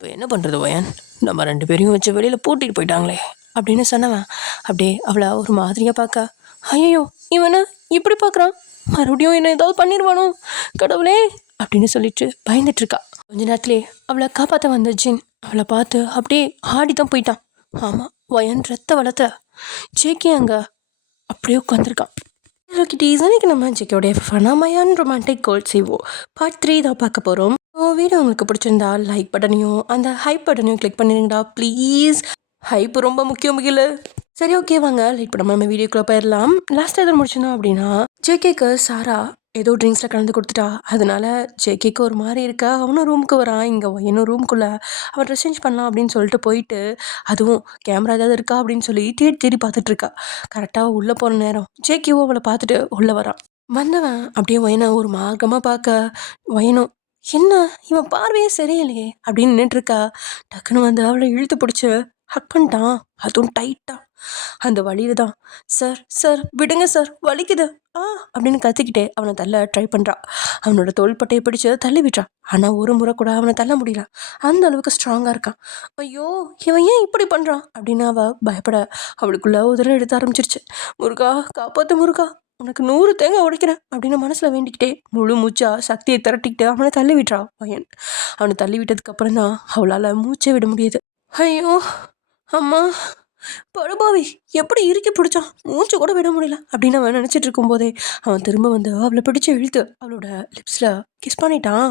இப்போ என்ன பண்ணுறது ஒயன், நம்ம 2 பேரையும் வச்சு வெளியில் பூட்டிட்டு போயிட்டாங்களே அப்படின்னு சொன்னவன் அப்படியே அவளை ஒரு மாதிரியாக பார்க்க, ஐயோ இவனை இப்படி பார்க்குறான், மறுபடியும் என்ன ஏதாவது பண்ணிடுவானோ கடவுளே அப்படின்னு சொல்லிட்டு பயந்துட்டு இருக்கா. கொஞ்ச நேரத்துலேயே அவளை காப்பாற்ற வந்த ஜின் அவளை பார்த்து அப்படியே ஆடி தான் போயிட்டான். ஆமாம், ஒயன் ரத்த வளர்த்த ஜேகே அங்கே அப்படியே உட்காந்துருக்கான். கிட்டீஸ் இன்னைக்கு நம்ம ஜேகேயோடைய ஃபனாமயான ரொமான்டிக் கோல்ட் செய்வோம் பார்ட் 3 தான் பார்க்க போகிறோம். வீடியோ உங்களுக்கு பிடிச்சிருந்தா லைக் பட்டனையும் அந்த ஹைப் பட்டனையும் கிளிக் பண்ணிடுங்கடா ப்ளீஸ். ஹைப் ரொம்ப முக்கியம். சரி ஓகே வாங்க லைட் பண்ணாமல் நம்ம வீடியோக்குள்ளே போயிடலாம். லாஸ்ட்டாக எதாவது முடிச்சிருந்தோம் அப்படின்னா ஜேகேக்கு சாரா ஏதோ ட்ரிங்க்ஸில் கலந்து கொடுத்துட்டா. அதனால ஜேகேக்கு ஒரு மாதிரி இருக்கா. அவனும் ரூமுக்கு வரான். இங்கே இன்னும் ரூமுக்குள்ளே அவன் ட்ரெஸ் சேஞ்ச் பண்ணலாம் அப்படின்னு சொல்லிட்டு போயிட்டு, அதுவும் கேமரா ஏதாவது இருக்கா அப்படின்னு சொல்லி தேடி தேடி பார்த்துட்டு இருக்கா. கரெக்டாக உள்ளே போகிற நேரம் ஜேகேவும் அவளை பார்த்துட்டு உள்ளே வரான். வந்தவன் அப்படியே வயனை ஒரு மார்க்கமாக பார்க்க, வயனும் என்ன இவன் பார்வையே சரியில்லையே அப்படின்னு நின்றுருக்கா. டக்குன்னு வந்து அவளை இழுத்து பிடிச்சி ஹக் பண்ணிட்டான், அதுவும் டைட்டா. அந்த வழியில தான் சார் சார் விடுங்க சார் வலிக்குது அப்படின்னு கத்திக்கிட்டே அவனை தள்ள ட்ரை பண்ணுறான். அவனோட தோள்பட்டையை பிடிச்சு தள்ளி விட்டுறான். ஆனால் ஒரு முறை கூட அவனை தள்ள முடியல, அந்த அளவுக்கு ஸ்ட்ராங்காக இருக்கான். ஐயோ இவன் ஏன் இப்படி பண்ணுறான் அப்படின்னு அவள் பயப்பட அவளுக்குள்ள உதற எடுத்து ஆரம்பிச்சிருச்சு. முருகா காப்பாற்று முருகா, உனக்கு 100 தேங்காய் உடைக்கிறேன் அப்படின்னு மனசில் வேண்டிக்கிட்டே முழு மூச்சா சக்தியை திரட்டிக்கிட்டு அவனை தள்ளி விட்டுறான் பையன். அவனை தள்ளி விட்டதுக்கு அப்புறம் தான் அவளால் மூச்சை விட முடியுது. ஐயோ அம்மா படுபாவி, எப்படி இறுக்கி பிடிச்சான், மூச்சு கூட விட முடியல அப்படின்னு அவன் நினச்சிட்டு இருக்கும்போதே அவன் திரும்ப வந்து அவளை பிடிச்சி இழுத்து அவளோட லிப்ஸில் கிஸ் பண்ணிட்டான்.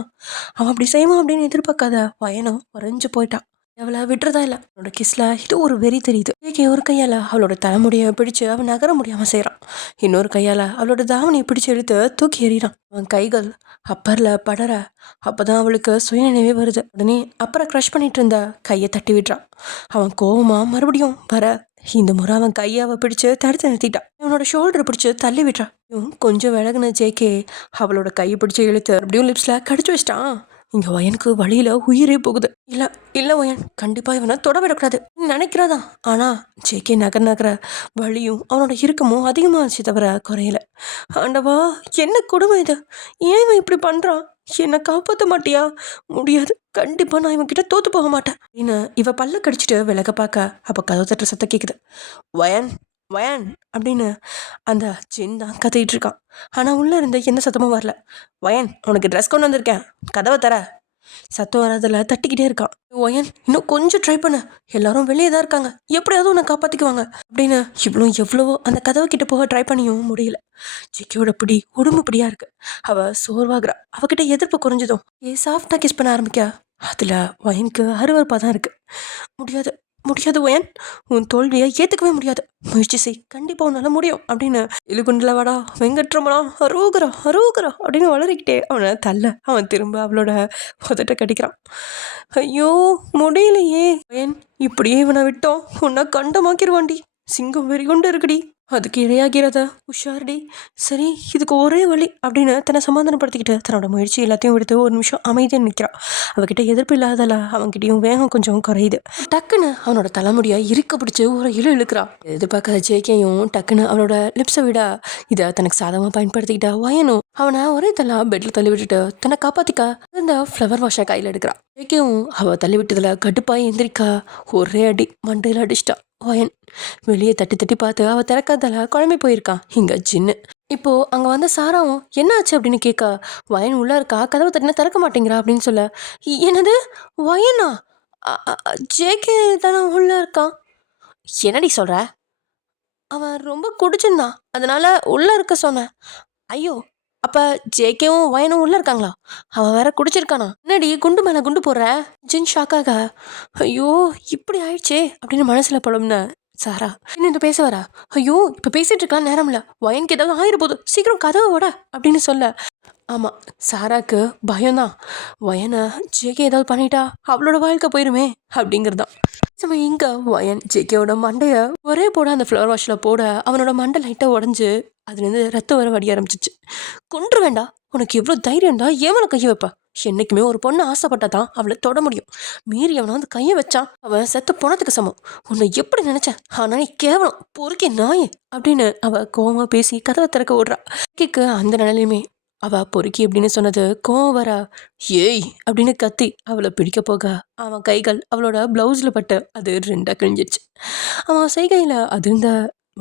அவன் அப்படி செய்வான் அப்படின்னு எதிர்பார்க்காத வயனும் வரைஞ்சு போயிட்டான். அவளை விட்டுறதா இல்லை, அவனோட கிஸ்ல இது ஒரு வெறி தெரியுது. ஒரு கையால் அவளோட தலைமுடியை பிடிச்சு அவன் நகர முடியாமல் செய்கிறான். இன்னொரு கையால் அவளோட தாவணியை பிடிச்சு இழுத்து தூக்கி எறிகிறான். அவன் கைகள் அப்பரில் படற அப்போதான் அவளுக்கு சுயநினைவே வருது. உடனே அப்புறம் க்ரஷ் பண்ணிட்டு இருந்த கையை தட்டி விடுறான். அவன் கோவமா மறுபடியும் வர இந்த முறை அவன் கையை அவள் பிடிச்சு தடுத்து நிறுத்திட்டான். அவனோட ஷோல்டரை பிடிச்சி தள்ளி விடுறான். கொஞ்சம் விலகுன ஜேகே அவளோட கையை பிடிச்சி இழுத்து அப்படியும் லிப்ஸில் கடிச்சு வச்சிட்டான். இங்கே வயனுக்கு வழியில் உயிரே போகுது. இல்லை வயன் கண்டிப்பாக இவனை தொட விடக்கூடாது நினைக்கிறதான். ஆனால் ஜேகே நகர வழியும் அவனோட இறுக்கமும் அதிகமாகச்சு தவிர குறையல. ஆண்டவா என்ன கொடுமை இது, ஏன் இவன் இப்படி பண்ணுறான், என்னை காப்பாற்ற மாட்டியா? முடியாது, கண்டிப்பாக நான் இவன் கிட்ட தோற்று போக மாட்டேன் அப்படின்னு இவ பல்ல கடிச்சிட்டு விலக பார்க்க அப்போ கதவு தட்டுற சத்தம் கேட்குது. வயன் வயன் அப்படின்னு அந்த ஜின் தான் கத்திட்டு இருக்கான். ஆனால் உள்ளே இருந்த எந்த சத்தமும் வரல. வயன் உனக்கு ட்ரெஸ் கொண்டு வந்திருக்கேன், கதவை தர. சத்தம் வராதில் தட்டிக்கிட்டே இருக்கான். ஒயன் இன்னும் கொஞ்சம் ட்ரை பண்ண, எல்லாரும் வெளியே தான் இருக்காங்க, எப்படியாவது உன்னை காப்பாற்றிக்குவாங்க அப்படின்னு எவ்வளவோ அந்த கதவை கிட்ட போக ட்ரை பண்ணியும் முடியல. ஜிக்கியோட பிடி உடம்பு பிடியா இருக்கு. அவள் சோர்வாகிறா. அவகிட்ட எதிர்ப்பு குறைஞ்சதும் சாஃப்டாக கிஸ் பண்ண ஆரம்பிக்க அதில் வயனுக்கு அருவருப்பாக தான் இருக்கு. முடியாது ஒயன், உன் தோல்வியை ஏற்றுக்கவே முடியாது, முயற்சி செய், கண்டிப்பாக உன்னால் முடியும் அப்படின்னு இழுகுண்டில் வாடா வெங்கட்ரமணா அரோகரா அப்படின்னு வளரிக்கிட்டே அவனை தள்ள அவன் திரும்ப அவளோட உதட்ட கடிக்கிறான். ஐயோ முடியலையே ஒயன், இப்படியே இவனை விட்டோம் உன்னை கண்டமாக்கிடுவாண்டி, சிங்கம் வெறி கொண்டு இருக்குடி, அதுக்கு இரையாகிறத உஷார்டி. சரி இதுக்கு ஒரே வழி அப்படின்னு தன்னை சமாதானப்படுத்திக்கிட்டு தன்னோட முயற்சி எல்லாத்தையும் விடுத்து ஒரு நிமிஷம் அமைதியாக நிற்கிறான். அவகிட்ட எதிர்ப்பு இல்லாதல அவன்கிட்டயும் வேகம் கொஞ்சம் குறையுது. டக்குன்னு அவனோட தலைமுடியை இருக்க பிடிச்சி ஒரு இழுக்கிறான். எதிர்பார்க்காத ஜேகேயும் டக்குன்னு அவளோட லிப்ஸை விட இதை தனக்கு சாதகமாக பயன்படுத்திக்கிட்ட வயனும் அவனை ஒரே பெட்டில் தள்ளி விட்டுட்டு தன்னை காப்பாற்றிக்க இந்த ஃப்ளவர் வாஷை கையில் எடுக்கிறான். ஜேகேவும் அவள் தள்ளி விட்டதில் கடுப்பாக எந்திரிக்க ஒரே அடி மண்டையில் அடிச்சிட்டா. வயன் வெளியே தட்டி பார்த்து அவள் திறக்காதல குழம்பி போயிருக்கான் இங்கே ஜின்னு. இப்போது அங்கே வந்த சாராவும் என்ன ஆச்சு அப்படின்னு கேட்க, வயன் உள்ளே இருக்கா, கதவை தட்டினா திறக்க மாட்டேங்கிறா அப்படின்னு சொல்ல, என்னது வயனா, ஜேகே தானே உள்ளே இருக்கான், என்னடி சொல்கிற, அவன் ரொம்ப குடிச்சிருந்தான் அதனால உள்ளே இருக்க சொன்னேன். ஐயோ அப்போ ஜேகேவும் வயனும் உள்ளே இருக்காங்களா, அவன் வேற குடிச்சிருக்கானா, என்னடி குண்டு மேலே குண்டு போடுற? ஜின் ஷாக்காக ஐயோ இப்படி ஆயிடுச்சே அப்படின்னு மனசில் புலம்புன சாரா இன்னும் பேச வரா. ஐயோ இப்போ பேசிகிட்டு இருக்கலாம் நேரம் இல்லை, வயனுக்கு ஏதாவது ஆயிரப்போது, சீக்கிரம் கதவை ஓட அப்படின்னு சொல்ல. ஆமாம் சாராக்கு பயம்தான், வயனை ஜேகே ஏதாவது பண்ணிட்டா அவளோட வாழ்க்கை போயிருமே அப்படிங்கிறதான். சமயம் இங்கே வயன் ஜேகேவோட மண்டையை ஒரே போட அந்த ஃப்ளவர் வாஷில் போட அவனோட மண்டை லைட்டாக உடஞ்சி அதுலேருந்து ரத்தம் வர வடிய ஆரம்பிச்சிச்சு. கொன்று வேண்டா, உனக்கு எவ்வளோ தைரியம் தான் ஏமனை கையை வைப்பா, என்றைக்குமே ஒரு பொண்ணு ஆசைப்பட்டா தான் அவளை தொட முடியும், மீறி அவனை வந்து கையை வச்சான் அவன் செத்து போனதுக்கு சமம், உன்னை எப்படி நினைச்சேன், ஆனால் நீ கேவலம் பொறுக்கே நாயே அப்படின்னு அவள் கோவமாக பேசி கதவை திறக்க விடுறா. கேக்கு அந்த நிலையுமே அவ பொறுக்கி அப்படின்னு சொன்னது கோவம் வர ஏய் அப்படின்னு கத்தி அவளை பிடிக்க போக அவன் கைகள் அவளோட பிளவுஸ்ல பட்டு அது ரெண்டா கிழிஞ்சிருச்சு. அவன் செய்கையில அதிர்ந்த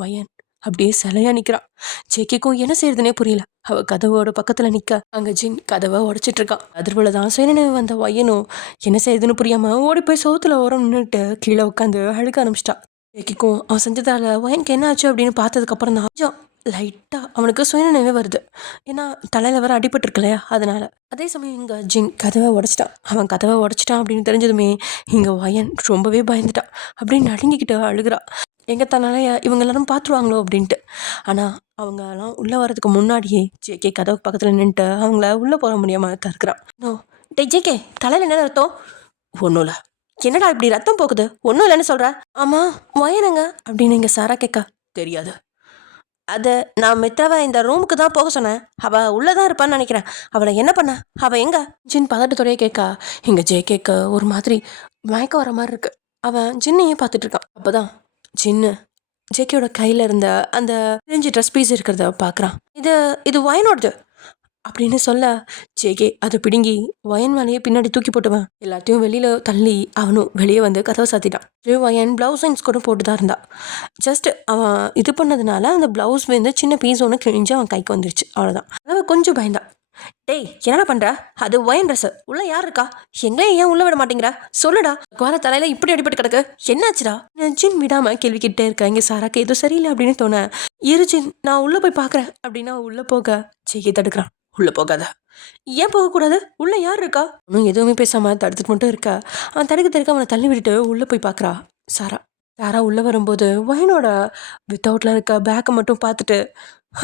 வயன் அப்படியே சிலையா நிக்கிறான். ஜேகேக்கும் என்ன செய்யறதுனே புரியல. அவ கதவோட பக்கத்துல நிக்க அங்க ஜின் கதவை உடைச்சிட்டு இருக்கான். அதிர்வுலதான் சுயநினைவு வந்த வயனும் என்ன செய்யறதுன்னு புரியாம ஓடி போய் சோத்துல ஓரம் நின்றுட்டு கீழே உட்காந்து அழுக ஆரம்பிச்சிட்டா. ஜேகேக்கும் அவன் செஞ்சதால வயனுக்கு என்ன ஆச்சு அப்படின்னு பார்த்ததுக்கு அப்புறம் தான் கொஞ்சம் லைட்டா அவனுக்கு சுயநினைவே வருது. ஏன்னா தலையில வர அடிபட்டு இல்லையா, அதனால. அதே சமயம் இங்க ஜின் கதவை உடைச்சிட்டான். அவன் கதவை உடைச்சிட்டான் அப்படின்னு தெரிஞ்சதுமே இங்க வயன் ரொம்பவே பயந்துட்டான். அப்படின்னு நடுங்கிக்கிட்டு அழுகுறா. எங்க தன்னால இவங்க எல்லாரும் பார்த்துருவாங்களோ அப்படின்ட்டு. ஆனா அவங்க எல்லாம் உள்ள வர்றதுக்கு முன்னாடியே ஜேகே கதவுக்கு பக்கத்துல நின்றுட்டு அவங்கள உள்ள போக முடியாம தடுக்கிறான். நோ டே ஜேகே, தலையில என்ன ரத்தம்? ஒன்றும் இல்லை. என்னடா இப்படி ரத்தம் போகுது? ஒன்றும் இல்லைன்னு சொல்ற. ஆமா வயனுங்க அப்படின்னு இங்க சாரா கேட்க. தெரியாது. அது நான் மித்ராவை இந்த ரூமுக்கு தான் போக சொன்னேன். அவள் உள்ளே தான் இருப்பான்னு நினைக்கிறேன். அவளை என்ன பண்ண? அவள் எங்க? ஜின் பதட்டத்தோடையே கேட்கா. இங்கே ஜே கேட்க ஒரு மாதிரி மயக்கம் வர மாதிரி இருக்கு. அவன் ஜின்னையே பார்த்துட்டு இருக்கான். அப்போதான் ஜின்னு ஜேகேயோட கையில் இருந்த அந்த பிரிஞ்சு ட்ரெஸ் பீஸ் இருக்கிறத பார்க்குறான். இது வயனோடது அப்படின்னு சொல்ல ஜேகே அதை பிடுங்கி வயன் மேலேயே பின்னாடி தூக்கி போட்டுவன். எல்லாத்தையும் வெளியில தள்ளி அவனும் வெளியே வந்து கதவை சாத்திட்டான். வயன் பிளவுஸ் சைன்ஸ் கூட போட்டு தான் இருந்தா. ஜஸ்ட் அவன் இது பண்ணதுனால அந்த பிளவுஸ் வந்து சின்ன பீஸ் ஒன்று கிழிஞ்சு அவன் கைக்கு வந்துருச்சு, அவ்வளோதான். அவன் கொஞ்சம் பயந்தான். டேய் என்னடா பண்ற? அது வயன் ட்ரெஸ். உள்ள யார் இருக்கா? எங்கேயும் ஏன் உள்ள விட மாட்டேங்கிற? சொல்லுடா. வர தலையில இப்படி அடிபட்டு கிடக்கு, என்னாச்சுடா? ஜின் விடாம கேள்வி கிட்டே இருக்க. இங்க சாராக்கு எதுவும் சரியில்லை அப்படின்னு தோண இரு ஜின், நான் உள்ள போய் பாக்குறேன் அப்படின்னா உள்ள போக ஜெய்கே தடுக்கிறான். உள்ள போகாத. ஏன் போகக்கூடாது? உள்ள யார் இருக்கா? அவனும் எதுவுமே பேசாம தடுத்துட்டு மட்டும் இருக்கா. அவன் தடுக்க அவனை தள்ளி விட்டுட்டு உள்ள போய் பாக்குறா சாரா. சாரா உள்ள வரும்போது வயனோட வித்தவுட்ல இருக்க பேக்கை மட்டும் பார்த்துட்டு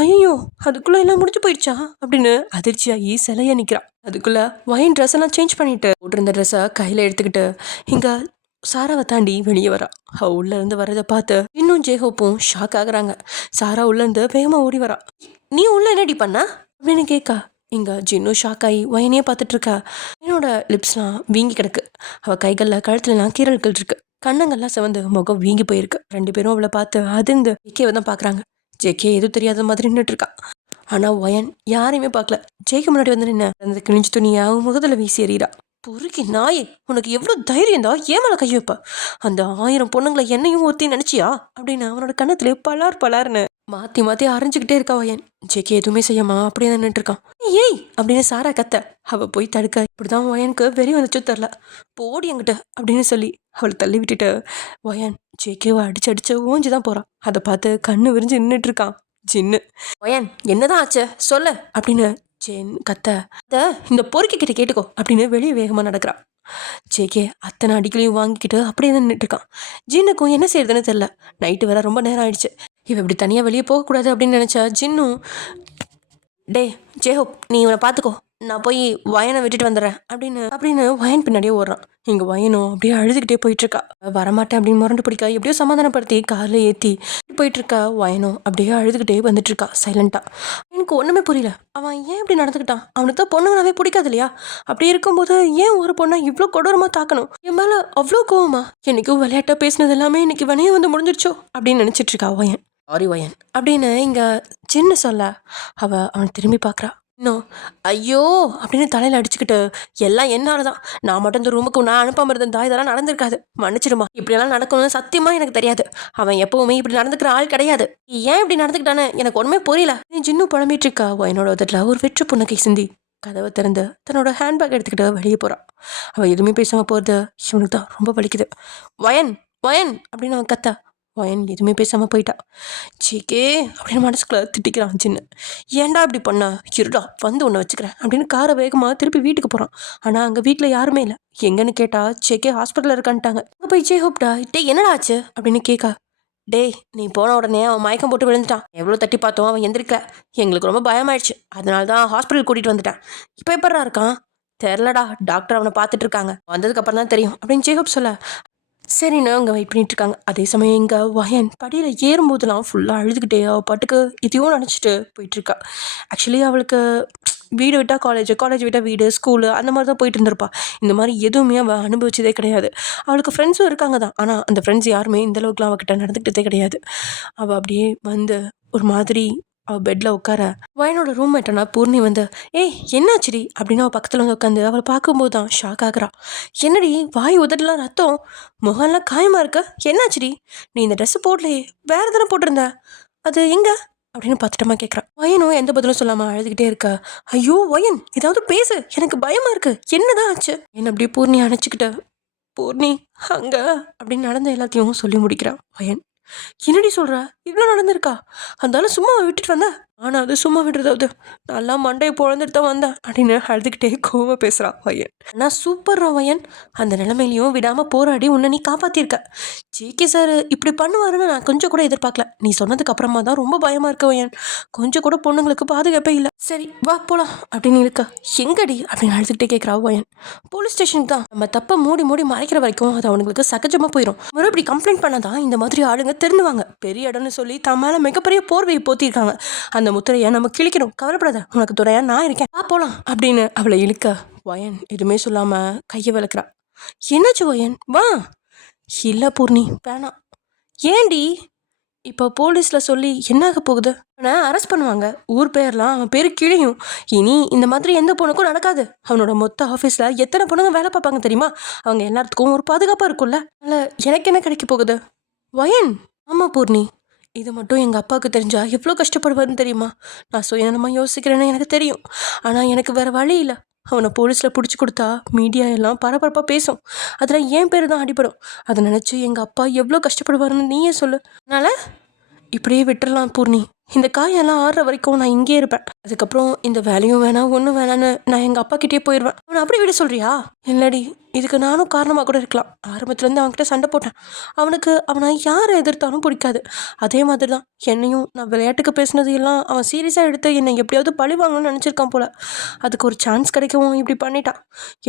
ஐயோ அதுக்குள்ள எல்லாம் முடிஞ்சு போயிடுச்சா அப்படின்னு அதிர்ச்சியாகி சிலையா நிக்கிறான். அதுக்குள்ள வயன் ட்ரெஸ் எல்லாம் சேஞ்ச் பண்ணிட்டு போட்டிருந்த ட்ரெஸ்ஸை கையில எடுத்துக்கிட்டு இங்க சாராவை தாண்டி வெளியே வரா. அவ உள்ள இருந்து வர்றதை பார்த்து இன்னும் ஜேஹோப்பும் ஷாக் ஆகுறாங்க. சாரா உள்ள இருந்து வேகமா ஓடி வரா. நீ உள்ள என்னடி பண்ண அப்படின்னு கேட்கா. இங்க ஜின்னும் ஷாக் ஆகி வயனையே பார்த்துட்டு இருக்கா. என்னோட லிப்ஸ்லாம் வீங்கி கிடக்கு. அவள் கைகளில் கழுத்துலலாம் கீரல்கள் இருக்கு. கண்ணங்கள்லாம் செவந்து முகம் வீங்கி போயிருக்கு. ரெண்டு பேரும் அவளை பார்த்து அதிர்ந்து ஜேகேவை தான் பார்க்குறாங்க. ஜேகே எதுவும் தெரியாத மாதிரி நின்றுட்டு இருக்கா. ஆனால் வயன் யாரையுமே பார்க்கல. ஜேக்கு முன்னாடி வந்து நின்று அந்த கிழிஞ்சு துணியை அவன் முகத்தில் வீசி எறிகிறா. பொறுக்கி நாயே, உனக்கு எவ்வளோ தைரியம் தான் ஏன் மேலே கை வைப்ப? அந்த 1000 பொண்ணுங்களை என்னையும் ஒத்தி நினைச்சியா அப்படின்னு அவனோட கண்ணத்துல பலார்னு மாற்றி மாற்றி அரைஞ்சிக்கிட்டே இருக்கா வயன். ஜேகே எதுவுமே செய்யாமா அப்படியே தான் நின்றுட்டு இருக்கான். ஏய் அப்படின்னு சாரா கத்த. அவள் போய் தடுக்க இப்படிதான் வயனுக்கு வெறி வந்துச்சு தெரில. போடி என்கிட்ட அப்படின்னு சொல்லி அவளை தள்ளி விட்டுட்டு வயன் ஜேகேவை அடிச்சு ஓஞ்சி தான் போகிறான். அதை பார்த்து கண்ணு விரிஞ்சு நின்றுட்டு இருக்கான் ஜின்னு. வயன் என்னதான் ஆச்சு சொல்லு அப்படின்னு ஜென் கத்த. இந்த பொறுக்கி கிட்ட கேட்டுக்கோ அப்படின்னு வெளியே வேகமாக நடக்கிறான். ஜேகே அத்தனை அடிக்கலையும் வாங்கிக்கிட்டு அப்படியே தான் நின்றுட்டு இருக்கான். ஜின்னுக்கும் என்ன செய்யறதுன்னு தெரில. நைட்டு வர ரொம்ப நேரம் ஆயிடுச்சு. இவ இப்படி தனியாக வெளியே போகக்கூடாது அப்படின்னு நினச்சா ஜின்னும் டே ஜேஹோப் நீ இவனை பார்த்துக்கோ, நான் போய் வயனை விட்டுட்டு வந்துடுறேன் அப்படின்னு வயன் பின்னாடியே ஓடுறான். இங்கே வயனும் அப்படியே அழுதுகிட்டே போயிட்டுருக்கா. வரமாட்டேன் அப்படின்னு முரண்டு பிடிக்கா. எப்படியோ சமாதானப்படுத்தி காரில் ஏற்றி போயிட்டுருக்கா. வயனும் அப்படியே அழுதுகிட்டே வந்துட்டுருக்கா சைலண்ட்டாக. எனக்கு ஒன்றுமே புரியல. அவன் ஏன் இப்படி நடந்துக்கிட்டான்? அவனுக்கு தான் பொண்ணுங்களாவே பிடிக்காது இல்லையா? அப்படி இருக்கும்போது ஏன் ஒரு பொண்ணை இவ்வளோ கொடூரமாக தாக்கணும்? என் மேலே அவ்வளோ கோவமா? என்னைக்கும் விளையாட்டாக பேசினது எல்லாமே இன்னைக்கு வனையே வந்து முடிஞ்சிருச்சோ அப்படின்னு நினச்சிட்டு இருக்கா வயன். சாரி வயன் அப்படின்னு இங்கே சின்ன சொல்ல அவன் திரும்பி பார்க்குறா. இன்னும் ஐயோ அப்படின்னு தலையில் அடிச்சுக்கிட்டு எல்லாம் என்னால தான், நான் மட்டும் இந்த ரூமுக்கு நான் அனுப்பாம இருந்தா இதெல்லாம் நடந்திருக்காது, மன்னிச்சிடுமா. இப்படியெல்லாம் நடக்கணும்னு சத்தியமா எனக்கு தெரியாது. அவன் எப்பவுமே இப்படி நடந்துக்கிற ஆள் கிடையாது. ஏன் இப்படி நடந்துக்கிட்டானே எனக்கு ஒன்றுமே புரியல. நீ ஜின்னு புலம்பிட்டு இருக்கா. வயனோட உதட்டில் ஒரு வெற்று புன்னகை சிந்தி கதவை திறந்து தன்னோட ஹேண்ட்பேக் எடுத்துக்கிட்டு வெளியே போகிறான். அவள் எதுவுமே பேசாமல் போகிறது இவனுக்கு தான் ரொம்ப வலிக்குது. வயன் வயன் அப்படின்னு அவன் கத்த. வயன் எதுவுமே பேசாமல் போயிட்டா. ஜேகே அப்படின்னு மனசுக்குள்ள திட்டிக்கிறான் சின்ன. ஏன்டா இப்படி பண்ணா? இருடா வந்து உன்னை வச்சுக்கிறேன் அப்படின்னு காரை வேகமாக திருப்பி வீட்டுக்கு போகிறான். ஆனால் அங்கே வீட்டில் யாருமே இல்லை. எங்கன்னு கேட்டால் ஜேகே ஹாஸ்பிட்டலில் இருக்கான்ட்டாங்க. அங்கே போய் ஜேஹோப்டா டே என்னடா ஆச்சு அப்படின்னு கேட்கா. டேய் நீ போன உடனே அவன் மயக்கம் போட்டு விழுந்துட்டான். எவ்வளோ தட்டி பார்த்தோம் அவன் எந்திரிக்கல. எங்களுக்கு ரொம்ப பயமாயிடுச்சு. அதனால தான் ஹாஸ்பிட்டல் கூட்டிகிட்டு வந்துட்டேன். இப்போ எப்படா இருக்கான்? தெரிலடா, டாக்டர் அவனை பார்த்துட்டு இருக்காங்க. வந்ததுக்கப்புறம் தான் தெரியும் அப்படின்னு ஜேஹோப் சொல்ல சரின்னு அங்கே வெயிட் பண்ணிட்டு இருக்காங்க. அதே சமயம் இங்கே வயன் படியில் ஏறும்போதெல்லாம் ஃபுல்லாக அழுதுகிட்டே அவள் பாட்டுக்கு இதையும் நினச்சிட்டு போயிட்டுருக்கா. ஆக்சுவலி அவளுக்கு வீடு விட்டால் காலேஜ் விட்டால் வீடு, ஸ்கூலு அந்த மாதிரி தான் போயிட்டு இருந்திருப்பா. இந்த மாதிரி எதுவுமே அவள் அனுபவிச்சதே கிடையாது. அவளுக்கு ஃப்ரெண்ட்ஸும் இருக்காங்க தான், ஆனால் அந்த ஃப்ரெண்ட்ஸ் யாருமே இந்தளவுக்குலாம் அவகிட்ட நடந்துக்கிட்டதே கிடையாது. அவள் அப்படியே வந்து ஒரு மாதிரி அவள் பெட்டில் உட்கார வயனோட ரூம்மேட்டனா பூர்ணி வந்து என்னாச்சுடி அப்படின்னு அவள் பக்கத்தில் வந்து உட்காந்து அவளை பார்க்கும்போது தான் ஷாக் ஆகுறா. என்னடி வாய் உதடலாம் ரத்தம், முகம்லாம் காயமாக இருக்க, என்னாச்சுடி? நீ இந்த ட்ரெஸ்ஸு போடலையே, வேறு தானே போட்டிருந்த, அது எங்க அப்படின்னு பத்திரமா கேட்குறான். வயனும் எந்த பதிலும் சொல்லாமல் அழுதுகிட்டே இருக்கா. ஐயோ வயன், ஏதாவது பேசு, எனக்கு பயமாக இருக்கு, என்னதான் ஆச்சு? என்ன அப்படியே பூர்ணி அணைச்சிக்கிட்ட. பூர்ணி அங்க அப்படின்னு நடந்த எல்லாத்தையும் சொல்லி முடிக்கிறான் வயன். என்னடி சொல்ற, இவ்வளோ நடந்திருக்கா? அந்தாலும் சும்மா விட்டுட்டு வந்த, ஆனால் அது சும்மா விடுறதாவது, நல்லா மண்டையை பொழந்துட்டு தான் வந்தேன் அப்படின்னு அழுதுகிட்டே கோவம் பேசுகிறான் வயன். ஆனால் சூப்பர்ரா வயன், அந்த நிலைமையிலையும் விடாமல் போராடி உன்னை நீ காப்பாற்றிருக்க. ஜேகே சார் இப்படி பண்ணுவாருன்னு நான் கொஞ்சம் கூட எதிர்பார்க்கல. நீ சொன்னதுக்கு அப்புறமா தான் ரொம்ப பயமாக இருக்க வயன். கொஞ்சம் கூட பொண்ணுங்களுக்கு பாதுகாப்பே இல்லை. சரி வா போகலாம் அப்படின்னு இருக்கா. எங்கடி அப்படின்னு அழுதுகிட்டே கேட்குறா வயன். போலீஸ் ஸ்டேஷனுக்கு தான். நம்ம தப்பை மூடி மூடி மறைக்கிற வரைக்கும் அது அவனுங்களுக்கு சகஜமாக போயிடும். மறுபடி கம்ப்ளைண்ட் பண்ணாதான் இந்த மாதிரி ஆளுங்க திருந்துவாங்க. பெரிய இடம்னு சொல்லி தன் மேலே மிகப்பெரிய போர்வையை போத்திருக்காங்க. அந்த முத்திரையை நம்ம கிழிக்கணும், கவலைப்படாத, உனக்கு துறையா நான் இருக்கேன், வா போலாம் அப்படின்னு அவளை இழுக்க வயன் எதுவுமே சொல்லாம கையை விளக்குறா. என்னாச்சு வயன், வா. இல்லை பூர்ணி வேணாம். ஏண்டி? இப்போ போலீஸில் சொல்லி என்னாக போகுது? அவனை அரெஸ்ட் பண்ணுவாங்க, ஊர் பேர்லாம் அவன் பேர் கிழியும். இனி இந்த மாதிரி எந்த பொண்ணுக்கும் நடக்காது. அவனோட மொத்த ஆஃபீஸில் எத்தனை பொண்ணுங்க வேலை பார்ப்பாங்க தெரியுமா? அவங்க எல்லாத்துக்கும் ஒரு பாதுகாப்பாக இருக்கும்ல. அதில் எனக்கு என்ன கிடைக்க போகுது வயன்? ஆமாம் பூர்ணி, இது மட்டும் எங்கள் அப்பாவுக்கு தெரிஞ்சா எவ்வளோ கஷ்டப்படுவார்னு தெரியுமா? நான் சுயநலமாக யோசிக்கிறேன்னு எனக்கு தெரியும். ஆனால் எனக்கு வேறு வழி இல்லை. அவனை போலீஸில் பிடிச்சி கொடுத்தா மீடியா எல்லாம் பரபரப்பாக பேசும். அதில் என் பேர் தான் அடிபடும். அதை நினச்சி எங்கள் அப்பா எவ்வளோ கஷ்டப்படுவாருன்னு நீயே சொல்லு. அதனால் இப்படியே விட்டுறலாம் பூர்ணி. இந்த காயெல்லாம் ஆடுற வரைக்கும் நான் இங்கே இருப்பேன். அதுக்கப்புறம் இந்த வேலையும் வேணாம், ஒன்றும் வேணான்னு நான் எங்கள் அப்பா கிட்டே போயிடுவேன். அவனை அப்படி விட சொல்கிறியா? இல்லடி, இதுக்கு நானும் காரணமாக கூட இருக்கலாம். ஆரம்பத்துலேருந்து அவன்கிட்ட சண்டை போட்டேன். அவனை யாரை எதிர்த்தாலும் பிடிக்காது. அதே மாதிரி தான் என்னையும். நான் விளையாட்டுக்கு பேசினது எல்லாம் அவன் சீரியஸாக எடுத்து என்னை எப்படியாவது பழி வாங்கணும்னு நினச்சிருக்கான் போல. அதுக்கு ஒரு சான்ஸ் கிடைக்கவும் இப்படி பண்ணிட்டான்.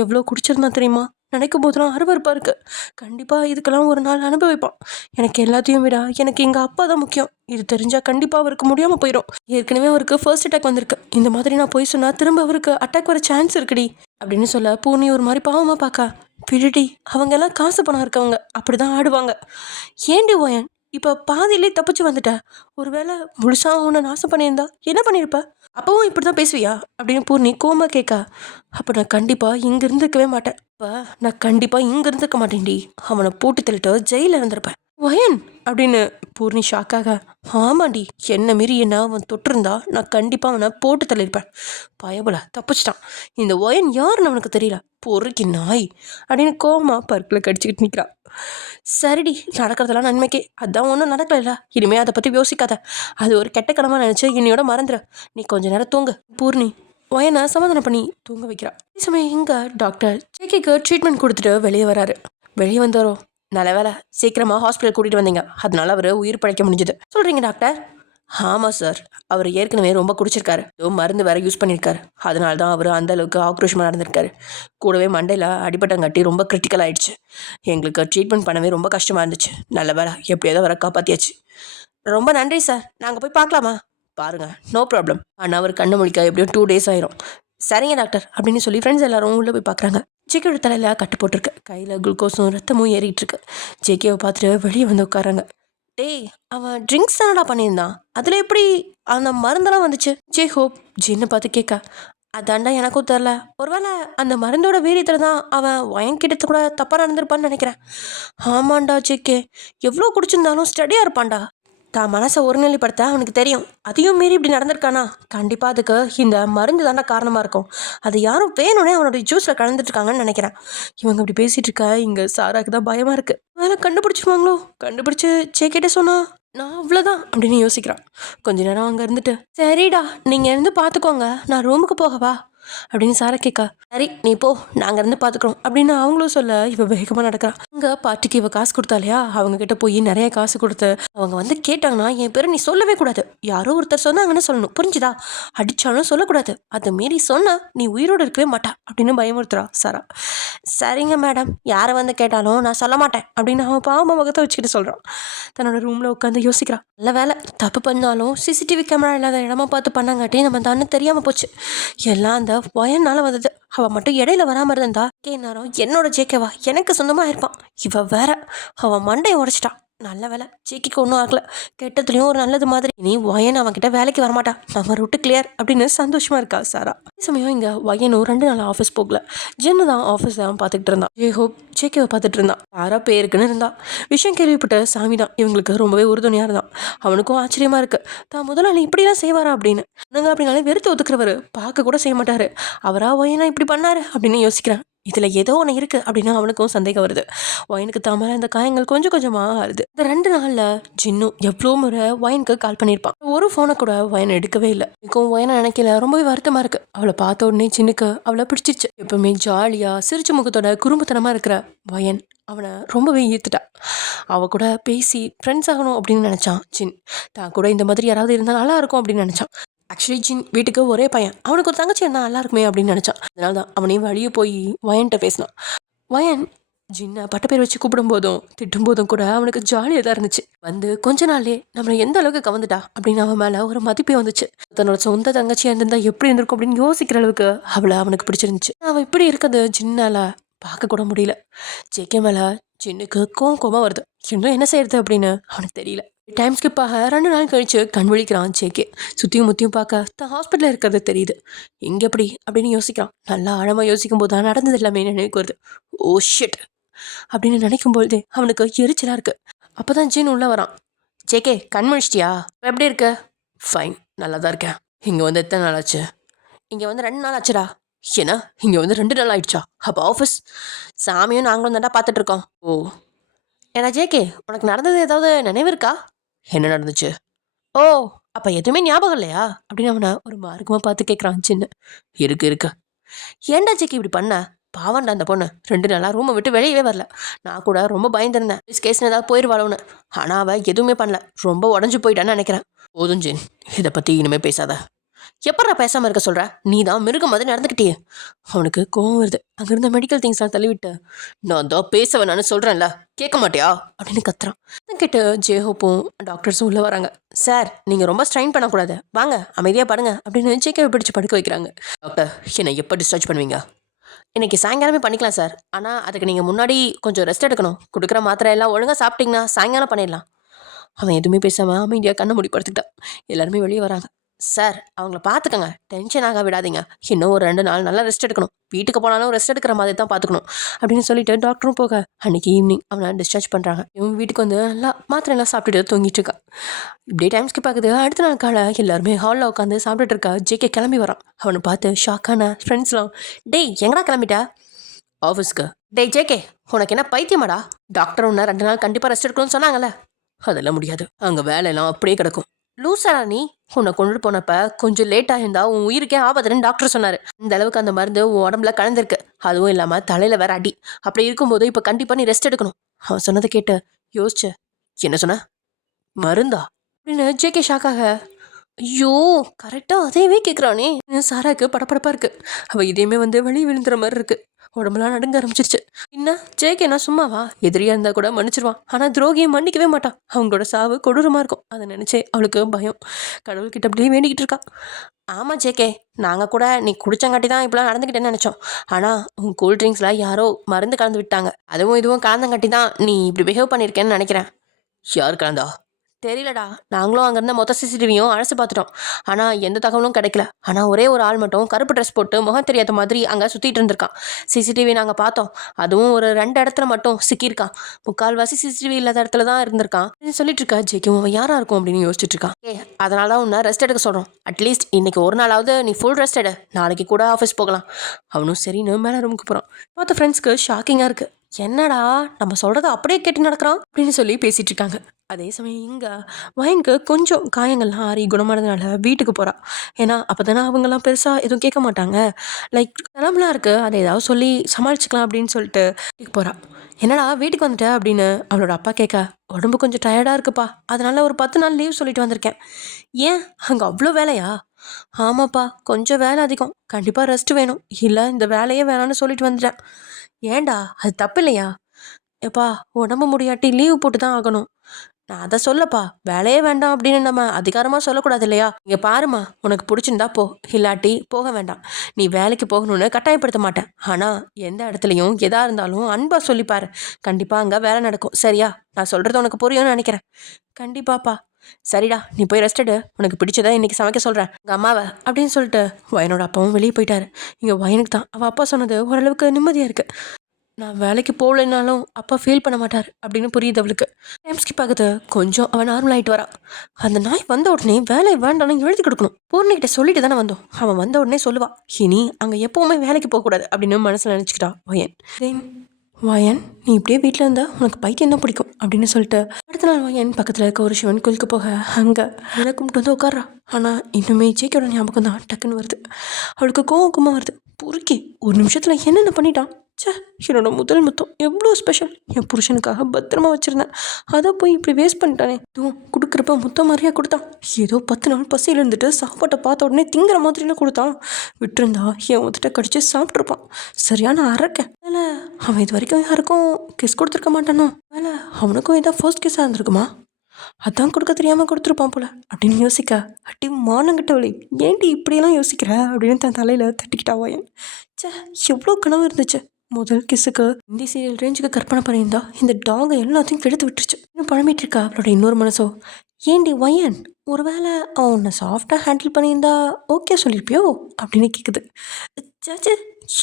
எவ்வளோ குடிச்சிருந்தான் தெரியுமா? நினைக்கும் போதெல்லாம் அருவருப்பாக இருக்குது. கண்டிப்பாக இதுக்கெல்லாம் ஒரு நாள் அனுபவிப்பான். எனக்கு எல்லாத்தையும் விட எனக்கு எங்கள் அப்பா தான் முக்கியம். இது தெரிஞ்சால் கண்டிப்பாக அவருக்கு முடியாமல் போயிடும். ஏற்கனவே அவருக்கு ஃபர்ஸ்ட் அட்டாக் வந்திருக்கு. இந்த மாதிரி நான் போய் சொன்னால் திரும்ப அவருக்கு அட்டாக் வர சான்ஸ் இருக்குடி அப்படின்னு சொல்ல பூர்ணி ஒரு மாதிரி பாவமாக பார்க்கா. பிடிடி, அவங்க எல்லாம் காசு பணம் இருக்கவங்க, அப்படி தான் ஆடுவாங்க. ஏண்டி ஓயன், இப்போ பாதியிலே தப்பிச்சு வந்துட்ட. ஒருவேளை முழுசாக உன்னை நாசம் பண்ணியிருந்தா என்ன பண்ணியிருப்ப? அப்பவும் இப்படி தான் பேசுவியா அப்படின்னு பூர்ணி கோமா கேட்கா. அப்போ நான் கண்டிப்பாக இங்கே இருந்திருக்கவே மாட்டேன். இப்போ நான் கண்டிப்பாக இங்கே இருந்திருக்க மாட்டேன்டி. அவனை போட்டு தள்ளிட்டு ஜெயிலில் இருந்திருப்பேன். வயன் அப்படின்னு பூர்ணி ஷாக்காக. ஆமாண்டி, என்ன மீறி என்ன அவன் தொட்டிருந்தா நான் கண்டிப்பாக அவனை போட்டு தள்ளியிருப்பேன். பயபல தப்பிச்சிட்டான். இந்த ஒயன் யாருன்னு அவனுக்கு தெரியல, பொறுக்கி நாய் அப்படின்னு கோமா பற்களை கடிச்சிக்கிட்டு நிற்கிறான். சரிடி, நடக்கிறதெல்லாம் நன்மைக்கே, அதான் ஒன்றும் நடக்கல. இனிமேல் அதை பற்றி யோசிக்காத. அது ஒரு கெட்ட கடமை நினச்சி என்னையோட மறந்துடு. நீ கொஞ்ச நேரம் தூங்கு. பூர்ணி வயனை சமாதானம் பண்ணி தூங்க வைக்கிறா. அதே சமயம் இங்கே டாக்டர் ஜேகேக்கு ட்ரீட்மெண்ட் கொடுத்துட்டு வெளியே வராரு. வெளியே வந்தாரோ, நல்ல வேலை சீக்கிரமாக ஹாஸ்பிட்டல் கூட்டிகிட்டு வந்தீங்க, அதனால அவர் உயிர் பழைக்க முடிஞ்சது சொல்கிறீங்க டாக்டர்? ஆமாம் சார், அவர் ஏற்கனவே ரொம்ப குடிச்சிருக்காரு, மருந்து வேறு யூஸ் பண்ணியிருக்காரு. அதனால தான் அவர் அந்தளவுக்கு ஆக்ரோஷமாக நடந்திருக்காரு. கூடவே மண்டையில் அடிபட்டங்காட்டி ரொம்ப கிரிட்டிக்கல் ஆகிடுச்சு. எங்களுக்கு ட்ரீட்மெண்ட் பண்ணவே ரொம்ப கஷ்டமாக இருந்துச்சு. நல்ல வேலை எப்படியாவது அவரை காப்பாற்றியாச்சு. ரொம்ப நன்றி சார், நாங்கள் போய் பார்க்கலாமா? பாருங்கள், நோ ப்ராப்ளம். ஆனால் அவர் கண்ணு முழிக்க எப்படியும் 2 days ஆயிரும். சரிங்க டாக்டர் அப்படின்னு சொல்லி ஃப்ரெண்ட்ஸ் எல்லாரும் உள்ளே போய் பார்க்குறாங்க. ஜேகேயோட தலையில் கட்டு போட்டிருக்கு, கையில் குளுக்கோஸும் ரத்தமும் ஏறிட்டுருக்கு. ஜேகேவை பார்த்துட்டு வெளியே வந்து உட்காராங்க. டேய், அவன் ட்ரிங்க்ஸ் தானடா பண்ணியிருந்தான், அதில் எப்படி அந்த மருந்தெல்லாம் வந்துச்சு? ஜே ஹோப் ஜின்னு பார்த்து கேட்க. அதாண்டா எனக்கும் தெரில. ஒருவேளை அந்த மருந்தோட வீரியத்தில் தான் அவன் வயங்கிட்ட கூட தப்பாக நடந்திருப்பான்னு நினைக்கிறேன். ஆமாண்டா ஜேகே, எவ்வளோ குடிச்சிருந்தாலும் ஸ்டடியாக இருப்பான்டா. தான் மனசை ஒருநிலைப்படுத்த அவனுக்கு தெரியும். அதையும் மீறி இப்படி நடந்திருக்கானா? கண்டிப்பாக அதுக்கு இந்த மருந்து தாண்டா காரணமாக இருக்கும். அது யாரும் வேணும்னே அவனுடைய ஜூஸில் கலந்துட்டுருக்காங்கன்னு நினைக்கிறேன். இவங்க இப்படி பேசிகிட்டு இருக்கா. இங்கே சாராக்கு தான் பயமாக இருக்குது. அதெல்லாம் கண்டுபிடிச்சிருவாங்களோ? கண்டுபிடிச்சி ஜேகேட்ட சொன்னா நான் அவ்வளோதான் அப்படின்னு யோசிக்கிறான். கொஞ்ச நேரம் அங்கே இருந்துட்டு, சரிடா நீங்கள் இருந்து பார்த்துக்கோங்க, நான் ரூமுக்கு போகவா அப்படின்னு சாரா கேட்கா. சரி நீ போ, நாங்கள் இருந்து பார்த்துக்குறோம் அப்படின்னு அவங்களும் சொல்ல இவ வேகமாக நடக்கிறான். அங்கே பாட்டிக்கு இவ காசு கொடுத்தாலையா, அவங்க கிட்ட போய் நிறைய காசு கொடுத்து அவங்க வந்து கேட்டாங்கன்னா என் பேரை நீ சொல்லவே கூடாது. யாரோ ஒருத்தர் சொன்னாங்கன்னு சொல்லணும், புரிஞ்சுதா? அடித்தாலும் சொல்லக்கூடாது. அதை மீறி சொன்னா நீ உயிரோடு இருக்கவே மாட்டா அப்படின்னு பயமுறுத்துறா சாரா. சரிங்க மேடம், யாரை வந்து கேட்டாலும் நான் சொல்ல மாட்டேன் அப்படின்னு அவன் பாவமாக முகத்தை வச்சுக்கிட்டு சொல்கிறான். தன்னோட ரூமில் உட்காந்து யோசிக்கிறான். நல்ல வேலை, தப்பு பண்ணாலும் சிசிடிவி கேமரா இல்லாத இடமா பார்த்து பண்ணாங்காட்டி நம்ம தானே தெரியாமல் போச்சு. எல்லாம் அந்த வயனால வந்தது. அவள் மட்டும் இடையில வராமல் இருந்தா நேரம் என்னோட ஜேகேவா எனக்கு சொந்தமாக இருப்பான். இவ வேற, அவன் மண்டையை உடைச்சிட்டான். நல்ல வேலை ஜேக்கிக்கு ஒன்றும் ஆகல. கெட்டதுலேயும் ஒரு நல்லது மாதிரி. இனி ஒயன் அவன்கிட்ட வேலைக்கு வரமாட்டா. நம்ம ரூட்டு கிளியர் அப்படின்னு சந்தோஷமா இருக்கா சாரா. அதே சமயம் இங்கே ஒயனும் 2 நாள் ஆஃபீஸ் போகல. ஜின்னு தான் ஆஃபீஸ் தான் பார்த்துக்கிட்டு இருந்தான். ஹோப் ஜேக்கியை பார்த்துட்டு இருந்தான். சாரா பேருக்குன்னு இருந்தா. விஷயம் கேள்விப்பட்ட சாமி தான் இவங்களுக்கு ரொம்பவே உறுதுணையாக இருந்தான். அவனுக்கும் ஆச்சரியமா இருக்கு. தான் முதலாளி இப்படிலாம் செய்வாரா அப்படின்னு. அப்படின்னாலே வெறுத்து ஒதுக்குறவர் பார்க்க கூட செய்ய மாட்டாரு. அவரா ஒயனா இப்படி பண்ணாரு அப்படின்னு யோசிக்கிறான். இதில் ஏதோ ஒன்று இருக்குது அப்படின்னு அவனுக்கும் சந்தேகம் வருது. ஒயனுக்கு தாமரை அந்த காயங்கள் கொஞ்சம் கொஞ்சமாக ஆறுது. இந்த 2 நாளில் ஜின்னு எவ்வளோ முறை ஒயனுக்கு கால் பண்ணியிருப்பான். ஒரு ஃபோனை கூட ஒயன் எடுக்கவே இல்லை. எனக்கும் ஒயனை நினைக்கல ரொம்பவே வருத்தமாக இருக்கு. அவளை பார்த்த உடனே ஜின்னுக்கு அவளை பிடிச்சிருச்சு. எப்பவுமே ஜாலியாக சிரிச்ச முகத்தோட குறும்புத்தனமாக இருக்கிற ஒயன் அவனை ரொம்பவே ஈர்த்துட்டா. அவ கூட பேசி ஃப்ரெண்ட்ஸ் ஆகணும் அப்படின்னு நினச்சான் ஜின். தான் கூட இந்த மாதிரி யாராவது இருந்தால் நல்லா இருக்கும் அப்படின்னு நினச்சான். ஆக்சுவலி ஜின் வீட்டுக்கு ஒரே பையன். அவனுக்கு ஒரு தங்கச்சி இருந்தால் நல்லா இருக்குமே அப்படின்னு நினச்சான். அதனால தான் அவனையும் வழியே போய் ஒயன்கிட்ட பேசினான். ஒயன் ஜின்னை பட்ட பேர் வச்சு கூப்பிடும் போதும் திட்டும் போதும் கூட அவனுக்கு ஜாலியாக தான் இருந்துச்சு. வந்து கொஞ்ச நாள்லேயே நம்மளை எந்த அளவுக்கு கவர்ந்துட்டா அப்படின்னு அவன் மேலே ஒரு மதிப்பே வந்துச்சு. தன்னோட சொந்த தங்கச்சியாக இருந்திருந்தா எப்படி இருந்திருக்கும் அப்படின்னு யோசிக்கிற அளவுக்கு அவளை அவனுக்கு பிடிச்சிருந்துச்சு. அவன் இப்படி இருக்கிறது ஜின்னால பார்க்க கூட முடியல. ஜேகே மேலே ஜின்னுக்கு கோவமா வருது. இன்னும் என்ன செய்யறது அப்படின்னு அவனுக்கு தெரியல. டைம் ஸ்கிப் ஆக 2 நாள் கழிச்சு கண் விழிக்கிறான் ஜேகே. சுற்றியும் முத்தியும் பார்க்க தான் ஹாஸ்பிட்டலில் இருக்கிறது தெரியுது. எங்கே எப்படி அப்படின்னு யோசிக்கிறான். நல்லா ஆழமாக யோசிக்கும் போது தான் நடந்தது எல்லாமே நினைவுக்கு வருது. ஓ ஷிட் அப்படின்னு நினைக்கும் பொழுதே அவனுக்கு எரிச்சலாக இருக்கு. அப்போ தான் ஜீன் உள்ளே வரான். ஜேகே கண் முழிச்சிட்டியா? எப்படி இருக்க? ஃபைன், நல்லா தான் இருக்கேன். இங்கே வந்து எத்தனை நாள் ஆச்சு? இங்கே வந்து 2 நாள் ஆச்சுடா. ஏன்னா இங்கே வந்து 2 நாள் ஆயிடுச்சா? அப்போ ஆஃபீஸ் சாமியும் நாங்களும் தாண்டா பார்த்துட்டு இருக்கோம். ஓ ஏன்னா ஜேகே உனக்கு நடந்தது ஏதாவது நினைவு இருக்கா? என்ன நடந்துச்சு? ஓ அப்போ எதுவுமே ஞாபகம் இல்லையா அப்படின்னு அவனை ஒரு மார்க்கமாக பார்த்து கேட்குறான் சின்ன. இருக்கு. ஏன்டா ஜேகே இப்படி பண்ண? பாவண்டா அந்த பொண்ணு 2 நாளாக ரூமை விட்டு வெளியவே வரல. நான் கூட ரொம்ப பயந்துருந்தேன் கேஸ்னு ஏதாவது போயிடுவாளோன்னு. ஆனால் அவள் எதுவுமே பண்ணல. ரொம்ப உடஞ்சி போயிட்டான்னு நினைக்கிறேன். போதும் ஜின், இதை பற்றி இனிமேல் பேசாத. எப்படா பேசாமல் இருக்க சொல்கிற? நீ தான் மிருகம் மாதிரி நடந்துக்கிட்டியே. அவனுக்கு கோவம் வருது. அங்கேருந்த மெடிக்கல் திங்ஸ்லாம் தள்ளிவிட்டு நான் தான் பேச வேணான்னு சொல்கிறேன்ல, கேட்க மாட்டியா அப்படின்னு கத்துறான். கேட்டு ஜேஹோப்பும் டாக்டர்ஸும் உள்ளே வராங்க. சார் நீங்கள் ரொம்ப ஸ்ட்ரைன் பண்ணக்கூடாது, வாங்க அமைதியாக படுங்க அப்படின்னு ஜேகேவை பிடிச்சி படுக்க வைக்கிறாங்க. டாக்டர் என்னை எப்போ டிஸ்சார்ஜ் பண்ணுவீங்க? இன்றைக்கி சாயங்காலமே பண்ணிக்கலாம் சார். ஆனால் அதுக்கு நீங்கள் முன்னாடி கொஞ்சம் ரெஸ்ட் எடுக்கணும். கொடுக்குற மாத்திரை எல்லாம் ஒழுங்காக சாப்பிட்டீங்கன்னா சாயங்காலம் பண்ணிடலாம். அவன் எதுவுமே பேசாமல் அமைதியாக கண்ணை மூடி படுத்துக்கிட்டான். எல்லாருமே வெளியே வராங்க. சார் அவங்கள பார்த்துக்கங்க, டென்ஷன் ஆக விடாதீங்க. இன்னும் ஒரு 2 நாள் நல்லா ரெஸ்ட் எடுக்கணும். வீட்டுக்கு போனாலும் ரெஸ்ட் எடுக்கிற மாதிரி தான் பார்த்துக்கணும் அப்படின்னு சொல்லிட்டு டாக்டரும் போக அன்றைக்கி ஈவினிங் அவனை டிஸ்சார்ஜ் பண்ணுறாங்க. இவன் வீட்டுக்கு வந்து நல்லா மாத்திரை எல்லாம் சாப்பிட்டுட்டு தூங்கிட்டு இருக்கான். இப்படியே டைம் ஸ்கிப் ஆகுது. அடுத்த நாள் காலை எல்லாருமே ஹாலில் உட்காந்து சாப்பிட்டுட்டு இருக்கா. ஜேகே கிளம்பி வரான். அவனை பார்த்து ஷாக்கான ஃப்ரெண்ட்ஸ்லாம், டேய் எங்கடா கிளம்பிட்டா? ஆஃபீஸ்க்கு. டேய் ஜேகே உனக்கு என்ன பைத்தியமாடா? டாக்டர் ஒன்று 2 நாள் கண்டிப்பாக ரெஸ்ட் எடுக்கணும்னு சொன்னாங்கல்ல. அதெல்லாம் முடியாது, அங்கே வேலையெல்லாம் அப்படியே கிடக்கும். லூசாரா நீ? உன்னை கொண்டுட்டு போனப்ப கொஞ்சம் லேட்டாக இருந்தா உன் உயிருக்கே ஆபத்துன்னு டாக்டர் சொன்னார். இந்த அளவுக்கு அந்த மருந்து உன் உடம்புல கலந்துருக்கு. அதுவும் இல்லாமல் தலையில் வேற அடி. அப்படி இருக்கும்போது இப்போ கண்டிப்பாக நீ ரெஸ்ட் எடுக்கணும். அவன் சொன்னதை கேட்டு யோசிச்சு, என்ன சொன்ன? மருந்தா அப்படின்னு ஜேகே ஷாக்காக, ஐயோ கரெக்டாக அதையவே கேட்குறானே. சாராக்கு படப்படப்பாக இருக்கு. அவள் இதையுமே வந்து வெளியே விழுந்துற மாதிரி இருக்கு. உடம்புலாம் நடுங்க ஆரம்பிச்சிருச்சு. என்ன ஜேகே நான் சும்மாவா? எதிரியா இருந்தா கூட மன்னிச்சிருவான். ஆனால் துரோகியை மன்னிக்கவே மாட்டான். அவங்களோட சாவு கொடூரமாக இருக்கும். அதை நினச்சே அவளுக்கு பயம். கடவுள்கிட்ட அப்படியே வேண்டிக்கிட்டு இருக்கா. ஆமாம் ஜேகே, நாங்கள் கூட நீ குடிச்சங்காட்டி தான் இப்படிலாம் நடந்துக்கிட்டேன்னு நினச்சோம். ஆனால் உன் கூல் ட்ரிங்க்ஸில் யாரோ மருந்து கலந்து விட்டாங்க. அதுவும் இதுவும் கலந்தங்காட்டி தான் நீ இப்படி பிஹேவ் பண்ணியிருக்கேன்னு நினைக்கிறேன். யார் கலந்தா? தெரியலடா. நாங்களும் அங்கேருந்த மொத்த சிசிடிவியும் அழைச்சி பார்த்துட்டோம். ஆனால் எந்த தகவலும் கிடைக்கல. ஆனால் ஒரே ஒரு ஆள் மட்டும் கருப்பு ட்ரெஸ் போட்டு முகம் தெரியாத மாதிரி அங்கே சுற்றிட்டு இருந்திருக்கான். சிசிடிவி நாங்கள் பார்த்தோம். அதுவும் ஒரு 2 இடத்துல மட்டும் சிக்கியிருக்கான். 3/4 சிசிடிவி இல்லாத இடத்துல தான் இருந்திருக்கான் சொல்லிட்டு இருக்கா. ஜெய்க்கும் அவன் யாராக இருக்கும் அப்படின்னு யோசிச்சுட்டு இருக்கான். அதனால தான் உன்னை ரெஸ்ட் எடுக்க சொல்கிறோம். அட்லீஸ்ட் இன்னைக்கு ஒரு நாளாவது நீ ஃபுல் ரெஸ்ட் எடு. நாளைக்கு கூட ஆஃபீஸ் போகலாம். அவனும் சரின்னு மேலே ரூமுக்கு போகிறான். பார்த்த ஃப்ரெண்ட்ஸ்க்கு ஷாக்கிங்காக இருக்குது. என்னடா நம்ம சொல்கிறத அப்படியே கேட்டு நடக்கிறான் அப்படின்னு சொல்லி பேசிகிட்டு இருக்காங்க. அதே சமயம் இங்கே வயனுக்கு கொஞ்சம் காயங்கள்லாம் ஆறி குணமானதுனால வீட்டுக்கு போகிறா. ஏன்னா அப்போ தானே அவங்கெல்லாம் பெருசாக எதுவும் கேட்க மாட்டாங்க. லைக் நிலமெலாம் இருக்குது, அதை ஏதாவது சொல்லி சமாளிச்சுக்கலாம் அப்படின்னு சொல்லிட்டு வீட்டுக்கு போகிறா. என்னடா வீட்டுக்கு வந்துட்ட அப்படின்னு அவளோட அப்பா கேட்க, உடம்பு கொஞ்சம் டயர்டாக இருக்குப்பா, அதனால ஒரு 10 நாள் லீவ் சொல்லிட்டு வந்திருக்கேன். ஏன் அங்கே அவ்வளோ வேலையா? ஆமாப்பா கொஞ்சம் வேலை அதிகம், கண்டிப்பாக ரெஸ்ட் வேணும். இல்லை இந்த வேலையே வேணான்னு சொல்லிட்டு வந்துட்டேன். ஏன்டா அது தப்பு இல்லையா? எப்பா உடம்பு முடியாட்டி லீவு போட்டு தான் ஆகணும். நான் அதை சொல்லப்பா, வேலையே வேண்டாம் அப்படின்னு நம்ம அதிகாரமாக சொல்லக்கூடாது இல்லையா? இங்கே பாருமா, உனக்கு பிடிச்சிருந்தா போ, இல்லாட்டி போக வேண்டாம். நீ வேலைக்கு போகணும்னு கட்டாயப்படுத்த மாட்டேன். ஆனால் எந்த இடத்துலையும் எதா இருந்தாலும் அன்பா சொல்லிப்பாரு. கண்டிப்பாக அங்கே வேலை நடக்கும். சரியா? நான் சொல்கிறது உனக்கு புரியும்னு நினைக்கிறேன். கண்டிப்பாப்பா. சரிடா, நீ போய் ரெஸ்ட் எடு. உனக்கு பிடிச்சதை இன்னைக்கு சமைக்க சொல்கிறேன் உங்கள் அம்மாவை அப்படின்னு சொல்லிட்டு வயனோட அப்பாவும் வெளியே போயிட்டாரு. இங்கே வயனுக்கு தான் அவள் அப்பா சொன்னது ஓரளவுக்கு நிம்மதியாக இருக்குது. நான் வேலைக்கு போகலைன்னாலும் அப்பா ஃபீல் பண்ண மாட்டார் அப்படின்னு புரியுது அவளுக்கு. டைம் ஸ்கிப் ஆகுது. கொஞ்சம் அவன் நார்மல் ஆகிட்டு வரான். அந்த நாய் வந்த உடனே வேலையை வேண்டாம்னு எழுதி கொடுக்கணும். பூர்ணிகிட்ட சொல்லிட்டு தானே வந்தோம். அவன் வந்த உடனே சொல்லுவா, இனி அங்கே எப்போவுமே வேலைக்கு போகக்கூடாது அப்படின்னு மனசில் நினச்சிக்கிட்டா வயன். வயன், நீ இப்படியே வீட்டில் இருந்தால் உனக்கு பைத்தியம் தான் பிடிக்கும் அப்படின்னு சொல்லிட்டு அடுத்த நாள் வயன் பக்கத்தில் இருக்க ஒரு சிவன் கோயிலுக்கு போக அங்கே வேலை கும்பிட்டு வந்து உட்கார்றா. ஆனால் இன்னுமே ஜேக்கியோட ஞாபகம் தான் டக்குன்னு வருது. அவளுக்கு கோவமாக வருது. பொறுக்கி ஒரு நிமிஷத்தில் என்னென்ன பண்ணிட்டான். சே, என்னோட முதல் முத்தம் எவ்வளோ ஸ்பெஷல். என் புருஷனுக்காக பத்திரமா வச்சுருந்தேன். அதை போய் இப்படி வேஸ்ட் பண்ணிட்டானே. இதுவும் கொடுக்குறப்ப முத்தம் மாதிரியா கொடுத்தான். ஏதோ 10 நாள் பசியில் இருந்துட்டு சாப்பாட்டை பார்த்த உடனே திங்கிற மாதிரிலாம் கொடுத்தான். விட்டுருந்தா என் ஒத்துட்ட கடிச்சு சாப்பிட்ருப்பான். சரியான அரக்க. வேலை அவன் இது வரைக்கும் யாருக்கும் கிஸ் கொடுத்துருக்க மாட்டானோ? வேலை அவனுக்கும் ஏதோ ஃபர்ஸ்ட் கிஸ்ஸாக இருந்திருக்குமா? அதான் கொடுக்க தெரியாமல் கொடுத்துருப்பான் போல அப்படின்னு யோசிக்க, அட்டி மானங்கிட்டவளே, ஏன்டி இப்படியெல்லாம் யோசிக்கிற அப்படின்னு தன் தலையில் தட்டிக்கிட்டா வயன். சே, எவ்வளோ கனவு இருந்துச்சு. முதல் கிஸுக்கு ஹிந்தி சீரியல் ரேஞ்சுக்கு கற்பனை பண்ணியிருந்தா இந்த டாகை எல்லாத்தையும் கெடுத்து விட்டுருச்சு. இன்னும் பழமிட்டு இருக்கா அவளோட இன்னொரு மனசோ. ஏண்டி வயன், ஒருவேளை அவன் உன்னை சாஃப்டாக ஹேண்டில் பண்ணியிருந்தா ஓகே சொல்லியிருப்பியோ அப்படின்னு கேட்குது. சாச்சு,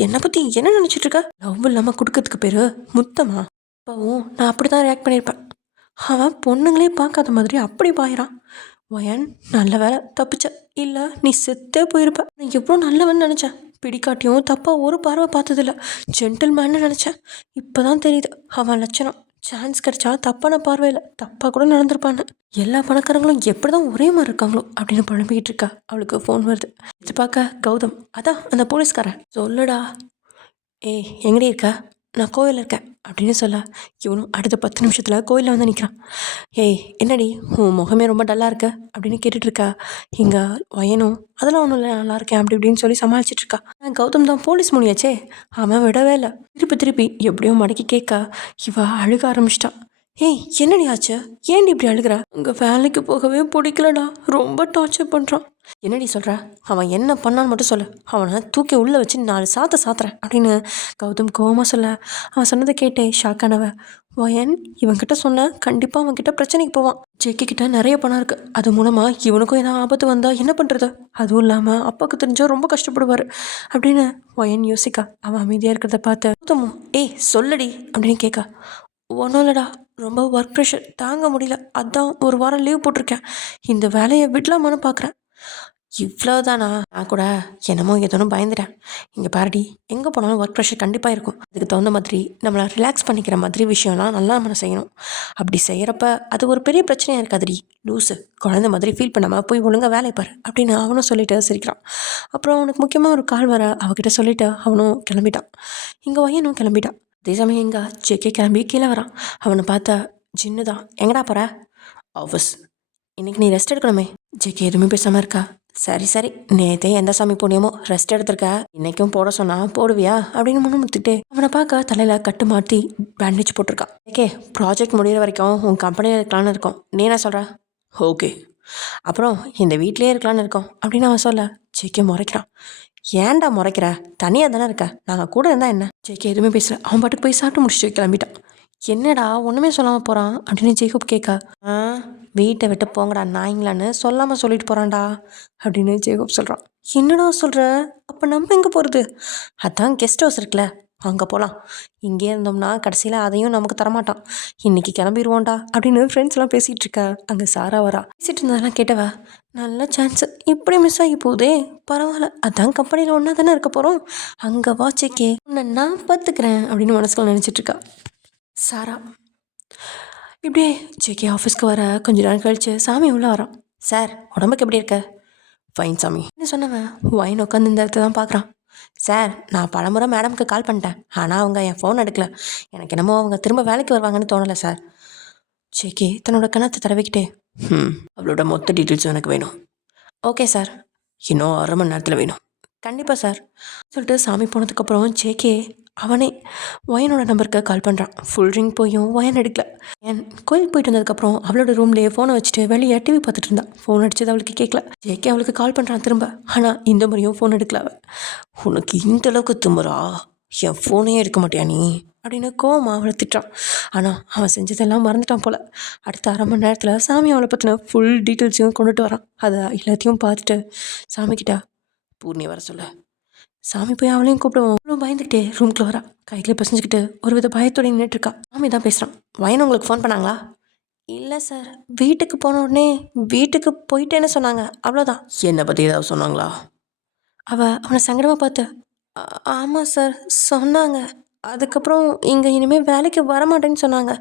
என்னை பற்றி என்ன நினச்சிட்டு இருக்க? லவ் இல்லாமல் கொடுக்கறதுக்கு பேர் முத்தமா? அப்பவும் நான் அப்படி தான் ரியாக்ட் பண்ணியிருப்பேன். அவன் பொண்ணுங்களே பார்க்காத மாதிரி அப்படி பாயிறான். வயன், நல்ல வேலை தப்பிச்ச, இல்லை நீ செத்தே போயிருப்ப. நான் எவ்வளோ நல்லவன்னு நினச்சேன். பிடிக்காட்டியும் தப்பாக ஒரு பார்வை பார்த்ததில்ல. ஜென்டில்மேன்னு நினச்சேன். இப்போ தான் தெரியுது அவன் லட்சணம். சான்ஸ் கிடைச்சா தப்பான பார்வையில் தப்பாக கூட நடந்திருப்பான்னு. எல்லா பணக்காரங்களும் எப்படி தான் ஒரே மாதிரி இருக்காங்களோ அப்படின்னு புலம்பிக்கிட்டு இருக்கா. அவளுக்கு ஃபோன் வருது. இது பார்க்க கௌதம், அதான் அந்த போலீஸ்காரன். சொல்லுடா. ஏய், எங்கடி இருக்க? நான் கோயிலில் இருக்கேன் அப்படின்னு சொல்ல, இவனும் அடுத்த 10 நிமிஷத்தில் கோயிலில் வந்து நிற்கிறான். ஏய், என்னடி உன் முகமே ரொம்ப டல்லாக இருக்க அப்படின்னு கேட்டுட்ருக்கா. இங்கே வயனும் அதெல்லாம் ஒன்றும் இல்லை, நல்லா இருக்கேன் அப்படி இப்படின்னு சொல்லி சமாளிச்சிட்ருக்கா. கௌதம் தான் போலீஸ் மொழியாச்சே, அவன் விடவே இல்லை. திருப்பி எப்படியோ மடக்கி கேட்க இவ அழுக ஆரம்பிச்சிட்டான். ஏய், என்னடி ஆச்சு? ஏன்டி இப்படி அழுகிற? உங்கள் வேலைக்கு போகவே பிடிக்கலடா, ரொம்ப டார்ச்சர் பண்ணுறான். என்னடி சொல்கிற? அவன் என்ன பண்ணான்னு மட்டும் சொல்லு, அவனை தூக்கி உள்ளே வச்சு 4 சாத்துறேன் அப்படின்னு கௌதம் கோவமாக சொல்ல, அவன் சொன்னதை கேட்டே ஷாக்கானவ. வயன், இவன்கிட்ட சொன்ன கண்டிப்பாக அவன்கிட்ட பிரச்சனைக்கு போவான். ஜெக்கி கிட்ட நிறைய பணம் இருக்குது. அது மூலமாக இவனுக்கும் ஏதாவது ஆபத்து வந்தால் என்ன பண்ணுறது? அதுவும் இல்லாமல் அப்பாவுக்கு தெரிஞ்சால் ரொம்ப கஷ்டப்படுவார் அப்படின்னு வயன் யோசிக்கா. அவன் அமைதியாக இருக்கிறத பார்த்து கௌதமும், ஏய் சொல்லடி அப்படின்னு கேட்கா. ஒன்றும் இல்லைடா, ரொம்ப ஒர்க் ப்ரெஷர் தாங்க முடியல, அதான் ஒரு வாரம் லீவ் போட்டிருக்கேன். இந்த வேலையை விடலாமான்னு பார்க்குறேன். இவ்வளோதானா? நான் கூட என்னமோ ஏதோன்னு பயந்துட்டேன். இங்கே பாருடி, எங்கே போனாலும் ஒர்க் ப்ரெஷர் கண்டிப்பாக இருக்கும். அதுக்கு தகுந்த மாதிரி நம்மளை ரிலாக்ஸ் பண்ணிக்கிற மாதிரி விஷயம்லாம் நல்லா நம்ம செய்யணும். அப்படி செய்கிறப்ப அது ஒரு பெரிய பிரச்சனையாக இருக்காதுடி. லூஸு குழந்த மாதிரி ஃபீல் பண்ணாமல் போய் ஒழுங்காக வேலையை பாரு அப்படின்னு அவனும் சொல்லிட்டு சிரிக்கிறான். அப்புறம் அவனுக்கு முக்கியமாக ஒரு கால் வர அவகிட்ட சொல்லிவிட்டு அவனும் கிளம்பிட்டான். இங்கே வயனும் கிளம்பிட்டான். அதே சமயம் எங்கே ஜெக்கே கிளம்பி கீழே வரான். அவனை பார்த்தா, ஜின்னு தான். எங்கடா போகிற? ஆஃபீஸ். இன்றைக்கி நீ ரெஸ்ட் எடுக்கணுமே. ஜெக்கே எதுவுமே பேசாமல் இருக்கா. சரி நேற்றே எந்த சாமி புண்ணியமோ ரெஸ்ட் எடுத்திருக்க, இன்றைக்கும் போட சொன்னால் போடுவியா அப்படின்னு முன்னுமுத்துட்டே அவனை பார்க்க தலையில் கட்டு மாட்டி பேண்டேஜ் போட்டிருக்கான். ஓகே, ப்ராஜெக்ட் முடிகிற வரைக்கும் உன் கம்பெனியில் இருக்கலான்னு இருக்கோம். நீ என்ன சொல்கிற? ஓகே. அப்புறம் இந்த வீட்லேயே இருக்கலான்னு இருக்கோம் அப்படின்னு அவன் சொல்ல, ஜெக்கே முறைக்கிறான். ஏன்டா முறைக்கிற? தனியாக தானே இருக்க, நாங்கள் கூட இருந்தால் என்ன? ஜெய்கே எதுவுமே பேசல. அவன் பாட்டுக்கு போய் சாப்பிட்டு முடிச்சுட்டு கிளம்பிட்டான். என்னடா ஒன்றுமே சொல்லாமல் போகிறான் அப்படின்னு ஜெய்கப் கேட்க, வீட்டை விட்டு போங்கடா நாய்ங்களான்னு சொல்லாமல் சொல்லிட்டு போகிறான்டா அப்படின்னு ஜெய்கப் சொல்கிறான். என்னடா சொல்கிற? அப்போ நம்ம எங்கே போகிறது? அதான் கெஸ்ட் ஹவுஸ் இருக்குல்ல, அங்கே போகலாம். இங்கே இருந்தோம்னா கடைசியில் அதையும் நமக்கு தரமாட்டான். இன்றைக்கி கிளம்பிடுவோண்டா அப்படின்னு ஃப்ரெண்ட்ஸ்லாம் பேசிகிட்டு இருக்கா. அங்கே சாரா வரா. பேசிகிட்டு இருந்ததெல்லாம் கேட்டவா, நல்ல சான்ஸு இப்படி மிஸ் ஆகி போகுதே, பரவாயில்ல, அதான் கம்பெனியில் ஒன்றா தானே இருக்க போகிறோம், அங்கே வாட்சிக்கே உன்னை நான் பார்த்துக்கிறேன் அப்படின்னு மனசுக்குள்ள நினச்சிட்ருக்கா சாரா. இப்படியே ஜேகே ஆஃபீஸ்க்கு வர கொஞ்ச நேரம் கழிச்சு சாமி உள்ளே வரான். சார், உடம்புக்கு எப்படி இருக்க? ஃபைன் சாமி என்ன சொன்னவன் வைன் உட்காந்து இந்த இடத்த தான் பார்க்குறான். சார், நான் பலமுறை மேடமுக்கு கால் பண்ணிட்டேன், ஆனால் அவங்க என் ஃபோன் எடுக்கல. எனக்கு என்னமோ அவங்க திரும்ப வேலைக்கு வருவாங்கன்னு தோணலை சார். ஜேகே தன்னோட கணத்தை தடவிக்கிட்டே, அவளோட மொத்த டீட்டெயில்ஸும் எனக்கு வேணும். ஓகே சார், இன்னும் 1/2 மணி நேரத்தில் வேணும். கண்டிப்பாக சார் சொல்லிட்டு சாமி போனதுக்கப்புறம் ஜேகே அவனே ஒயனோட நம்பருக்கு கால் பண்ணுறான். ஃபுல் ரிங் போயும் ஒயன் எடுக்கல. என் கோயிலுக்கு போயிட்டு வந்ததுக்கப்புறம் அவளோட ரூம்லேயே ஃபோனை வச்சுட்டு வெளியே டிவி பார்த்துட்டு இருந்தான். ஃபோன் அடிச்சது அவளுக்கு கேட்கல. ஜேகே அவளுக்கு கால் பண்ணுறான் திரும்ப. ஆனால் இந்த முறையும் ஃபோன் எடுக்கல அவள். உனக்கு இந்த அளவுக்கு திமுறா, என் ஃபோனையே எடுக்க மாட்டியா நீ அப்படின்னு கோவமா அவளை திட்டான். ஆனால் அவன் செஞ்சதெல்லாம் மறந்துட்டான் போல. அடுத்த அரை மணி நேரத்தில் சாமி அவளை பற்றின ஃபுல் டீட்டெயில்ஸையும் கொண்டுட்டு வரான். அதை எல்லாத்தையும் பார்த்துட்டு சாமிக்கிட்ட பூர்ணி வர சொல்ல. சாமி போய் அவளையும் கூப்பிடுவோம். அவளும் பயந்துக்கிட்டே ரூம்குள்ள வரா. கைகளை பசஞ்சுக்கிட்டு ஒரு வித பயத்தோட நின்றுட்டு இருக்கா. சாமி தான் பேசுகிறான். வயன் உங்களுக்கு ஃபோன் பண்ணாங்களா? இல்லை சார், வீட்டுக்கு போன உடனே வீட்டுக்கு போயிட்டேன்னு சொன்னாங்க, அவ்வளோதான். என்னை பற்றி ஏதாவது சொன்னாங்களா? அவனை சங்கடமாக பார்த்து ஆமாம் சார் சொன்னாங்க. அதுக்கப்புறம் இங்கே இனிமேல் வேலைக்கு வரமாட்டேன்னு சொன்னாங்க.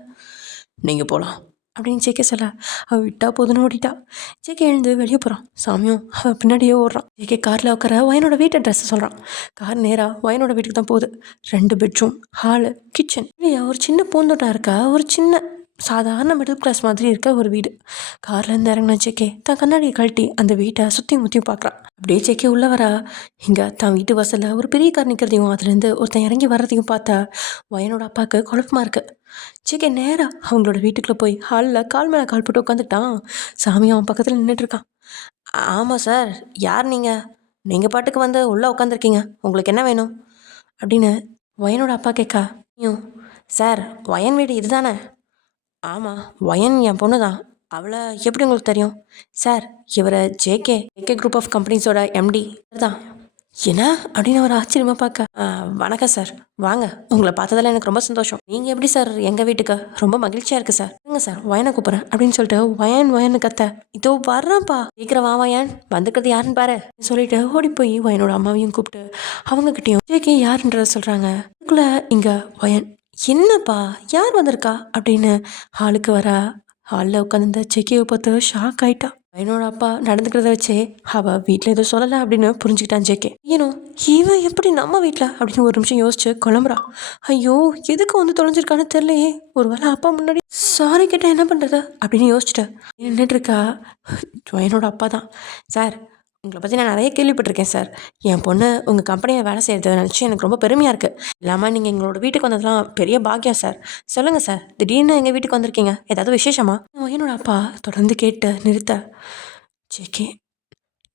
நீங்கள் போகலாம் அப்படின்னு ஜேகே சொல்ல அவள் விட்டா போதுன்னு ஓடிட்டா. ஜேகே எழுந்து வெளியே போகிறான். சாமியும் அவள் பின்னாடியே ஓடுறான். ஜேகே காரில் உட்கார வயனோட வீட்டு ட்ரெஸ்ஸை சொல்கிறான். கார் நேராக வயனோட வீட்டுக்கு தான் போகுது. 2 பெட்ரூம், ஹாலு, கிச்சன், இல்லையா ஒரு சின்ன பூந்தோட்டம் இருக்கா. ஒரு சின்ன சாதாரண மிடில் கிளாஸ் மாதிரி இருக்க ஒரு வீடு. கார்லேருந்து இறங்கின ஜேகே தான் கண்ணாடியை கழட்டி அந்த வீட்டை சுற்றி முற்றியும் பார்க்குறான். அப்படியே ஜேகே உள்ளே வரா. இங்கே தான் வீட்டு வாசலில் ஒரு பெரிய கார் நிற்கிறதையும் அதுலேருந்து ஒருத்தன் இறங்கி வர்றதையும் பார்த்தா வயனோட அப்பாவுக்கு குழப்பமாக இருக்குது. ஜேகே நேராக அவங்களோட வீட்டுக்குள்ளே போய் ஹாலில் கால் மேலே கால் போட்டு உட்காந்துட்டான். சாமி அவன் பக்கத்தில் நின்றுட்டுருக்கான். ஆமாம் சார், யார் நீங்கள் பாட்டுக்கு வந்து உள்ளே உட்காந்துருக்கீங்க, உங்களுக்கு என்ன வேணும் அப்படின்னு வயனோட அப்பா கேட்கா. சார், வயன் வீடு இதுதானே? ஆமாம், வயன் என் பொண்ணு தான். அவளை எப்படி உங்களுக்கு தெரியும்? சார், இவரை ஜேகே குரூப் ஆஃப் கம்பெனிஸோட எம்டி தான். என்ன அப்படின்னு அவர் ஆச்சரியமாக பார்க்க. வணக்கம் சார், வாங்க, உங்களை பார்த்ததில் எனக்கு ரொம்ப சந்தோஷம். நீங்கள் எப்படி சார் எங்கள் வீட்டுக்கு? ரொம்ப மகிழ்ச்சியாக இருக்குது சார். இல்லைங்க சார், வயனை கூப்பிட்றேன் அப்படின்னு சொல்லிட்டு வயன்னு கத்த. இதோ வர்றேன்ப்பா, சீக்கிரம் வா வயன், வந்துக்கிறது யாருன்னு பாரு சொல்லிட்டு ஓடி போய் வயனோட அம்மாவையும் கூப்பிட்டு அவங்கக்கிட்டையும் ஜேகே யாருன்றத சொல்கிறாங்க. அதுக்குள்ளே இங்கே வயன், என்னப்பா யார் வந்திருக்கா அப்படின்னு ஹாலுக்கு வரா. ஹாலில் உட்காந்து ஜேகேவை பார்த்து ஷாக் ஆயிட்டா. பையனோட அப்பா நடந்துக்கிறத வச்சே அவள் வீட்டில் எதுவும் சொல்லலை அப்படின்னு புரிஞ்சுக்கிட்டான் ஜேகே. இவன் எப்படி நம்ம வீட்டில் அப்படின்னு ஒரு நிமிஷம் யோசிச்சு குழம்புறான். ஐயோ, எதுக்கு வந்து தொலைஞ்சிருக்கான்னு தெரியலையே, ஒரு வேளை அப்பா முன்னாடி சாரி கேட்டால் என்ன பண்ணுறது அப்படின்னு யோசிச்சுட்டேன். நின்றுட்டு இருக்கா. பையனோட அப்பா தான். சார், உங்களை பற்றி நான் நிறைய கேள்விப்பட்டிருக்கேன் சார். என் பொண்ணு உங்கள் கம்பெனியை வேலை செய்கிறத நினச்சி எனக்கு ரொம்ப பெருமையாக இருக்குது. இல்லாமல் நீங்கள் எங்களோட வீட்டுக்கு வந்ததெல்லாம் பெரிய பாக்கியம் சார். சொல்லுங்கள் சார், திடீர்னு எங்கள் வீட்டுக்கு வந்திருக்கீங்க, ஏதாவது விசேஷமா? என்னோட அப்பா தொடர்ந்து கேட்டு நிறுத்த, ஜேகே,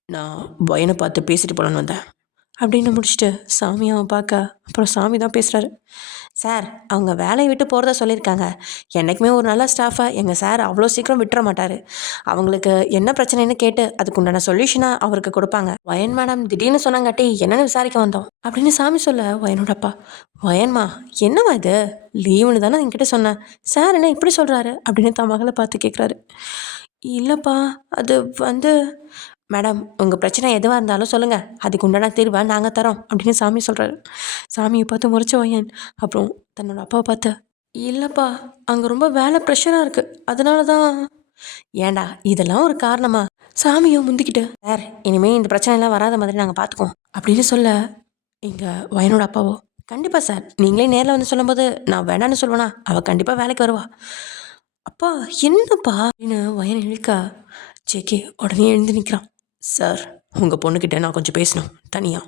நான் வயனை பார்த்து பேசிட்டு போகலான்னு வந்தேன் அப்படின்னு முடிச்சுட்டு சாமி அவன் பார்க்க. அப்புறம் சாமி தான் பேசுகிறாரு. சார், அவங்க வேலையை விட்டு போகிறதா சொல்லியிருக்காங்க. என்றைக்குமே ஒரு நல்ல ஸ்டாஃபை எங்கள் சார் அவ்வளோ சீக்கிரம் விட்டுற மாட்டார். அவங்களுக்கு என்ன பிரச்சனைன்னு கேட்டு அதுக்கு உண்டான சொல்யூஷனாக அவருக்கு கொடுப்பாங்க. வயன் மேடம் திடீர்னு சொன்னாங்காட்டி என்னென்னு விசாரிக்க வந்தோம் அப்படின்னு சாமி சொல்ல, வயனோட அப்பா, வயன்மா என்னம்மா இது, லீவுன்னு தானே என்கிட்ட சொன்னேன், சார் என்ன இப்படி சொல்கிறாரு அப்படின்னு தான் மகளை பார்த்து கேட்குறாரு. இல்லைப்பா, அது வந்து மேடம், உங்கள் பிரச்சனை எதுவாக இருந்தாலும் சொல்லுங்கள், அதுக்கு உண்டான தீர்வை நாங்கள் தரோம் அப்படின்னு சாமி சொல்கிறாரு. சாமியை பார்த்து முறைச்ச வயன் அப்புறம் தன்னோட அப்பாவை பார்த்து, இல்லைப்பா, அங்கே ரொம்ப வேலை ப்ரெஷராக இருக்குது, அதனால தான். ஏண்டா இதெல்லாம் ஒரு காரணமா? சாமியும் முந்திக்கிட்டு, சார், இனிமேல் இந்த பிரச்சனைலாம் வராத மாதிரி நாங்கள் பார்த்துக்குவோம் அப்படின்னு சொல்ல, இங்கே வயனோட அப்பாவோ, கண்டிப்பாக சார், நீங்களே நேரில் வந்து சொல்லும்போது நான் வேண்டான்னு சொல்லுவேனா, அவள் கண்டிப்பாக வேலைக்கு வருவா. அப்பா என்னப்பா அப்படின்னு வயன் இழுக்கா. ஜேகே உடனே எழுந்து நிற்கிறான். சார், உங்கள் பொண்ணுக்கிட்ட நான் கொஞ்சம் பேசணும் தனியாக.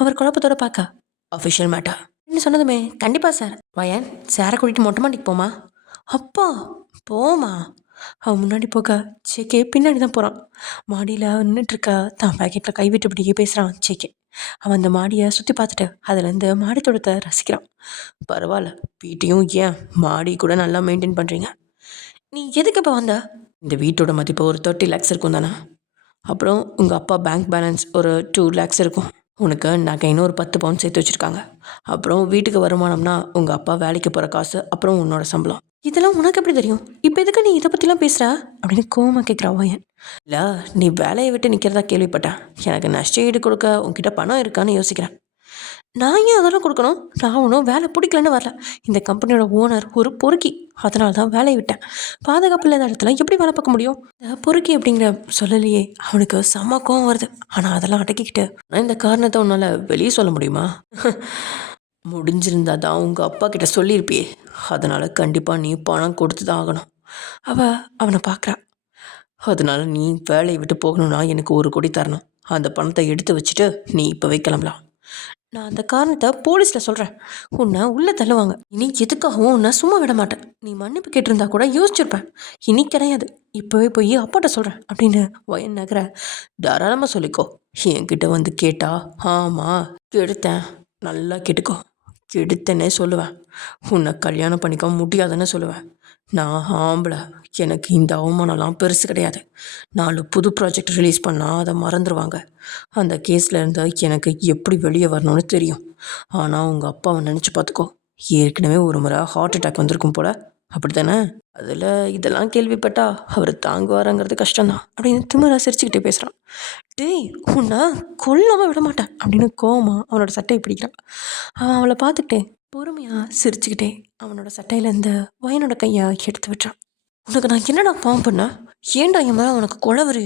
அவர் குழப்பத்தோட பார்க்க, அஃபிஷியல் மேட்டர் என்ன சொன்னதுமே, கண்டிப்பாக சார். வயன், சாரை கூட்டிகிட்டு மொட்டை மாடிக்கு போமா. அப்பா போமா. அவன் முன்னாடி போக ஜேகே பின்னாடி தான் போகிறான். மாடியில் நின்றுட்டுருக்கா. தான் பேக்கெட்டில் கைவிட்டபடியே பேசுகிறான் ஜேகே. அவன் அந்த மாடியை சுற்றி பார்த்துட்டு அதுலேருந்து மாடி தோட்டத்தை ரசிக்கிறான். பரவாயில்ல, வீட்டையும் ஏன் மாடி கூட நல்லா மெயின்டைன் பண்ணுறீங்க. நீ எதுக்கு இப்போ வந்த? இந்த வீட்டோட மதிப்பு ஒரு 30 lakhs இருக்கும் தானே. அப்புறம் உங்கள் அப்பா பேங்க் பேலன்ஸ் ஒரு 2 lakhs இருக்கும். உனக்கு நகை இன்னும் ஒரு 10 பவுன் சேர்த்து வச்சுருக்காங்க. அப்புறம் வீட்டுக்கு வருமானம்னா உங்கள் அப்பா வேலைக்கு போகிற காசு, அப்புறம் உன்னோட சம்பளம். இதெல்லாம் உனக்கு எப்படி தெரியும்? இப்போ எதுக்கு நீ இதை பற்றிலாம் பேசுகிற அப்படின்னு கோவமாக கேட்குறா வயன். இல்லை, நீ வேலையை விட்டு நிற்கிறதா கேள்விப்பட்டேன். எனக்கு நஷ்ட ஈடு கொடுக்க உங்ககிட்ட பணம் இருக்கான்னு யோசிக்கிறேன். நான் ஏன் அதெல்லாம் கொடுக்கணும்? நான் ஒன்றும் வேலை பிடிக்கலன்னு வரல. இந்த கம்பெனியோட ஓனர் ஒரு பொறுக்கி, அதனால தான் வேலையை விட்டேன். பாதுகாப்பு இல்லாத இடத்துல எப்படி வேலை பார்க்க முடியும்? இந்த பொறுக்கி அப்படிங்கிற சொல்லலையே அவனுக்கு செம்ம கோவம் வருது. ஆனால் அதெல்லாம் அடக்கிக்கிட்டு, ஆனால் இந்த காரணத்தை உன்னால் வெளியே சொல்ல முடியுமா? முடிஞ்சிருந்தா தான் உங்கள் அப்பா கிட்ட சொல்லியிருப்பியே. அதனால் கண்டிப்பாக நீ பணம் கொடுத்து தான் ஆகணும். அவனை பார்க்குறா. அதனால் நீ வேலையை விட்டு போகணும்னா எனக்கு 1 கோடி தரணும். அந்த பணத்தை எடுத்து வச்சுட்டு நீ இப்போ கிளம்பலாம். நான் அந்த காரணத்தை போலீஸில் சொல்கிறேன். உன்னை உள்ளே தள்ளுவாங்க. இனி எதுக்காகவும் உன்னை சும்மா விட மாட்டேன். நீ மன்னிப்பு கேட்டிருந்தா கூட யோசிச்சிருப்பேன். இனி கிடையாது. இப்போவே போய் அப்பாட்ட சொல்கிறேன் அப்படின்னு வயன் நகர. தாராளமாக சொல்லிக்கோ. என்கிட்ட வந்து கேட்டா ஆமாம் கெடுத்தேன், நல்லா கேட்டுக்கோ, கெடுத்தேன்னே சொல்லுவேன். உன்னை கல்யாணம் பண்ணிக்க முடியாதுன்னு சொல்லுவேன். நான் ஆம்பளை, எனக்கு இந்த அவமானம்லாம் பெருசு கிடையாது. 4 புது ப்ராஜெக்ட் ரிலீஸ் பண்ணால் அதை மறந்துடுவாங்க. அந்த கேஸில் இருந்து எனக்கு எப்படி வெளியே வரணும்னு தெரியும். ஆனால் உங்கள் அப்பாவை நினச்சி பார்த்துக்கோ. ஏற்கனவே ஒரு முறை ஹார்ட் அட்டாக் வந்திருக்கும் போல், அப்படி தானே? அதில் இதெல்லாம் கேள்விப்பட்டா அவர் தாங்குவாராங்கிறது கஷ்டம்தான் அப்படின்னு திமிரா சிரிச்சுக்கிட்டே பேசுகிறான். டேய், உன்னை கொல்லாமல் விட மாட்டேன் அப்படின்னு கோவமா அவனோட சட்டையை பிடிக்கிறான். அவன் அவளை பார்த்துக்கிட்டே பொறுமையாக சிரிச்சுக்கிட்டே அவனோட சட்டையிலேருந்து வயனோட கையை எடுத்து விட்டான். உனக்கு நான் என்னடா பாவம் பண்ணேன்? ஏன்டா என் மேலே உனக்கு குழவரு?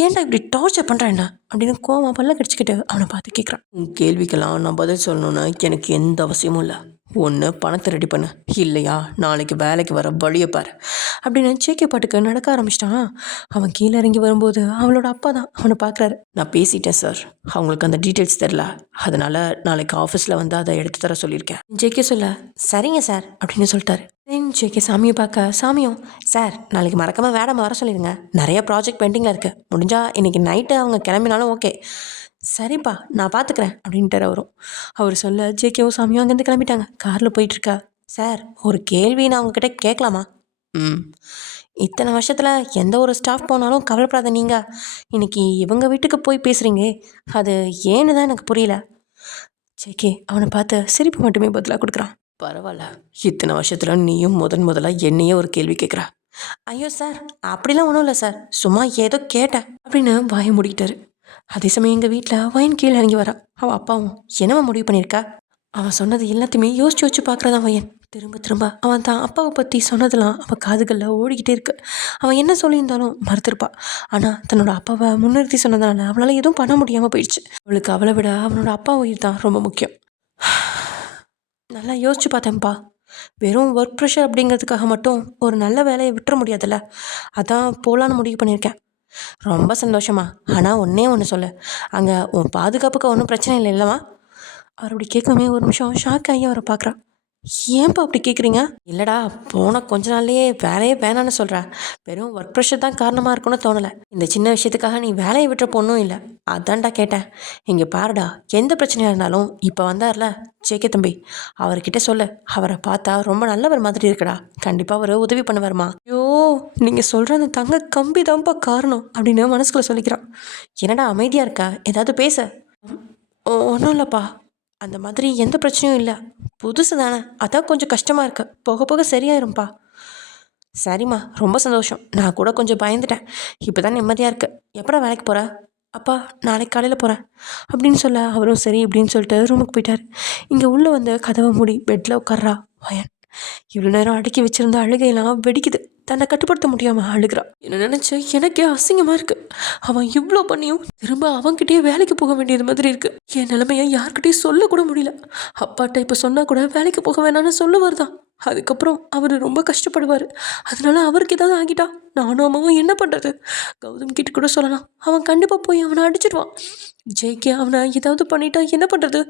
ஏன்டா இப்படி டார்ச்சர் பண்ணுறேன் என்ன அப்படின்னு கோவமா பல்ல கடிச்சிக்கிட்டு அவனை பார்த்து கேட்குறான். உன் கேள்விக்கெல்லாம் நான் பதில் சொல்லணுன்னு எனக்கு எந்த அவசியமும் இல்லை. ஒன்று பணத்தை ரெடி பண்ணு, இல்லையா நாளைக்கு வேலைக்கு வர வழியை பாரு அப்படின்னு ஜேகே பாட்டுக்கு நடக்க ஆரம்பிச்சிட்டான். அவன் கீழே இறங்கி வரும்போது அவளோட அப்பா தான் அவனை பார்க்குறாரு. நான் பேசிட்டேன் சார், அவங்களுக்கு அந்த டீட்டெயில்ஸ் தெரில, அதனால் நாளைக்கு ஆஃபீஸில் வந்து அதை எடுத்து தர சொல்லியிருக்கேன். ஜேகே சொல்ல சரிங்க சார் அப்படின்னு சொல்லிட்டாரு. தென் ஜேகே சாமியை பார்க்க, சாமியும் சார் நாளைக்கு மறக்காமல் வேடாம வர சொல்லிடுங்க, நிறைய ப்ராஜெக்ட் பெண்டிங்கில் இருக்குது, முடிஞ்சால் இன்றைக்கி நைட்டு அவங்க கிளம்பினாலும் ஓகே. சரிப்பா நான் பார்த்துக்கிறேன் அப்படின்ட்டு வரும். அவர் சொல்ல ஜேகேவும் சாமியும் அங்கேருந்து கிளம்பிட்டாங்க. காரில் போயிட்டுருக்கா. சார் ஒரு கேள்வி நான் உங்ககிட்ட கேட்கலாமா? இத்தனை வருஷத்தில் எந்த ஒரு ஸ்டாஃப் போனாலும் கவலைப்படாத, நீங்கள் இன்னைக்கு இவங்க வீட்டுக்கு போய் பேசுகிறீங்க, அது ஏன்னு தான் எனக்கு புரியல. ஜேகே அவனை பார்த்து சிரிப்பு மட்டுமே பதிலாக கொடுக்குறான். பரவாயில்ல, இத்தனை வருஷத்தில் நீயும் முதலாக என்னையே ஒரு கேள்வி கேட்குற. ஐயோ சார் அப்படிலாம் ஒன்றும் இல்லை சார், சும்மா ஏதோ கேட்டேன் அப்படின்னு வாயை மூடிக்கிட்டாரு. அதே சமயம் எங்கள் வீட்டில் வயன் கீழே இறங்கி வரா. அவள் அப்பாவும் என்னவா முடிவு பண்ணியிருக்கா? அவன் சொன்னது எல்லாத்தையுமே யோசிச்சு பார்க்குறதான் வயன். திரும்ப திரும்ப அவன் தான் அப்பாவை பற்றி சொன்னதெல்லாம் அவள் காதுகளில் ஓடிக்கிட்டே இருக்கு. அவன் என்ன சொல்லியிருந்தாலும் மறுத்திருப்பா. ஆனால் தன்னோட அப்பாவை முன்னிறுத்தி சொன்னதால அவளால் எதுவும் பண்ண முடியாமல் போயிடுச்சு. அவளுக்கு அவளை விட அவனோட அப்பா உயிர் தான் ரொம்ப முக்கியம். நல்லா யோசிச்சு பார்த்தேன்ப்பா, வெறும் ஒர்க் ப்ரெஷர் அப்படிங்கிறதுக்காக மட்டும் ஒரு நல்ல வேலையை விட்டுற முடியாதுல்ல, அதான் போகலான்னு முடிவு பண்ணியிருக்கேன். ரொம்ப சந்தோஷமா. ஆனால் ஒன்று சொல்லு, அங்கே உன் பாதுகாப்புக்கு ஒன்றும் பிரச்சனை இல்லை இல்லைம்மா? அவர் அப்படி கேட்கவே ஒரு நிமிஷம் ஷாக் ஆகி அவரை பார்க்குறா. ஏன்ப்பா அப்படி கேட்குறீங்க? இல்லைடா, போன கொஞ்ச நாள்லேயே வேலையே வேணான்னு சொல்கிற, வெறும் ஒர்க் ப்ரெஷர் தான் காரணமாக இருக்குன்னு தோணலை. இந்த சின்ன விஷயத்துக்காக நீ வேலையை விட்டுற பொண்ணும் இல்லை, அதான்டா கேட்டேன். இங்கே பாருடா, எந்த பிரச்சனையாக இருந்தாலும் இப்போ வந்தார்ல ஜேகே தம்பி, அவர்கிட்ட சொல்லு, அவரை பார்த்தா ரொம்ப நல்லவர் மாதிரி இருக்குடா, கண்டிப்பாக அவர் உதவி பண்ணுவார்மா. ஐயோ, நீங்கள் சொல்கிற அந்த தங்க கம்பி தான்ப்பா காரணம் அப்படின்னு மனசுக்குள்ளே சொல்லிக்கிறான். என்னடா அமைதியாக இருக்கா, ஏதாவது பேச? ஒன்றும் இல்லைப்பா, அந்த மாதிரி எந்த பிரச்சனையும் இல்லை, புதுசு தானே, அதான் கொஞ்சம் கஷ்டமாக இருக்கு, போக போக சரியாயிரும்ப்பா. சரிம்மா, ரொம்ப சந்தோஷம். நான் கூட கொஞ்சம் பயந்துட்டேன், இப்போ தான் நிம்மதியாக இருக்கு. எப்படா வேலைக்கு போகிற? அப்பா நாளைக்கு காலையில் போகிறேன் அப்படின்னு சொல்ல அவரும் சரி இப்படின்னு சொல்லிட்டு ரூமுக்கு போயிட்டார். இங்கே உள்ளே வந்து கதவை மூடி பெட்டில் உட்கார்றா வயன். இவ்வளோ நேரம் அடக்கி வச்சுருந்த அழுகையெல்லாம் வெடிக்குது. தன்னை கட்டுப்படுத்த முடியாமல் அழுகிறான். என்ன நினச்சி எனக்கே அசிங்கமாக இருக்குது. அவன் இவ்வளோ பண்ணியும் திரும்ப அவன்கிட்டயே வேலைக்கு போக வேண்டியது மாதிரி இருக்குது. என் நிலைமையை யார்கிட்டையும் சொல்லக்கூட முடியல. அப்பாட்ட இப்போ சொன்னால் கூட வேலைக்கு போக வேணான்னு சொல்லுவார் தான். அதுக்கப்புறம் அவர் ரொம்ப கஷ்டப்படுவார். அதனால அவருக்கு ஏதாவது ஆகிட்டா நானும் அம்மாவும் என்ன பண்ணுறது? கௌதம் கிட்ட கூட சொல்லலாம், அவன் கண்டிப்பாக போய் அவனை அடிச்சிடுவான். ஜெய்கே அவனை ஏதாவது பண்ணிட்டா என்ன பண்ணுறது?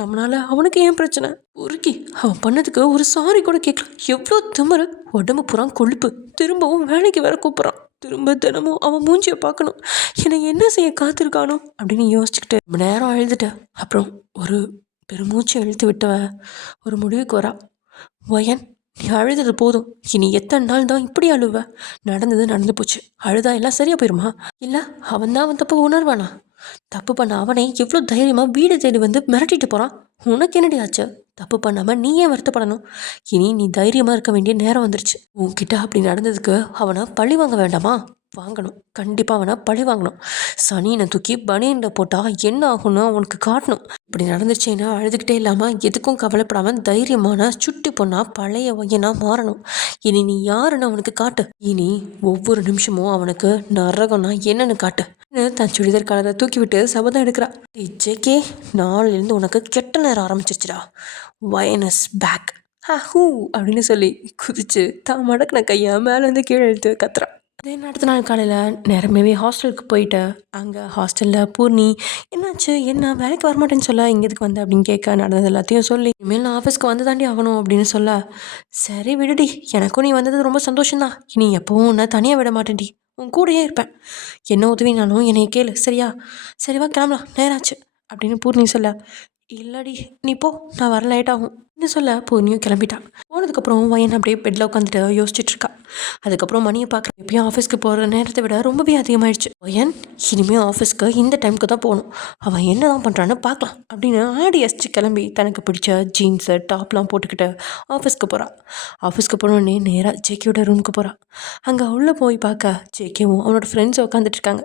நம்மளால அவனுக்கு ஏன் பிரச்சனை? உருக்கி அவன் பண்ணதுக்கு ஒரு சாரி கூட கேட்கலாம். எவ்வளோ திமிரு, உடம்பு புறம் கொழுப்பு, திரும்பவும் வேலைக்கு வேற கூப்பிட்றான். திரும்ப தினமும் அவன் மூஞ்சியை பார்க்கணும். என்னை என்ன செய்ய காத்திருக்கானோ அப்படின்னு யோசிச்சுக்கிட்டு ரொம்ப நேரம் அழுதுட்டேன். அப்புறம் ஒரு பெருமூச்சு இழுத்து விட்டவ ஒரு முடிவுக்கு வரா. வயன், நீ அழுதது போதும், இனி எத்தனை நாள் தான் இப்படி அழுவ? நடந்தது நடந்து போச்சு, அழுதா எல்லாம் சரியா போயிருமா? இல்லை அவன் தான் அவன் தப்பு உணர்வானா? தப்பு பண்ண அவனை எவ்வளோ தைரியமாக வீடு தேடி வந்து மிரட்டிட்டு போகிறான். உனக்கு என்னடி ஆச்சு? தப்பு பண்ணாமல் நீ ஏன் வருத்தப்படணும்? இனி நீ தைரியமாக இருக்க வேண்டிய நேரம் வந்துருச்சு. உன்கிட்ட அப்படி நடந்ததுக்கு அவனை பழி வாங்க வேண்டாமா? வாங்கணும், கண்டிப்பாக அவனை பழி வாங்கணும். சனியனை தூக்கி பனியனில் போட்டால் என்ன ஆகும்னு அவனுக்கு காட்டணும். இப்படி நடந்துருச்சேன்னா அழுதுகிட்டே இல்லாமல் எதுக்கும் கவலைப்படாமல் தைரியமான சுட்டி பொண்ணா பழைய ஒய்யனா மாறணும். இனி நீ யாருன்னு அவனுக்கு காட்டு. இனி ஒவ்வொரு நிமிஷமும் அவனுக்கு நரகம்னா என்னன்னு காட்டு. தன் சுடிதார் காலரை தூக்கி விட்டு சபதம் எடுக்கிறா. ஜேகே, நாளிலேருந்து உனக்கு கெட்ட நேரம் ஆரம்பிச்சிருச்சுடா. வயனஸ் பேக் ஹூ அப்படின்னு சொல்லி குதிச்சு தான் மடக்கின கையை மேலேருந்து கீழே எடுத்து கத்துறான். தென் அடுத்த நாள் காலையில் நேரமாகவே ஹாஸ்டலுக்கு போயிட்டு அங்கே ஹாஸ்டலில் பூர்ணி என்னாச்சு என்ன வேலைக்கு வரமாட்டேன்னு சொல்ல இங்கே எதுக்கு வந்த அப்படின்னு கேட்க நடந்தது எல்லாத்தையும் சொல்லி இனிமேல் நான் ஆஃபீஸ்க்கு வந்து தாண்டி ஆகணும் அப்படின்னு சொல்ல சரி விடுடி எனக்கும் நீ வந்தது ரொம்ப சந்தோஷம்தான் இனி எப்பவும் உன்னை தனியாக விட மாட்டேன்டி உன் கூடயே இருப்பேன் என்ன உதவினாலும் என்னை கேளு சரியா சரிவா கிளம்பலாம் நேராச்சு அப்படின்னு பூர்ணி சொல்ல இல்லடி நீ போ நான் வர லேட் ஆகும் என்ன சொல்ல பூர்ணியும் கிளம்பிட்டான் போனதுக்கப்புறம் வயன் அப்படியே பெட்டில் உட்காந்துட்டு யோசிச்சுட்டு இருக்கா. அதுக்கப்புறம் மணியை பார்க்குறேன் எப்பயும் ஆஃபீஸ்க்கு போகிற நேரத்தை விட ரொம்பவே அதிகமாகிடுச்சு. வயன் இனிமேல் ஆஃபீஸ்க்கு இந்த டைமுக்கு தான் போகணும், அவன் என்ன தான் பண்ணுறான்னு பார்க்கலாம் அப்படின்னு ஆடி அசிச்சு கிளம்பி தனக்கு பிடிச்ச ஜீன்ஸு டாப்லாம் போட்டுக்கிட்டு ஆஃபீஸ்க்கு போகிறான். ஆஃபீஸ்க்கு போனோடனே நேராக ஜேகேயோட ரூமுக்கு போகிறான். அங்கே உள்ளே போய் பார்க்க ஜேகேவும் அவனோட ஃப்ரெண்ட்ஸும் உட்காந்துட்டு இருக்காங்க.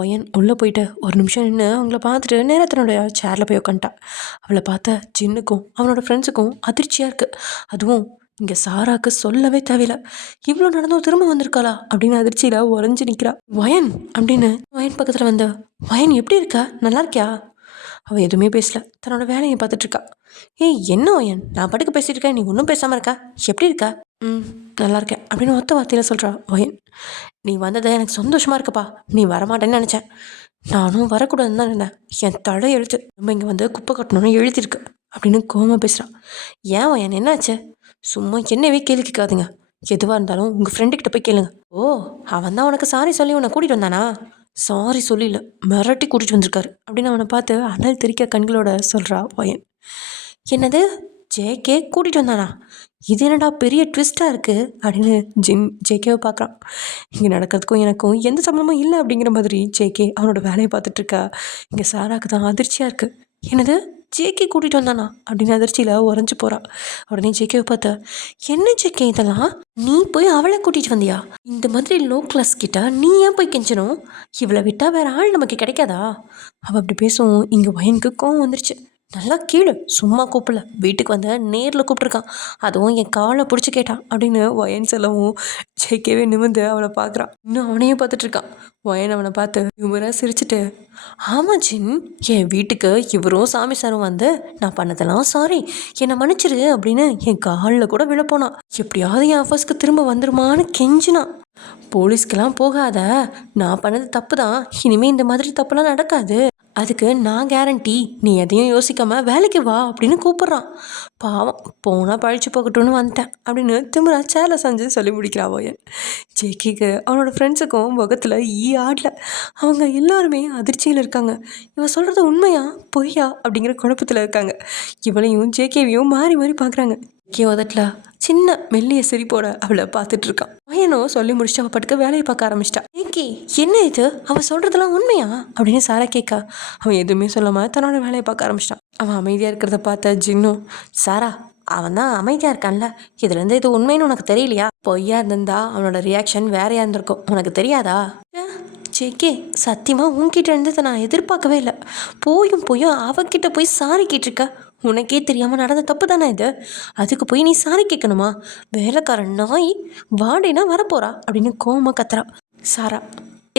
வயன் உள்ளே போயிட்டு ஒரு நிமிஷம் நின்று அவங்கள பார்த்துட்டு நேராக தன்னோட சேரில் போய் உட்காந்துட்டான். அவளை பார்த்த ஜின்னுக்கும் அவனோட ஃப்ரெண்ட்ஸுக்கும் அதிர்ச்சியாக இருக்குது. அதுவும் இங்கே சாராக்கு சொல்லவே தேவையில்லை, இவ்வளோ நடந்தும் திரும்ப வந்திருக்காளா அப்படின்னு அதிர்ச்சியில் உறைஞ்சி நிற்கிறா. வயன் அப்படின்னு வயன் பக்கத்தில் வந்த வயன் எப்படி இருக்கா, நல்லா இருக்கியா? அவள் எதுவுமே பேசல, தன்னோட வேலையை பார்த்துட்ருக்கா. ஏய் என்ன வயன், நான் பாட்டுக்கு பேசிகிட்டு இருக்கேன், நீ ஒன்றும் பேசாமல் இருக்கா, எப்படி இருக்கா? நல்லா இருக்கேன் அப்படின்னு ஒத்த வார்த்தையில் சொல்கிறா வயன். நீ வந்ததை எனக்கு சந்தோஷமாக இருக்குப்பா, நீ வரமாட்டேன்னு நினச்சேன், நானும் வரக்கூடாதுன்னு தான் இருந்தேன், என் தடை எழுத்து நம்ம இங்கே வந்து குப்பை கட்டணும்னு எழுதியிருக்கு அப்படின்னு கோவமாக பேசுகிறான். ஏன் வயன் என்னாச்சு? சும்மா என்னவே கேள்வி கேட்காதுங்க, எதுவாக இருந்தாலும் உங்கள் ஃப்ரெண்டுக்கிட்ட போய் கேளுங்க. ஓ அவன் தான் உனக்கு சாரி சொல்லி உன்னை கூட்டிகிட்டு வந்தானா? சாரி சொல்லில, மிரட்டி கூட்டிகிட்டு வந்திருக்காரு அப்படின்னு அவனை பார்த்து அனல் தெரிக்க கண்களோட சொல்கிறா வயன். என்னது ஜேகே கூட்டிகிட்டு வந்தானா? இது என்னடா பெரிய ட்விஸ்ட்டாக இருக்குது அப்படின்னு ஜேகேவை பார்க்குறான். இங்கே நடக்கிறதுக்கும் எனக்கும் எந்த சம்மந்தமும் இல்லை அப்படிங்கிற மாதிரி ஜேகே அவனோட வேலையை பார்த்துட்ருக்கா. இங்கே சாராக்கு தான் அதிர்ச்சியாக இருக்குது. என்னது ஜேகே கூட்டிகிட்டு வந்தானா அப்படின்னு அதிர்ச்சியில் உறைஞ்சி போகிறா. உடனே ஜேகேவை பார்த்தா, என்ன ஜேகே இதெல்லாம், நீ போய் அவளை கூட்டிகிட்டு வந்தியா? இந்த மாதிரி லோ கிளாஸ் கிட்ட நீ ஏன் போய் கெஞ்சணும்? இவளை விட்டால் வேறு ஆள் நமக்கு கிடைக்காதா? அவள் அப்படி பேசுவோம். இங்கே வயனுக்கு கோவம் வந்துருச்சு. நல்லா கீழே சும்மா கூப்பிடல, வீட்டுக்கு வந்த நேரில் கூப்பிட்ருக்கான், அதுவும் என் காலை பிடிச்சி கேட்டான் அப்படின்னு வயன் சொல்லவும் ஜேகேவே நிமிர்ந்து அவளை பார்க்குறான். இன்னும் அவனையும் பார்த்துட்ருக்கான். வயன் அவனை பார்த்து இவராக சிரிச்சுட்டு, ஆமாம் ஜின், என் வீட்டுக்கு இவரும் சாமி சாரும் வந்து நான் பண்ணதெல்லாம் சாரி என்னை மன்னிச்சிரு அப்படின்னு என் காலில் கூட விழப்போனான். எப்படியாவது என் ஆஃபீஸ்க்கு திரும்ப வந்துருமான்னு கெஞ்சினான். போலீஸ்க்கெல்லாம் போகாத, நான் பண்ணது தப்பு தான், இனிமேல் இந்த மாதிரி தப்புலாம் நடக்காது, அதுக்கு நான் கேரண்டி, நீ எதையும் யோசிக்காமல் வேலைக்கு வா அப்படின்னு கூப்பிட்றான். பாவம் போனால் பழிச்சு போகட்டும்னு வந்துட்டேன் அப்படின்னு திமுறா சேலை செஞ்சு சொல்லி முடிக்கிறா வயன். ஜேகேக்கு அவனோட ஃப்ரெண்ட்ஸுக்கும் முகத்தில் ஆடல. அவங்க எல்லாருமே அதிர்ச்சியில் இருக்காங்க. இவன் சொல்கிறது உண்மையா பொய்யா அப்படிங்கிற குழப்பத்தில் இருக்காங்க. இவளையும் ஜேகேவையும் மாறி மாறி பார்க்குறாங்க. ஜேகே உதட்டல சின்ன மெல்லிய சிரிப்போட அவளை பார்த்துட்ருக்கான். பையனோ சொல்லி முடிச்சுட்டு அவள் பட்டுக்க வேலையை பார்க்க ஆரம்பிச்சிட்டா. ஏக்கி என்ன இது, அவள் சொல்கிறதெல்லாம் உண்மையா அப்படின்னு சாரா கேட்கா. அவன் எதுவுமே சொல்லாமல் தன்னோட வேலையை பார்க்க ஆரம்பிச்சிட்டான். அவன் அமைதியாக இருக்கிறத பார்த்த ஜின்னும், சாரா அவன் தான் அமைதியாக இருக்கான்ல, இதுலேருந்து இது உண்மைன்னு உனக்கு தெரியலையா? பொய்யா இருந்திருந்தா அவனோட ரியாக்ஷன் வேறையாக இருந்திருக்கும், உனக்கு தெரியாதா? ஜேகே சத்தியமாக உன்கிட்ட இருந்ததை நான் எதிர்பார்க்கவே இல்லை. போயும் அவகிட்ட போய் சாரி கேட்டிருக்க, உனக்கே தெரியாமல் நடந்த தப்பு தானே இது, அதுக்கு போய் நீ சாரி கேட்கணுமா? வேலைக்காரன் நாய் வாடேனா வரப்போறா அப்படின்னு கோவமாக கத்துறா சாரா.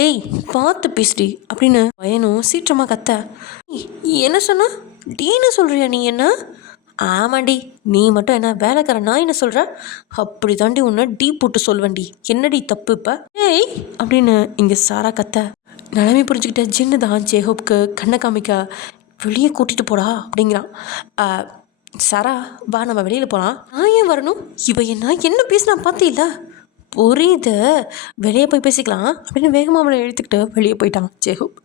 ஏய் பார்த்து பேசுடி அப்படின்னு வயனும் சீற்றமாக கத்த. என்ன சொன்ன, டீன்னு சொல்கிறியா நீ? என்ன? ஆமாண்டி, நீ மட்டும் என்ன வேலைக்காரன் நாயின்னு சொல்கிற? அப்படி தாண்டி உன்னை டீ போட்டு சொல்வேண்டி, என்னடி தப்பு இப்போ? ஏய் அப்படின்னு இங்கே சாரா கத்த. நிலைமை புரிஞ்சுக்கிட்ட ஜின்னு தான் ஜேஹோப்க்கு கண்ணை காமிக்க வெளியே கூட்டிகிட்டு போடா அப்படிங்கிறான். சாரா வா நம்ம வெளியில் போகலாம். நான் ஏன் வரணும்? இவ என்ன பேசினா பார்த்தீங்களா? புரியுது, வெளியே போய் பேசிக்கலாம் அப்படின்னு வேகமாக அவளை இழுத்துக்கிட்டு வெளியே போயிட்டான் ஜேஹோப்.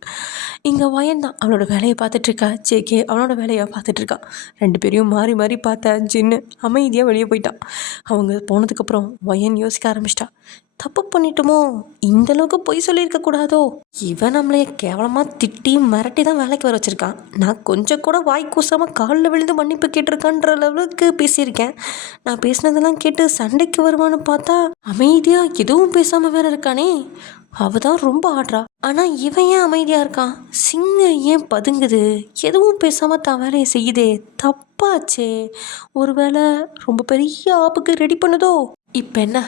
இங்கே வயன் தான் அவளோட வேலையை பார்த்துட்ருக்கா, ஜேகே அவனோட வேலையை பார்த்துட்ருக்கான். ரெண்டு பேரையும் மாறி மாறி பார்த்த ஜின்னு அமைதியாக வெளியே போயிட்டான். அவங்க போனதுக்கப்புறம் வயன் யோசிக்க ஆரம்பிச்சிட்டா. தப்பு பண்ணிட்டோமோ, இந்தளவுக்கு பொய் சொல்லியிருக்க கூடாதோ, இவன் நம்மளைய கேவலமாக திட்டி மிரட்டி தான் வேலைக்கு வர வச்சுருக்கான். நான் கொஞ்சம் கூட வாய் கூசாமல் காலில் விழுந்து மன்னிப்பு கேட்டிருக்கான்ற லெவலுக்கு பேசியிருக்கேன். நான் பேசினதெல்லாம் கேட்டு சண்டைக்கு வருவான்னு பார்த்தா அமைதியாக எதுவும் பேசாமல் வேற இருக்கானே. அவ தான் ரொம்ப ஆடுறா, ஆனால் இவன் ஏன் அமைதியாக இருக்கான்? சிங்கம் ஏன் பதுங்குது? எதுவும் பேசாமல் தான் வேலையை செய்யுதே, தப்பாச்சே. ஒரு வேளை ரொம்ப பெரிய ஆப்புக்கு ரெடி பண்ணுதோ? இப்போ என்ன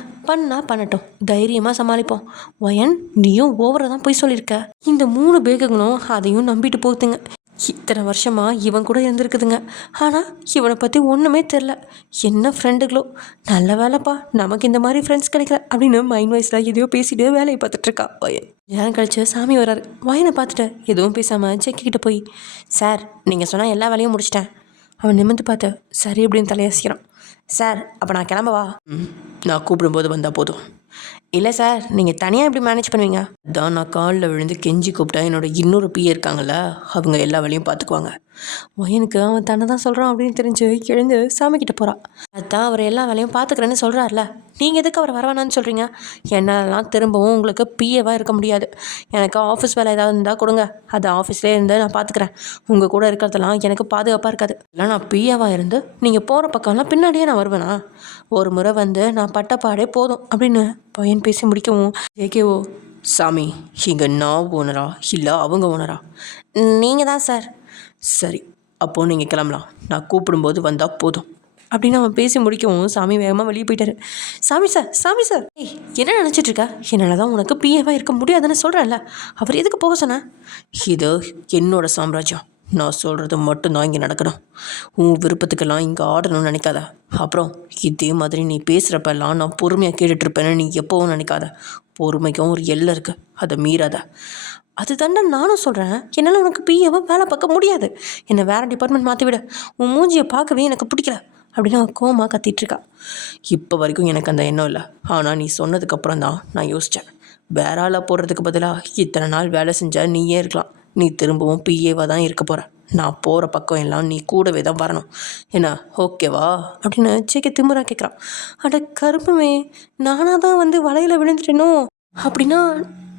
பண்ணட்டும், தைரியமாக சமாளிப்போம். வயன் நீயும் ஓவராக தான் போய் சொல்லியிருக்க. இந்த 3 பேகுங்களும் அதையும் நம்பிட்டு போகுதுங்க. இத்தனை வருஷமாக இவன் கூட இருந்திருக்குதுங்க. ஆனால் இவனை பற்றி ஒன்றுமே தெரில. என்ன ஃப்ரெண்டுகளோ, நல்ல வேலைப்பா நமக்கு இந்த மாதிரி ஃப்ரெண்ட்ஸ் கிடைக்கல அப்படின்னு மைண்ட் வைஸில் எதையோ பேசிட்டு வேலையை பார்த்துட்ருக்கா வயன். நேரம் கழிச்சு சாமி வர்றாரு. வயனை பார்த்துட்டு எதுவும் பேசாமல் செக்கிக்கிட்ட போய், சார் நீங்கள் சொன்னால் எல்லா வேலையும் முடிச்சிட்டேன். அவன் நிமிர்ந்து பார்த்து சரி அப்படின்னு தலையாசிக்கிறான். சார் அப்போ நான் கிளம்பவா? நான் கூப்பிடும்போது வந்தால் போதும். இல்லை சார், நீங்கள் தனியாக எப்படி மேனேஜ் பண்ணுவீங்க? அதான் நான் காலில் விழுந்து கெஞ்சி கூப்பிட்டா என்னோட இன்னொரு பிஏ இருக்காங்கல்ல, அவங்க எல்லா வேலையும் பார்த்துக்குவாங்க. வயனுக்கு அவன் தன்னை தான் சொல்கிறான் அப்படின்னு தெரிஞ்சு எழுந்து சாமிக்கிட்ட போகிறான். அதான் அவர் எல்லா வேலையும் பார்த்துக்கிறேன்னு சொல்கிறார்ல, நீங்கள் எதுக்கு அவர் வரவேணான்னு சொல்கிறீங்க? என்னாலலாம் திரும்பவும் உங்களுக்கு பிஏவாக இருக்க முடியாது. எனக்கு ஆஃபீஸ் வேலை ஏதாவது இருந்தால் கொடுங்க, அது ஆஃபீஸ்லேயே இருந்து நான் பார்த்துக்கிறேன். உங்கள் கூட இருக்கிறதெல்லாம் எனக்கு பாதுகாப்பாக இருக்காது. இல்லை நான் பிஏவாக இருந்து நீங்கள் போகிற பக்கம்லாம் பின்னாடியே நான் வருவேனா? ஒரு முறை வந்து நான் பட்டப்பாடே போதும் அப்படின்னு பையன் பேசி முடிக்கவும், ஏகேவோ சாமி இங்கே நான் ஓனரா இல்லை அவங்க ஓனரா? நீங்கள் தான் சார். சரி அப்போது நீங்கள் கிளம்பலாம், நான் கூப்பிடும்போது வந்தால் போதும் அப்படின்னு அவன் பேசி முடிக்கவும் சாமி வேகமாக வெளியே போயிட்டாரு. சாமி சார், சாமி சார், ஏய் என்ன நினச்சிட்ருக்கா? என்னால் தான் உனக்கு பிஏவாக இருக்க முடியாதுன்னு சொல்கிறேன்ல, அவர் எதுக்கு போக சொன்னேன்? இது என்னோட சாம்ராஜ்யம், நான் சொல்கிறது மட்டும்தான் இங்கே நடக்கணும். உன் விருப்பத்துக்கெல்லாம் இங்கே ஆடணும்னு நினைக்காத. அப்புறம் இதே மாதிரி நீ பேசுகிறப்பெல்லாம் நான் பொறுமையாக கேட்டுட்ருப்பேன்னு நீ எப்போவும் நினைக்காத. பொறுமைக்கும் ஒரு எல்லை இருக்குது, அதை மீறாத. அது தாண்டா நானும் சொல்கிறேன். என்னால் உனக்கு பிஏவாக வேலை பார்க்க முடியாது. என்னை வேறு டிபார்ட்மெண்ட் மாற்றி விட. உன் மூஞ்சியை பார்க்கவே எனக்கு பிடிக்கல அப்படின்னு அவன் கோமா கத்திகிட்ருக்கா. இப்போ வரைக்கும் எனக்கு அந்த எண்ணம் இல்லை. ஆனால் நீ சொன்னதுக்கப்புறம் தான் நான் யோசித்தேன். வேற ஆளாக போடுறதுக்கு பதிலாக இத்தனை நாள் வேலை செஞ்சால் நீயே இருக்கலாம். நீ திரும்பவும் பிஏவாக தான் இருக்க போகிற. நான் போகிற பக்கம் எல்லாம் நீ கூடவே தான் வரணும். என்ன ஓகேவா அப்படின்னு சேக்க திமுறா கேட்குறான். அட கருப்புமே, நானாக தான் வந்து வலையில் விழுந்துட்டேனோ? அப்படின்னா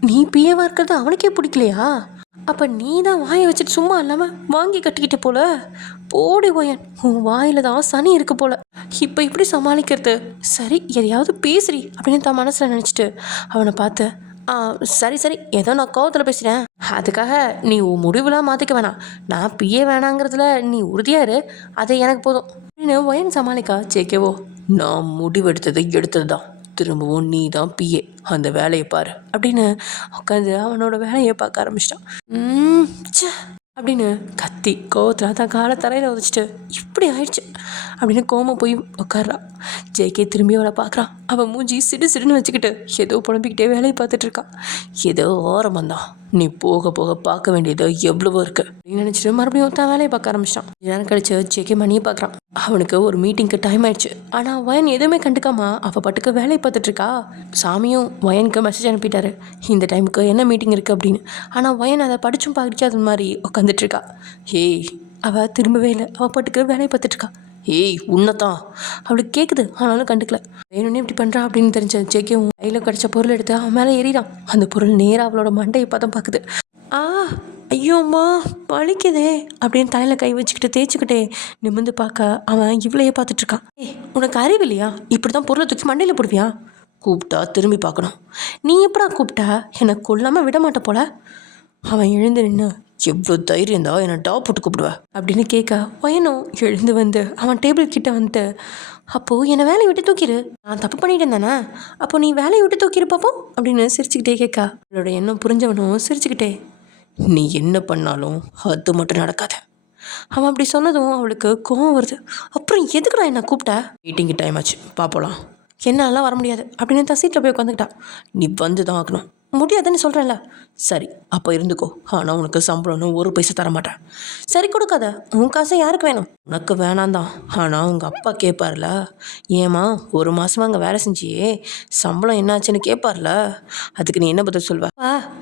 நீ பிஏவாக இருக்கிறது அவனுக்கே பிடிக்கலையா? அப்போ நீ தான் வாயை வச்சுட்டு சும்மா இல்லாமல் வாங்கி கட்டிக்கிட்ட போல. போடி போயன், உன் வாயில் தான் சனி இருக்கு போல. இப்போ இப்படி சமாளிக்கிறது? சரி எதையாவது பேசுறி அப்படின்னு தான் மனசில் நினச்சிட்டு அவனை பார்த்து, சரி சரி ஏதோ நான் கோவத்தில் பேசுகிறேன், அதுக்காக நீ உன் முடிவுலாம் மாற்றிக்க வேணாம். நான் பிஏ வேணாங்கிறதுல நீ உறுதியாக இரு, அது எனக்கு போதும் அப்படின்னு வயன் சமாளிக்கா. சேக்கேவோ, நான் முடிவெடுத்தது எடுத்தது தான். திரும்பவும் நீ தான் பிஏ, அந்த வேலையை பாரு அப்படின்னு உட்காந்து அவனோட வேலையை பார்க்க ஆரம்பிச்சிட்டான். அப்படின்னு கத்தி கோவத்தில் தான் காலை தரையில் உதச்சிட்டு இப்படி ஆயிடுச்சு அப்படின்னு கோமா போய் உட்கார்றான். ஜேகே திரும்பி அவளை பார்க்குறான். அவன் மூஞ்சி சிடு சிடுன்னு வச்சுக்கிட்டு ஏதோ புலம்பிக்கிட்டே வேலையை பார்த்துட்ருக்கான். ஏதோ ஓரமாக தான், நீ போக போக பார்க்க வேண்டியதோ எவ்வளவோ இருக்கு அப்படின்னு நினச்சிட்டு மறுபடியும் தான் வேலையை பார்க்க ஆரம்பிச்சிட்டான். நேரம் கழிச்சு ஜேகே மணியை பார்க்குறான். அவனுக்கு ஒரு மீட்டிங்க்கு டைம் ஆயிடுச்சு. ஆனால் வயன் எதுவுமே கண்டுக்காம அவள் பாட்டுக்கு வேலையை பார்த்துட்ருக்கா. சாமியும் வயனுக்கு மெசேஜ் அனுப்பிட்டாரு, இந்த டைமுக்கு என்ன மீட்டிங் இருக்குது அப்படின்னு. ஆனால் வயன் அதை படிச்சும் படிக்காத மாதிரி உட்காந்துட்ருக்கா. ஏய் அவள் திரும்பவே இல்லை, அவள் பாட்டுக்கு வேலையை பார்த்துட்ருக்கா. ஏய் உன்னதான் அவளுக்கு கேட்குது, ஆனாலும் கண்டுக்கல. வேணும்னே இப்படி பண்ணுறா அப்படின்னு தெரிஞ்ச ஜெகேவும் கையில் கிடச்ச பொருள் எடுத்து அவன் மேலே ஏறிடான். அந்த பொருள் நேராக அவளோட மண்டையை பார்த்தா பார்க்குது. ஐயோம்மா வலிக்குதே அப்படின்னு தலையில் கை வச்சுக்கிட்டு தேய்ச்சிக்கிட்டே நிமிர்ந்து பார்க்க அவன் இவளையே பார்த்துட்ருக்கான். உனக்கு அறிவு இல்லையா? இப்படி தான் பொருளை தூக்கி மண்டையில் போடுவியா? கூப்பிட்டா திரும்பி பார்க்கணும். நீ எப்படா கூப்பிட்டா? என்னை கொல்லாமல் விட மாட்ட போல. அவன் எழுந்து நின்று, எவ்வளோ தைரியம் தான் என்னை டாப் போட்டு கூப்பிடுவேன் அப்படின்னு கேட்க வயனும் எழுந்து வந்து அவன் டேபிள் கிட்ட வந்துட்டு, அப்போது என்னை வேலையை விட்டு தூக்கிடு, நான் தப்பு பண்ணிட்டேன் தானே, அப்போ நீ வேலையை விட்டு தூக்கிடு பார்ப்போம் அப்படின்னு சிரிச்சுக்கிட்டே கேட்க, அவளோட எண்ணம் புரிஞ்சவனும் சிரிச்சுக்கிட்டே, நீ என்ன பண்ணாலும் அது மட்டும் நடக்காது. அவன் அப்படி சொன்னதும் அவளுக்கு கோவம் வருது. அப்புறம் எதுக்குடா என்ன கூப்பிட்ட? மீட்டிங்கு டைம் ஆச்சு, பார்ப்போலாம். என்னாலாம் வர முடியாது அப்படின்னு தான் சீட்டில் போய் உட்காந்துக்கிட்டான். நீ வந்து தான் ஆகணும். முடியாதுன்னு சொல்கிறேன்ல. சரி அப்போ இருந்துக்கோ, ஆனால் உனக்கு சம்பளம்னு ஒரு பைசா தர மாட்டேன். சரி கொடுக்காத, உன் காசை யாருக்கு வேணும்? உனக்கு வேணாம் தான், ஆனால் உங்கள் அப்பா கேட்பார்ல, ஏம்மா ஒரு மாதமாக அங்கே வேலை செஞ்சியே சம்பளம் என்னாச்சுன்னு கேட்பார்ல, அதுக்கு நீ என்ன பதில் சொல்வ?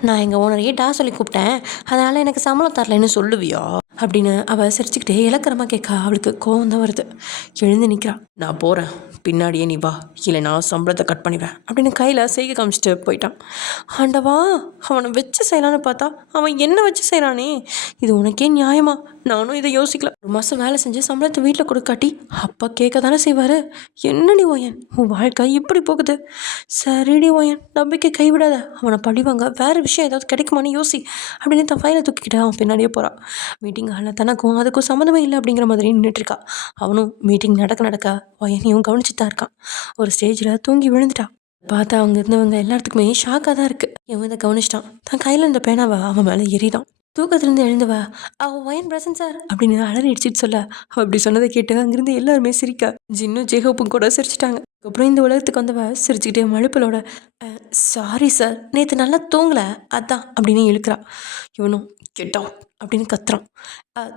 நான் எங்கள் ஓனரையே டா சொல்லி கூப்பிட்டேன், அதனால் எனக்கு சம்பளம் தரலைன்னு சொல்லுவியா அப்படின்னு அவள் சிரிச்சுக்கிட்டே இலக்கரமாக கேட்க அவளுக்கு கோவம் தான் வருது. எழுந்து நிற்கிறான். நான் போகிறேன், பின்னாடியே நீ வா, இல்லை நான் சம்பளத்தை கட் பண்ணிடுவேன் அப்படின்னு கையில் செய்கை காமிச்சிட்டு போயிட்டான். ஆண்டவா, அவனை வச்சு செய்யலான்னு பார்த்தா அவன் என்ன வச்சு செய்கிறானே, இது உனக்கே நியாயமா? நானும் இதை யோசிக்கல. ஒரு மாதம் வேலை செஞ்சு சம்பளத்தை வீட்டில் கொடுக்காட்டி அப்பா கேட்க தானே செய்வார். என்னடி ஓயன் உன் வாழ்க்கை இப்படி போகுது? சரிடி ஓயன், நம்பிக்கை கைவிடாத, அவனை பழிவாங்க வேறு விஷயம் ஏதாவது கிடைக்குமான்னு யோசி அப்படின்னு தான் ஃபைலை தூக்கிக்கிட்டு அவன் பின்னாடியே போகிறான். மீட்டிங் ஹாலில் தனக்கும் அதுக்கும் சம்மந்தமே இல்லை அப்படிங்கிற மாதிரி நின்றுட்டுருக்கா. அவனும் மீட்டிங் நடக்க ஓயனையும் கவனிச்சு தான் இருக்கான். ஒரு ஸ்டேஜில் தூங்கி விழுந்துட்டான். பார்த்தா அவங்க இருந்தவங்க எல்லாத்துக்குமே ஷாக்காக தான் இருக்குது. இவன் இதை கவனிச்சிட்டான். தான் கையில் இருந்த பேனாவை அவன் மேலே எறிதான். தூக்கத்துலேருந்து எழுந்துவா ஒயன் பிரசன் சார் அப்படின்னு அலறி அடிச்சிட்டு சொல்ல அப்படி சொன்னதை கேட்டு அங்கிருந்து எல்லாருமே சிரிக்கா ஜின்னும் ஜேஹோப்பும் கூட சிரிச்சிட்டாங்க. அதுக்கப்புறம் இந்த உலகத்துக்கு வந்தவ சிரிச்சுக்கிட்டே மழுப்பலோட சாரி சார் நேற்று நல்லா தூங்கலை அதான் அப்படின்னு இழுக்கிறா. இவனும் கெட்டா அப்படின்னு கத்துறான்.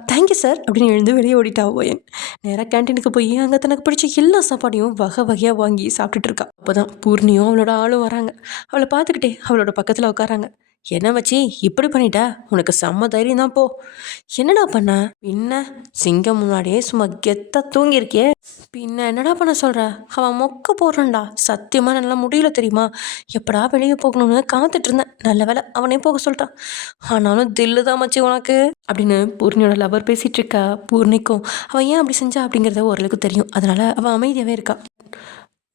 தேங்க்யூ சார் அப்படின்னு எழுந்து வெளியே ஓடிட்டா ஒயன். நேராக கேன்டீனுக்கு போய் அங்கே தனக்கு பிடிச்ச எல்லா சாப்பாடையும் வகை வகையாக வாங்கி சாப்பிட்டுட்டு இருக்கா. அப்போதான் பூர்ணியும் அவளோட ஆளும் வராங்க. அவளை பார்த்துக்கிட்டே அவளோட பக்கத்தில் உட்காராங்க. என்ன வச்சி இப்படி பண்ணிட்ட? உனக்கு செம்ம தைரியம் தான் போ. என்னடா பண்ண? பின்ன சிங்கம் முன்னாடியே சும்மா கெத்தா தூங்கியிருக்கியே, பின்ன என்னடா பண்ண சொல்ற? அவன் மொக்க போடுறான்டா, சத்தியமா நல்லா முடியல தெரியுமா? எப்படா வெளியே போகணும்னு காத்துட்டு இருந்தேன். நல்ல வேலை அவனே போக சொல்லிட்டான். ஆனாலும் தில்லு தான் மச்சி உனக்கு அப்படின்னு பூர்ணியோட லவர் பேசிட்டு இருக்கா. பூர்ணிக்கும் அவன் ஏன் அப்படி செஞ்சா அப்படிங்கிறத ஓரளவுக்கு தெரியும். அதனால அவன் அமைதியாகவே இருக்கா.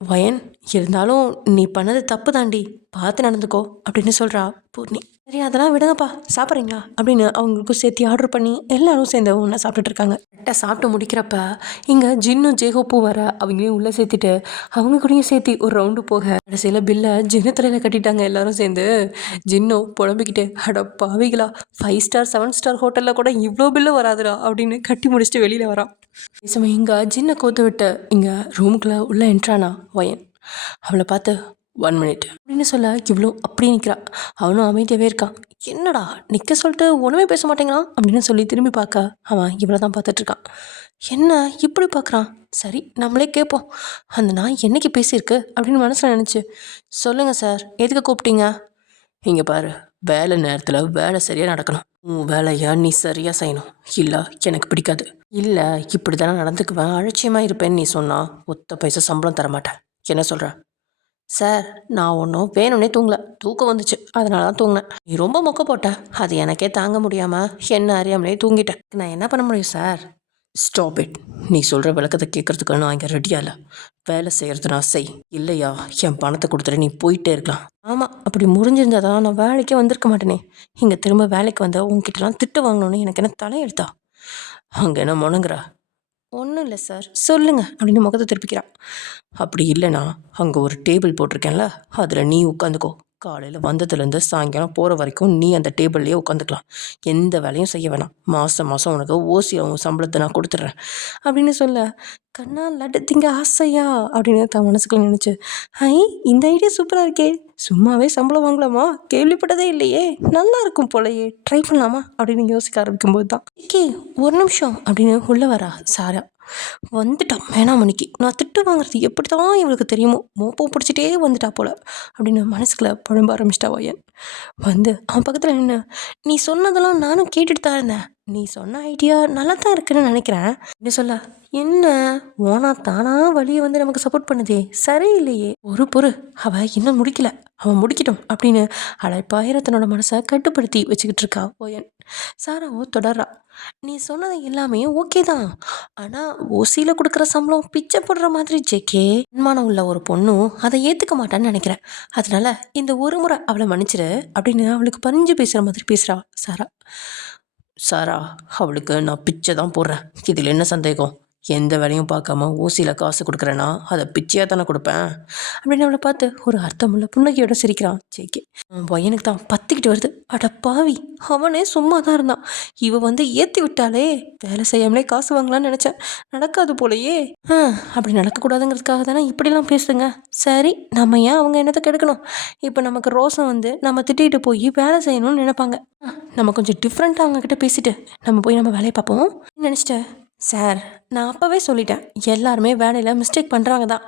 வயன் இருந்தாலும் நீ பண்ணது தப்பு தாண்டி, பார்த்து நடந்துக்கோ அப்படின்னு சொல்கிறா பூர்ணி. சரி அதெல்லாம் விடுங்கப்பா, சாப்பிட்றீங்களா அப்படின்னு அவங்களுக்கும் சேர்த்து ஆர்டர் பண்ணி எல்லாரும் சேர்ந்து ஒன்றா சாப்பிட்டுட்டு இருக்காங்க. கரெக்டாக சாப்பிட்டு முடிக்கிறப்ப இங்கே ஜின்னும் ஜேஹோப்பும் வர அவங்களையும் உள்ளே சேர்த்துட்டு அவங்க கூடயும் சேர்த்து ஒரு ரவுண்டு போக கடைசியில் பில்லை ஜின்னு தலையில் கட்டிட்டாங்க எல்லாரும் சேர்ந்து. ஜின்னும் புலம்பிக்கிட்டு அட பாவிகளா, 5 ஸ்டார் 7 ஸ்டார் ஹோட்டலில் கூட இவ்வளோ பில்லு வராதுடா அப்படின்னு கட்டி முடிச்சுட்டு வெளியில் வரான். சமயம் இங்கே ஜின்னை கோத்து விட்டு இங்கே ரூமுக்குள்ளே உள்ளே என்ட்ரானா வயன். அவளை பார்த்து 1 மினிட் அப்படின்னு சொல்ல இவ்வளோ அப்படி நிற்கிறா. அவனும் அமைதியாகவே இருக்கான். என்னடா நிற்க சொல்லிட்டு ஒன்றுமே பேச மாட்டேங்கிறான் அப்படின்னு சொல்லி திரும்பி பார்க்க அவன் இவ்வளோ தான் பார்த்துட்ருக்கான். என்ன இப்படி பார்க்குறான்? சரி நம்மளே கேட்போம், அந்த நாய் என்னைக்கு பேசியிருக்கு அப்படின்னு மனசில் நினச்சி. சொல்லுங்கள் சார், எதுக்கு கூப்பிட்டீங்க? இங்கே பாரு, வேலை நேரத்தில் வேலை சரியாக நடக்கணும். உன் வேலையை நீ சரியாக செய்யணும், இல்லை எனக்கு பிடிக்காது. இல்லை இப்படி தானே நடந்துக்குவேன், அலட்சியமாக இருப்பேன்னு நீ சொன்னால் ஒத்த பைசா சம்பளம் தரமாட்டேன். என்ன சொல்கிற? சார் நான் ஒன்றும் வேணும்னே தூங்கலை, தூக்கம் வந்துச்சு அதனால தான் தூங்கினேன். நீ ரொம்ப மொக்க போட்ட, அது எனக்கே தாங்க முடியாமல் என்ன அறியாமலே தூங்கிட்டேன். நான் என்ன பண்ண முடியும் சார்? Stop it. நீ சொல்கிற விளக்கத்தை கேட்குறதுக்கு நான் இங்கே ரெடியாக இல்லை. வேலை செய்கிறது நான் செய், இல்லையா என் பணத்தை கொடுத்துட்டு நீ போயிட்டே இருக்கலாம். ஆமாம், அப்படி முடிஞ்சிருந்தாதான் நான் வேலைக்கே வந்திருக்க மாட்டேனே. இங்கே திரும்ப வேலைக்கு வந்த உங்ககிட்டலாம் திட்டு வாங்கணும்னு எனக்கு என்ன தலையெழுத்தா? அங்கே என்ன முணங்குறா? ஒன்றும் இல்லை சார், சொல்லுங்க அப்படின்னு முகத்தை திருப்பிக்கிறான். அப்படி இல்லைனா அங்கே ஒரு டேபிள் போட்டிருக்கேன்ல, அதில் நீ உட்காந்துக்கோ. காலையில் வந்ததுலேருந்து சாயங்காலம் போகிற வரைக்கும் நீ அந்த டேபிள்லேயே உட்காந்துக்கலாம். எந்த வேலையும் செய்ய வேணாம். மாதம் மாதம் உனக்கு ஓசி அவங்க சம்பளத்தை நான் கொடுத்துட்றேன் அப்படின்னு சொல்ல, கண்ணா லட்டு திங்க ஆசையா அப்படின்னு தான் மனசுக்குள்ள நினச்சி, ஐ இந்த ஐடியா சூப்பராக இருக்கே, சும்மாவே சம்பளம் வாங்கலாமா? கேள்விப்பட்டதே இல்லையே, நல்லா இருக்கும் போலையே, ட்ரை பண்ணலாமா அப்படின்னு யோசிக்க ஆரம்பிக்கும்போது தான் ஓகே ஒரு நிமிஷம் அப்படின்னு உள்ளே வரா சாரா. வந்துட்டான் வேணாமணிக்கு. நான் திட்டு வாங்குறது எப்படி தான் இவளுக்கு தெரியுமோ, மோப்பம் பிடிச்சிட்டே வந்துட்டா போல அப்படின்னு மனசுக்குள்ள புழம்ப ஆரம்பிச்சிட்டா வயன். வந்து அவன் பக்கத்தில் நின்று, நீ சொன்னதெல்லாம் நானும் கேட்டுட்டு தான் இருந்தேன், நீ சொன்ன ஐடியா நல்லா தான் இருக்குன்னு நினைக்கிறேன் நீ சொல்ல. என்ன ஓனா தானா வழியை வந்து நமக்கு சப்போர்ட் பண்ணுதே, சரியில்லையே. ஒரு பொறு, அவள் இன்னும் முடிக்கல, அவன் முடிக்கட்டும் அப்படின்னு அழைப்பாயிரம் தன்னோட மனசை கட்டுப்படுத்தி வச்சுக்கிட்டு இருக்கா ஓயன். சாராவோ தொடர்றா. நீ சொன்னது எல்லாமே ஓகே தான், ஆனால் ஓசியில் கொடுக்குற சம்பளம் பிச்சை போடுற மாதிரி ஜேகே. அன்மானம் உள்ள ஒரு பொண்ணும் அதை ஏற்றுக்க மாட்டான்னு நினைக்கிறேன். அதனால இந்த ஒரு முறை அவளை மன்னிச்சிரு அப்படின்னு அவளுக்கு பறிஞ்சு பேசுகிற மாதிரி பேசுகிறா சாரா. சாரா, அவளுக்கு நான் பிச்சை தான் போடுறேன், இதில் என்ன சந்தேகம்? எந்த வேலையும் பார்க்காம ஊசியில் காசு கொடுக்குறேன்னா அதை பிச்சையாக தானே கொடுப்பேன் அப்படின்னு அவளை பார்த்து ஒரு அர்த்தமுள்ள புன்னகையோட சிரிக்கிறான் ஜேகே. பையனுக்கு தான் பத்திக்கிட்டு வருது. அட பாவி, அவனே சும்மா தான் இருந்தான், இவ வந்து ஏற்றி விட்டாலே. வேலை செய்யாமலே காசு வாங்கலான்னு நினச்சேன், நடக்காது போலையே. அப்படி நடக்கக்கூடாதுங்கிறதுக்காக தானே இப்படிலாம் பேசுதுங்க. சரி நம்ம ஏன் அவங்க என்னத்தை கெடுக்கணும்? இப்போ நமக்கு ரோசம் வந்து நம்ம திட்டிகிட்டு போய் வேலை செய்யணும்னு நினைப்பாங்க. நம்ம கொஞ்சம் டிஃப்ரெண்ட்டாக அவங்கக்கிட்ட பேசிட்டு நம்ம போய் நம்ம வேலையை பார்ப்போம் நினச்சிட்டேன். சார் நான் அப்போவே சொல்லிட்டேன், எல்லாருமே வேலையில் மிஸ்டேக் பண்ணுறாங்க தான்.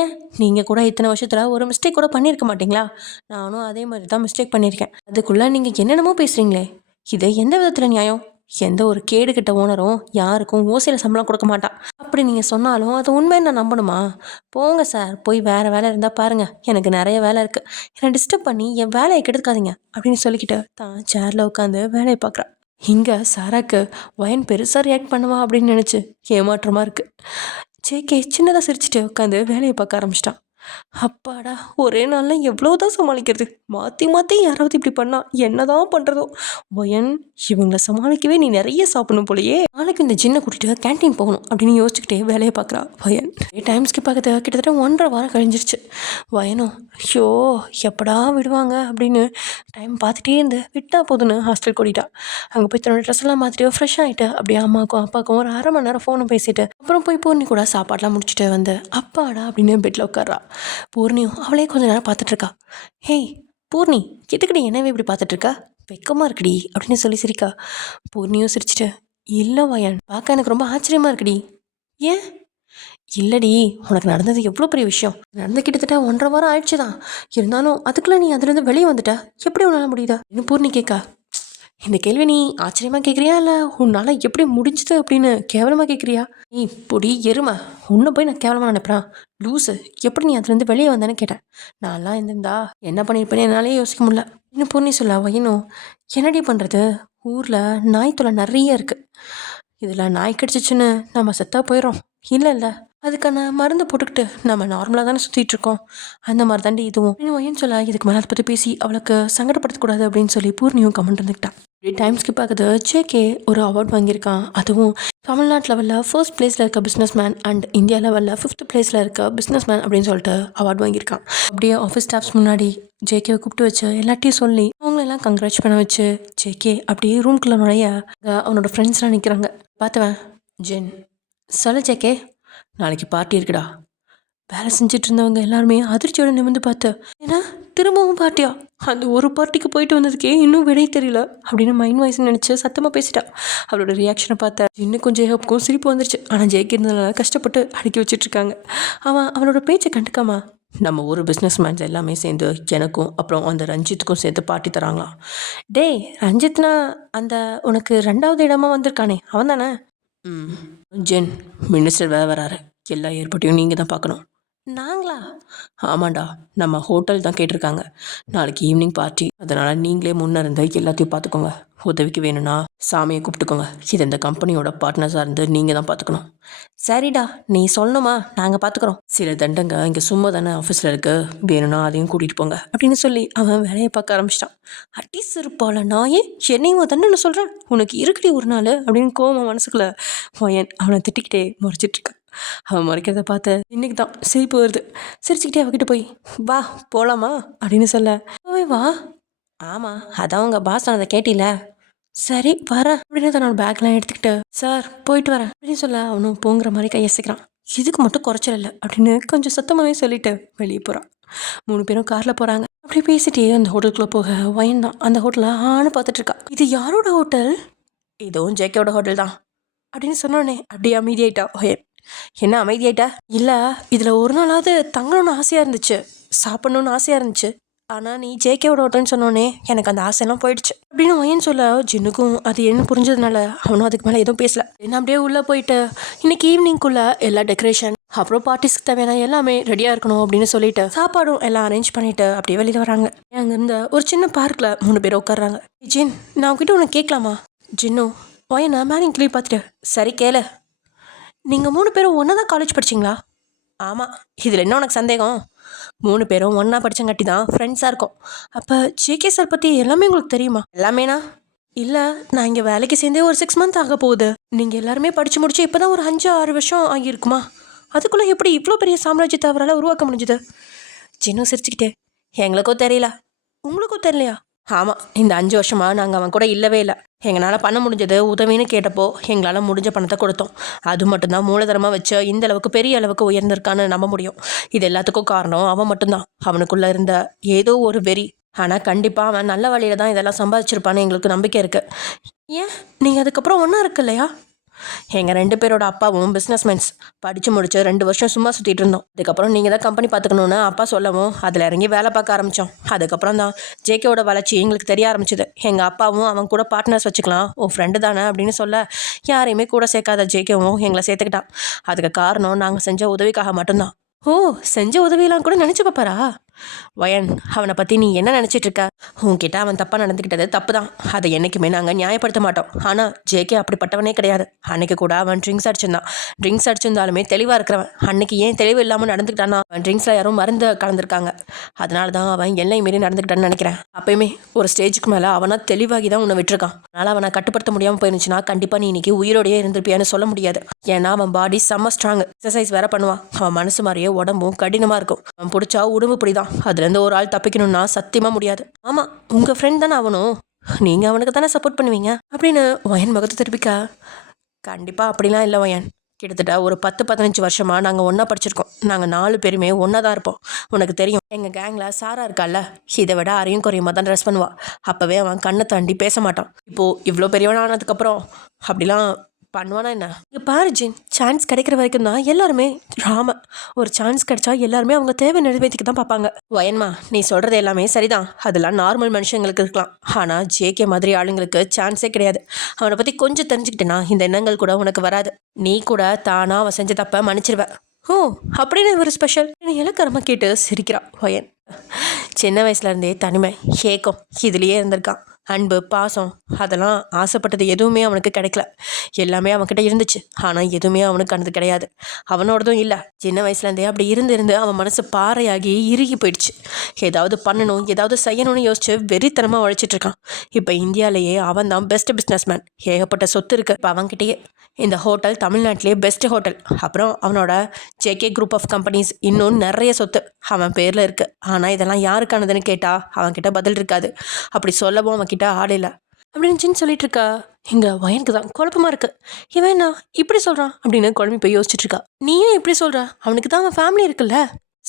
ஏன் நீங்கள் கூட இத்தனை வருஷத்தில் ஒரு மிஸ்டேக் கூட பண்ணியிருக்க மாட்டிங்களா? நானும் அதே மாதிரி தான் மிஸ்டேக் பண்ணியிருக்கேன். அதுக்குள்ளே நீங்கள் என்னென்னமோ பேசுகிறீங்களே, இது எந்த விதத்தில் நியாயம்? எந்த ஒரு கேடுகிட்ட ஓனரும் யாருக்கும் ஓசியில் சம்பளம் கொடுக்க மாட்டான். அப்படி நீங்கள் சொன்னாலும் அது உண்மைன்னு நான் நம்பணுமா? போங்க சார், போய் வேறு வேலை இருந்தால் பாருங்கள், எனக்கு நிறைய வேலை இருக்குது, என்னை டிஸ்டர்ப் பண்ணி என் வேலையை கெடுக்காதீங்க அப்படின்னு சொல்லிக்கிட்டு தான் சேரில் உட்காந்து வேலையை பார்க்குறான். இங்கே சாராக்கு வயன் பெருசாக ரியாக்ட் பண்ணுவா அப்படின்னு நினச்சி ஏமாற்றமாக இருக்குது. ஜேகே சின்னதாக சிரிச்சுட்டு உட்காந்து வேலையை பார்க்க ஆரம்பிச்சிட்டான். அப்பாடா! ஒரே நாள்ல எவ்வளோதான் சமாளிக்கிறது? மாத்தி மாத்தி யாராவது இப்படி பண்ணா என்னதான் பண்றதோ? வயன், இவங்கள சமாளிக்கவே நீ நெறைய சாப்பிடணும் போலயே! நாளைக்கு இந்த ஜின்ன கூட்டிட்டு கேன்டீன் போகணும் அப்படின்னு யோசிச்சுக்கிட்டே வேலைய பார்க்குறா வயன். டைம் ஸ்கிப் ஆகுது. கிட்டத்தட்ட 1½ வாரம் கழிஞ்சிருச்சு. வயனும், ஐயோ! எப்படா விடுவாங்க அப்படின்னு டைம் பார்த்துட்டே இருந்து விட்டா போதுன்னு ஹாஸ்டல் கூட்டிட்டா. அங்கே போய் தன்னோட ட்ரெஸ் எல்லாம் மாற்றிட்டு ஃப்ரெஷ் ஆகிட்டு அப்படியே அம்மாவுக்கும் அப்பாவுக்கும் ஒரு 1/2 மணி நேரம் ஃபோனை பேசிட்டு அப்புறம் போய் பூர்ணி கூட சாப்பாடெலாம் முடிச்சுட்டு வந்து அப்பாடா அப்படின்னு பெட்டில் உட்கார்றா. பூர்ணியும் அவளே கொஞ்ச நேரம் பார்த்துட்ருக்கா. ஹேய் பூர்ணி, எதுக்குடி என்னவே இப்படி பார்த்துட்ருக்கா? வெக்கமாக இருக்குடி அப்படின்னு சொல்லி சிரிக்கா. பூர்ணியும் சிரிச்சிட்டு, இல்லை வயன், பார்க்க எனக்கு ரொம்ப ஆச்சரியமாக இருக்குடி. ஏன்? இல்லடி, உனக்கு நடந்தது எவ்வளோ பெரிய விஷயம். நடந்து கிட்டத்தட்ட 1½ வாரம் ஆயிடுச்சு தான். இருந்தாலும் அதுக்குள்ளே நீ அதுலேருந்து வெளியே வந்துட்ட. எப்படி உன்னால் முடியுதா? இன்னும் பூர்ணி கேட்கா. இந்த கேள்வி நீ ஆச்சரியமாக கேட்குறியா இல்லை உன்னால் எப்படி முடிஞ்சுது அப்படின்னு கேவலமாக கேட்குறியா? நீ பொடி எருமை, உன்னை போய் நான் கேவலமாக நினைப்பேன்? லூஸு, எப்படி நீ அதுலேருந்து வெளியே வந்தேன்னு கேட்டேன். நான்லாம் இருந்திருந்தா என்ன பண்ணியிருப்பேன்னு என்னாலே யோசிக்க முடியல. இன்னும் பொண்ணி சொல்ல வயனும், என்னடி பண்ணுறது? ஊரில் நாய் தொலை நிறைய இருக்குது. இதில் நாய் கடிச்சிச்சுன்னு நம்ம செத்தா போயிடும். இல்லை அதுக்கான மருந்து போட்டுக்கிட்டு நம்ம நார்மலாக தானே சுற்றிட்டுருக்கோம். அந்த மாதிரி தாண்டி இதுவும். இன்னும் ஒய்யன்னு சொல்ல இதுக்கு மேலே அதை பற்றி பேசி அவளுக்கு சங்கடப்படுத்தக்கூடாது அப்படின்னு சொல்லி பூர்ணியும் கமெண்ட் இருந்துக்கிட்டான். டைம் ஸ்கிப் ஆகுது. ஜேகே ஒரு அவார்ட் வாங்கியிருக்கான். அதுவும் தமிழ்நாட்டு லெவலில் 1st பிளேஸில் இருக்க பிஸ்னஸ் மேன் அண்ட் இந்தியா லெவலில் 5th பிளேஸில் இருக்க பிஸ்னஸ் மேன் அப்படின்னு சொல்லிட்டு அவார்ட் வாங்கியிருக்கான். அப்படியே ஆஃபீஸ் ஸ்டாஃப்ஸ் முன்னாடி ஜேகேவை கூப்பிட்டு வச்சு எல்லாத்தையும் சொல்லி அவங்களெல்லாம் கங்க்ராட்ஸ் பண்ண வச்சு ஜேகே அப்படியே ரூம்குள்ளே நுழைய அவனோட ஃப்ரெண்ட்ஸ்லாம் நிற்கிறாங்க. பார்த்துவேன் ஜென், சொல்ல ஜேகே, நாளைக்கு பார்ட்டி இருக்குடா. வேலை செஞ்சுட்டு இருந்தவங்க எல்லாருமே அதிர்ச்சியோட நிமிர்ந்து பார்த்து, ஏன்னா திரும்பவும் பார்ட்டியா? அந்த ஒரு பார்ட்டிக்கு போயிட்டு வந்ததுக்கே இன்னும் விடை தெரியல அப்படின்னு மைண்ட் வாய்ஸ் நினச்சி சத்தமாக பேசிட்டா. அவளோட ரியாக்ஷனை பார்த்தா இன்னும் கொஞ்சம் ஹேப்புக்கும் சிரிப்பு வந்துருச்சு. ஆனால் ஜெயிக்க இருந்ததுனால கஷ்டப்பட்டு அடுக்கி வச்சுட்ருக்காங்க. அவளோட பேச்சை கண்டுக்காமா, நம்ம ஒரு பிஸ்னஸ் மேன்ஸ் எல்லாமே சேர்ந்து எனக்கும் அப்புறம் அந்த ரஞ்சித்துக்கும் சேர்த்து பார்ட்டி தராங்களாம். டேய், ரஞ்சித்னா அந்த உனக்கு 2வது இடமா வந்திருக்கானே அவன் தானே? ஜென், மினிஸ்டர் வேறு வராரு. எல்லா ஏற்பாட்டையும் நீங்கள் தான் பார்க்கணும். நாங்களா? ஆமாண்டா, நம்ம ஹோட்டல் தான் கேட்டிருக்காங்க. நாளைக்கு ஈவினிங் பார்ட்டி. அதனால் நீங்களே முன்னே இருந்து எல்லாத்தையும் பார்த்துக்கோங்க. உதவிக்கு வேணும்னா சாமியை கூப்பிட்டுக்கோங்க. இது இந்த கம்பெனியோட பார்ட்னர்ஸாக இருந்து நீங்கள் தான் பார்த்துக்கணும். சரிடா, நீ சொல்லணுமா? நாங்கள் பார்த்துக்குறோம். சில தண்டங்க இங்கே சும்மா தானே ஆஃபீஸில் இருக்கு, வேணும்னா அதையும் கூட்டிகிட்டு போங்க அப்படின்னு சொல்லி அவன் வேலையை பார்க்க ஆரம்பிச்சிட்டான். அடி சிறுப்பால நாயே, என்னையும் தண்டனை சொல்கிறேன், உனக்கு இருக்குடி ஒரு நாள் அப்படின்னு கோவம் மனசுக்குள்ள வயன் அவனை திட்டிக்கிட்டே முறைச்சிட்ருக்கான். அவன் முறைக்கிறத பார்த்து இன்னைக்கு தான் சிரிப்பு வருது. சிரிச்சுக்கிட்டே அவகிட்ட போய், வா போகலாமா அப்படின்னு சொல்ல, போய் வா. ஆமாம், அதான் உங்கள் பாஸ் சொன்னதை கேட்டில. சரி வரேன் அப்படின்னு தன்னோட பேக்லாம் எடுத்துக்கிட்டு, சார் போயிட்டு வரேன் அப்படின்னு சொல்ல அவனும் போங்கிற மாதிரி கையசிக்கிறான். இதுக்கு மட்டும் குறைச்சல் இல்லை அப்படின்னு கொஞ்சம் சத்தமாகவே சொல்லிட்டு வெளியே போகிறான். 3 பேரும் காரில் போகிறாங்க. அப்படி பேசிட்டே அந்த ஹோட்டலுக்குள்ளே போக வயன் தான் அந்த ஹோட்டலில் ஆன்னு பார்த்துட்ருக்கா. இது யாரோட ஹோட்டல்? இதுவும் ஜேகேவோட ஹோட்டல் தான் அப்படின்னு சொன்னோடனே அப்படியே அமைதியாயிட்டா வயன். என்ன அமைதியாயிட்டா? இல்லை, இதில் ஒரு நாளாவது தங்கணும்னு ஆசையாக இருந்துச்சு, சாப்பிட்ணுன்னு ஆசையாக இருந்துச்சு. ஆனால் நீ ஜேகேவோட ஹோட்டல்னு சொன்னோன்னே எனக்கு அந்த ஆசையெல்லாம் போயிடுச்சு அப்படின்னு வயன் சொல்ல ஜின்னுக்கும் அது என்ன புரிஞ்சதுனால அவனும் அதுக்கு மேலே எதுவும் பேசல. என்ன அப்படியே உள்ளே போயிட்டு இன்னைக்கு ஈவினிங்குள்ளே எல்லா டெக்கரேஷன் அப்புறம் பார்ட்டிஸ்க்கு தேவையான எல்லாமே ரெடியாக இருக்கணும் அப்படின்னு சொல்லிட்டு சாப்பாடும் எல்லாம் அரேஞ்ச் பண்ணிட்டு அப்படியே வெளியில் வராங்க. அங்கேருந்து ஒரு சின்ன பார்க்கில் 3 பேர் உட்காடுறாங்க. ஜின், நான் உங்ககிட்ட உனக்கு கேட்கலாமா? ஜின்னு வயனை மேலே கிளி பார்த்துட்டு, சரி கேளு. நீங்கள் 3 பேரும் ஒன்றா தான் காலேஜ் படிச்சிங்களா? ஆமாம். இதில் என்ன உனக்கு சந்தேகம்? 3 பேரும் ஒன்றா படித்தங்காட்டி தான் ஃப்ரெண்ட்ஸாக இருக்கோம். அப்போ ஜேகே சார் பற்றி எல்லாமே உங்களுக்கு தெரியுமா? எல்லாமேண்ணா? இல்லை, நான் இங்கே வேலைக்கு சேர்ந்தே ஒரு 6 மந்த் ஆக போகுது. நீங்கள் எல்லாருமே படித்து முடிச்சு இப்போ தான் ஒரு 5-6 வருஷம் ஆகியிருக்குமா? அதுக்குள்ளே எப்படி இவ்வளோ பெரிய சாம்ராஜ்யத்தை அவரால் உருவாக்க முடிஞ்சுது? சின்ன சிரிச்சுக்கிட்டே, எங்களுக்கும் தெரியல. உங்களுக்கும் தெரியலையா? ஆமாம், இந்த 5 வருஷமாக நாங்கள் அவன் கூட இல்லவே இல்லை. எங்களால் பண்ண முடிஞ்சது உதவின்னு கேட்டப்போ எங்களால் முடிஞ்ச பணத்தை கொடுத்தோம். அது மட்டும்தான் மூலதனமாக வச்சு இந்த அளவுக்கு பெரிய அளவுக்கு உயர்ந்திருக்கான்னு நம்ப முடியும். இது எல்லாத்துக்கும் காரணம் அவன் மட்டும்தான். அவனுக்குள்ளே இருந்த ஏதோ ஒரு வெறி. ஆனால் கண்டிப்பாக அவன் நல்ல வழியில் தான் இதெல்லாம் சம்பாதிச்சிருப்பான்னு எங்களுக்கு நம்பிக்கை இருக்குது. ஏன் நீங்கள் அதுக்கப்புறம் ஒன்றா இருக்கு இல்லையா? எங்கள் 2 பேரோட அப்பாவும் பிஸ்னஸ்மேன்ஸ். படித்து முடிச்சு 2 வருஷம் சும்மா சுற்றிட்டு இருந்தோம். அதுக்கப்புறம் நீங்கள் தான் கம்பெனி பார்த்துக்கணுன்னு அப்பா சொல்லவும் அதில் இறங்கி வேலை பார்க்க ஆரம்பித்தோம். அதுக்கப்புறம் தான் ஜேகேவோட வளர்ச்சி எங்களுக்கு தெரிய ஆரம்பிச்சிது. எங்கள் அப்பாவும் அவன் கூட பார்ட்னர்ஸ் வச்சுக்கலாம், உன் ஃப்ரெண்டு தானே அப்படின்னு சொல்ல யாரையுமே கூட சேர்க்காத ஜேகேவும் எங்களை சேர்த்துக்கிட்டான். அதுக்கு காரணம் நாங்கள் செஞ்ச உதவிக்காக மட்டும்தான். ஓ, செஞ்ச உதவியெல்லாம் கூட நினச்சி பார்ப்பாரா? வயன், அவனை பற்றி நீ என்ன நினச்சிட்டு இருக்க? உன்கிட்ட அவன் தப்பாக நடந்துக்கிட்டது தப்பு தான், அதை என்றைக்குமே நாங்கள் நியாயப்படுத்த மாட்டோம். ஆனால் ஜேகே அப்படிப்பட்டவனே கிடையாது. அன்னைக்கு கூட அவன் ட்ரிங்க்ஸ் அடிச்சிருந்தாலுமே தெளிவாக இருக்கிறவன். அன்னைக்கு ஏன் தெளிவு இல்லாமல் நடந்துக்கிட்டானா, அவன் ட்ரிங்க்ஸில் யாரும் மருந்து கலந்துருக்காங்க, அதனால தான் அவன் எல்லை மீறி நடந்துக்கிட்டான்னு நினைக்கிறேன். அப்பயுமே ஒரு ஸ்டேஜுக்கு மேலே அவனா தெளிவாகி தான் உன்னை விட்டுருக்கான். அதனால் அவனை கட்டுப்படுத்த முடியாமல் போயிருந்துச்சுன்னா கண்டிப்பாக நீ இன்னைக்கு உயிரோடையே இருந்திருப்பியான்னு சொல்ல முடியாது. ஏன்னா அவன் பாடி செம்ம ஸ்ட்ராங், எக்ஸசைஸ் வேற பண்ணுவான். அவன் மனசு மாதிரியே உடம்பும் கடினமாக இருக்கும். அவன் பிடிச்சா உடம்பு பிடிதான். அதுலேருந்து ஒரு ஆள் தப்பிக்கணும்னா சத்தியமாக முடியாது. ஆமாம், உங்கள் ஃப்ரெண்ட் தானே அவனும், நீங்கள் அவனுக்கு தானே சப்போர்ட் பண்ணுவீங்க அப்படின்னு வயன் முகத்தை திருப்பிக்கா. கண்டிப்பாக அப்படிலாம் இல்லை வயன். கிட்டத்தட்ட ஒரு 10-15 வருஷமாக நாங்கள் ஒன்றா படிச்சிருக்கோம். நாங்கள் 4 பேருமே ஒன்றா தான் இருப்போம். உனக்கு தெரியும், எங்கள் கேங்கில் சாரா இருக்கால, இதை விட அரையும் குறையுமா தான் ட்ரெஸ் பண்ணுவாள். அப்போவே அவன் கண்ணை தாண்டி பேச மாட்டான். இப்போது இவ்வளோ பெரியவன் ஆனதுக்கப்புறம் அப்படிலாம் பண்ணுவானா என்ன? இங்கே பாரு ஜின், சான்ஸ் கிடைக்கிற வரைக்கும் தான் எல்லாருமே ஒரு சான்ஸ் கிடைச்சா எல்லாருமே அவங்க தேவை நிறைவேற்றிக்க தான் பார்ப்பாங்க. வயன்மா, நீ சொல்கிறது எல்லாமே சரிதான். அதெல்லாம் நார்மல் மனுஷங்களுக்கு இருக்கலாம். ஆனால் ஜேகே மாதிரி ஆளுங்களுக்கு சான்ஸே கிடையாது. அவனை பற்றி கொஞ்சம் தெரிஞ்சுக்கிட்டேன்னா இந்த எண்ணங்கள் கூட உனக்கு வராது. நீ கூட தானா அவன் செஞ்ச தப்ப மன்னிச்சிருவ. ஓ, அப்படின்னு ஒரு ஸ்பெஷல் இலக்கரமாக கேட்டு சிரிக்கிறான் வயன். சின்ன வயசுலேருந்தே தனிமை, ஏக்கம் இதுலேயே இருந்திருக்கான். அன்பு, பாசம், அதெல்லாம் ஆசைப்பட்டது எதுவுமே அவனுக்கு கிடைக்கல. எல்லாமே அவன்கிட்ட இருந்துச்சு, ஆனால் எதுவுமே அவனுக்கு ஆனது கிடையாது. அவனோடதும் இல்லை. சின்ன வயசுலேருந்தே அப்படி இருந்து அவன் மனசு பாறையாகி இறுகி போயிடுச்சு. ஏதாவது பண்ணணும், ஏதாவது செய்யணும்னு யோசிச்சு வெறித்தனமாக உழைச்சிட்ருக்கான். இப்போ இந்தியாவிலேயே அவன் தான் பெஸ்ட் பிஸ்னஸ்மேன். ஏகப்பட்ட சொத்து இருக்குது இப்போ அவன்கிட்டயே. இந்த ஹோட்டல் தமிழ்நாட்டிலே பெஸ்ட் ஹோட்டல். அப்புறம் அவனோட ஜேகே குரூப் ஆஃப் கம்பெனிஸ், இன்னும் நிறைய சொத்து அவன் பேரில் இருக்குது. ஆனால் இதெல்லாம் யாருக்கானதுன்னு கேட்டால் அவன்கிட்ட பதில் இருக்காது. அப்படி சொல்லவும் அவன்கிட்ட ஆள் இல்லை அப்படின்னு ஜின் சொல்லிட்டு இருக்கா. இங்கே வயனுக்கு தான் குழப்பமாக இருக்குது. இவன் என்ன இப்படி சொல்கிறான் அப்படின்னு குழம்பி போய் யோசிச்சுட்டு இருக்கா. நீயே இப்படி சொல்கிறா? அவனுக்கு தான் அவன் ஃபேமிலி இருக்குல்ல.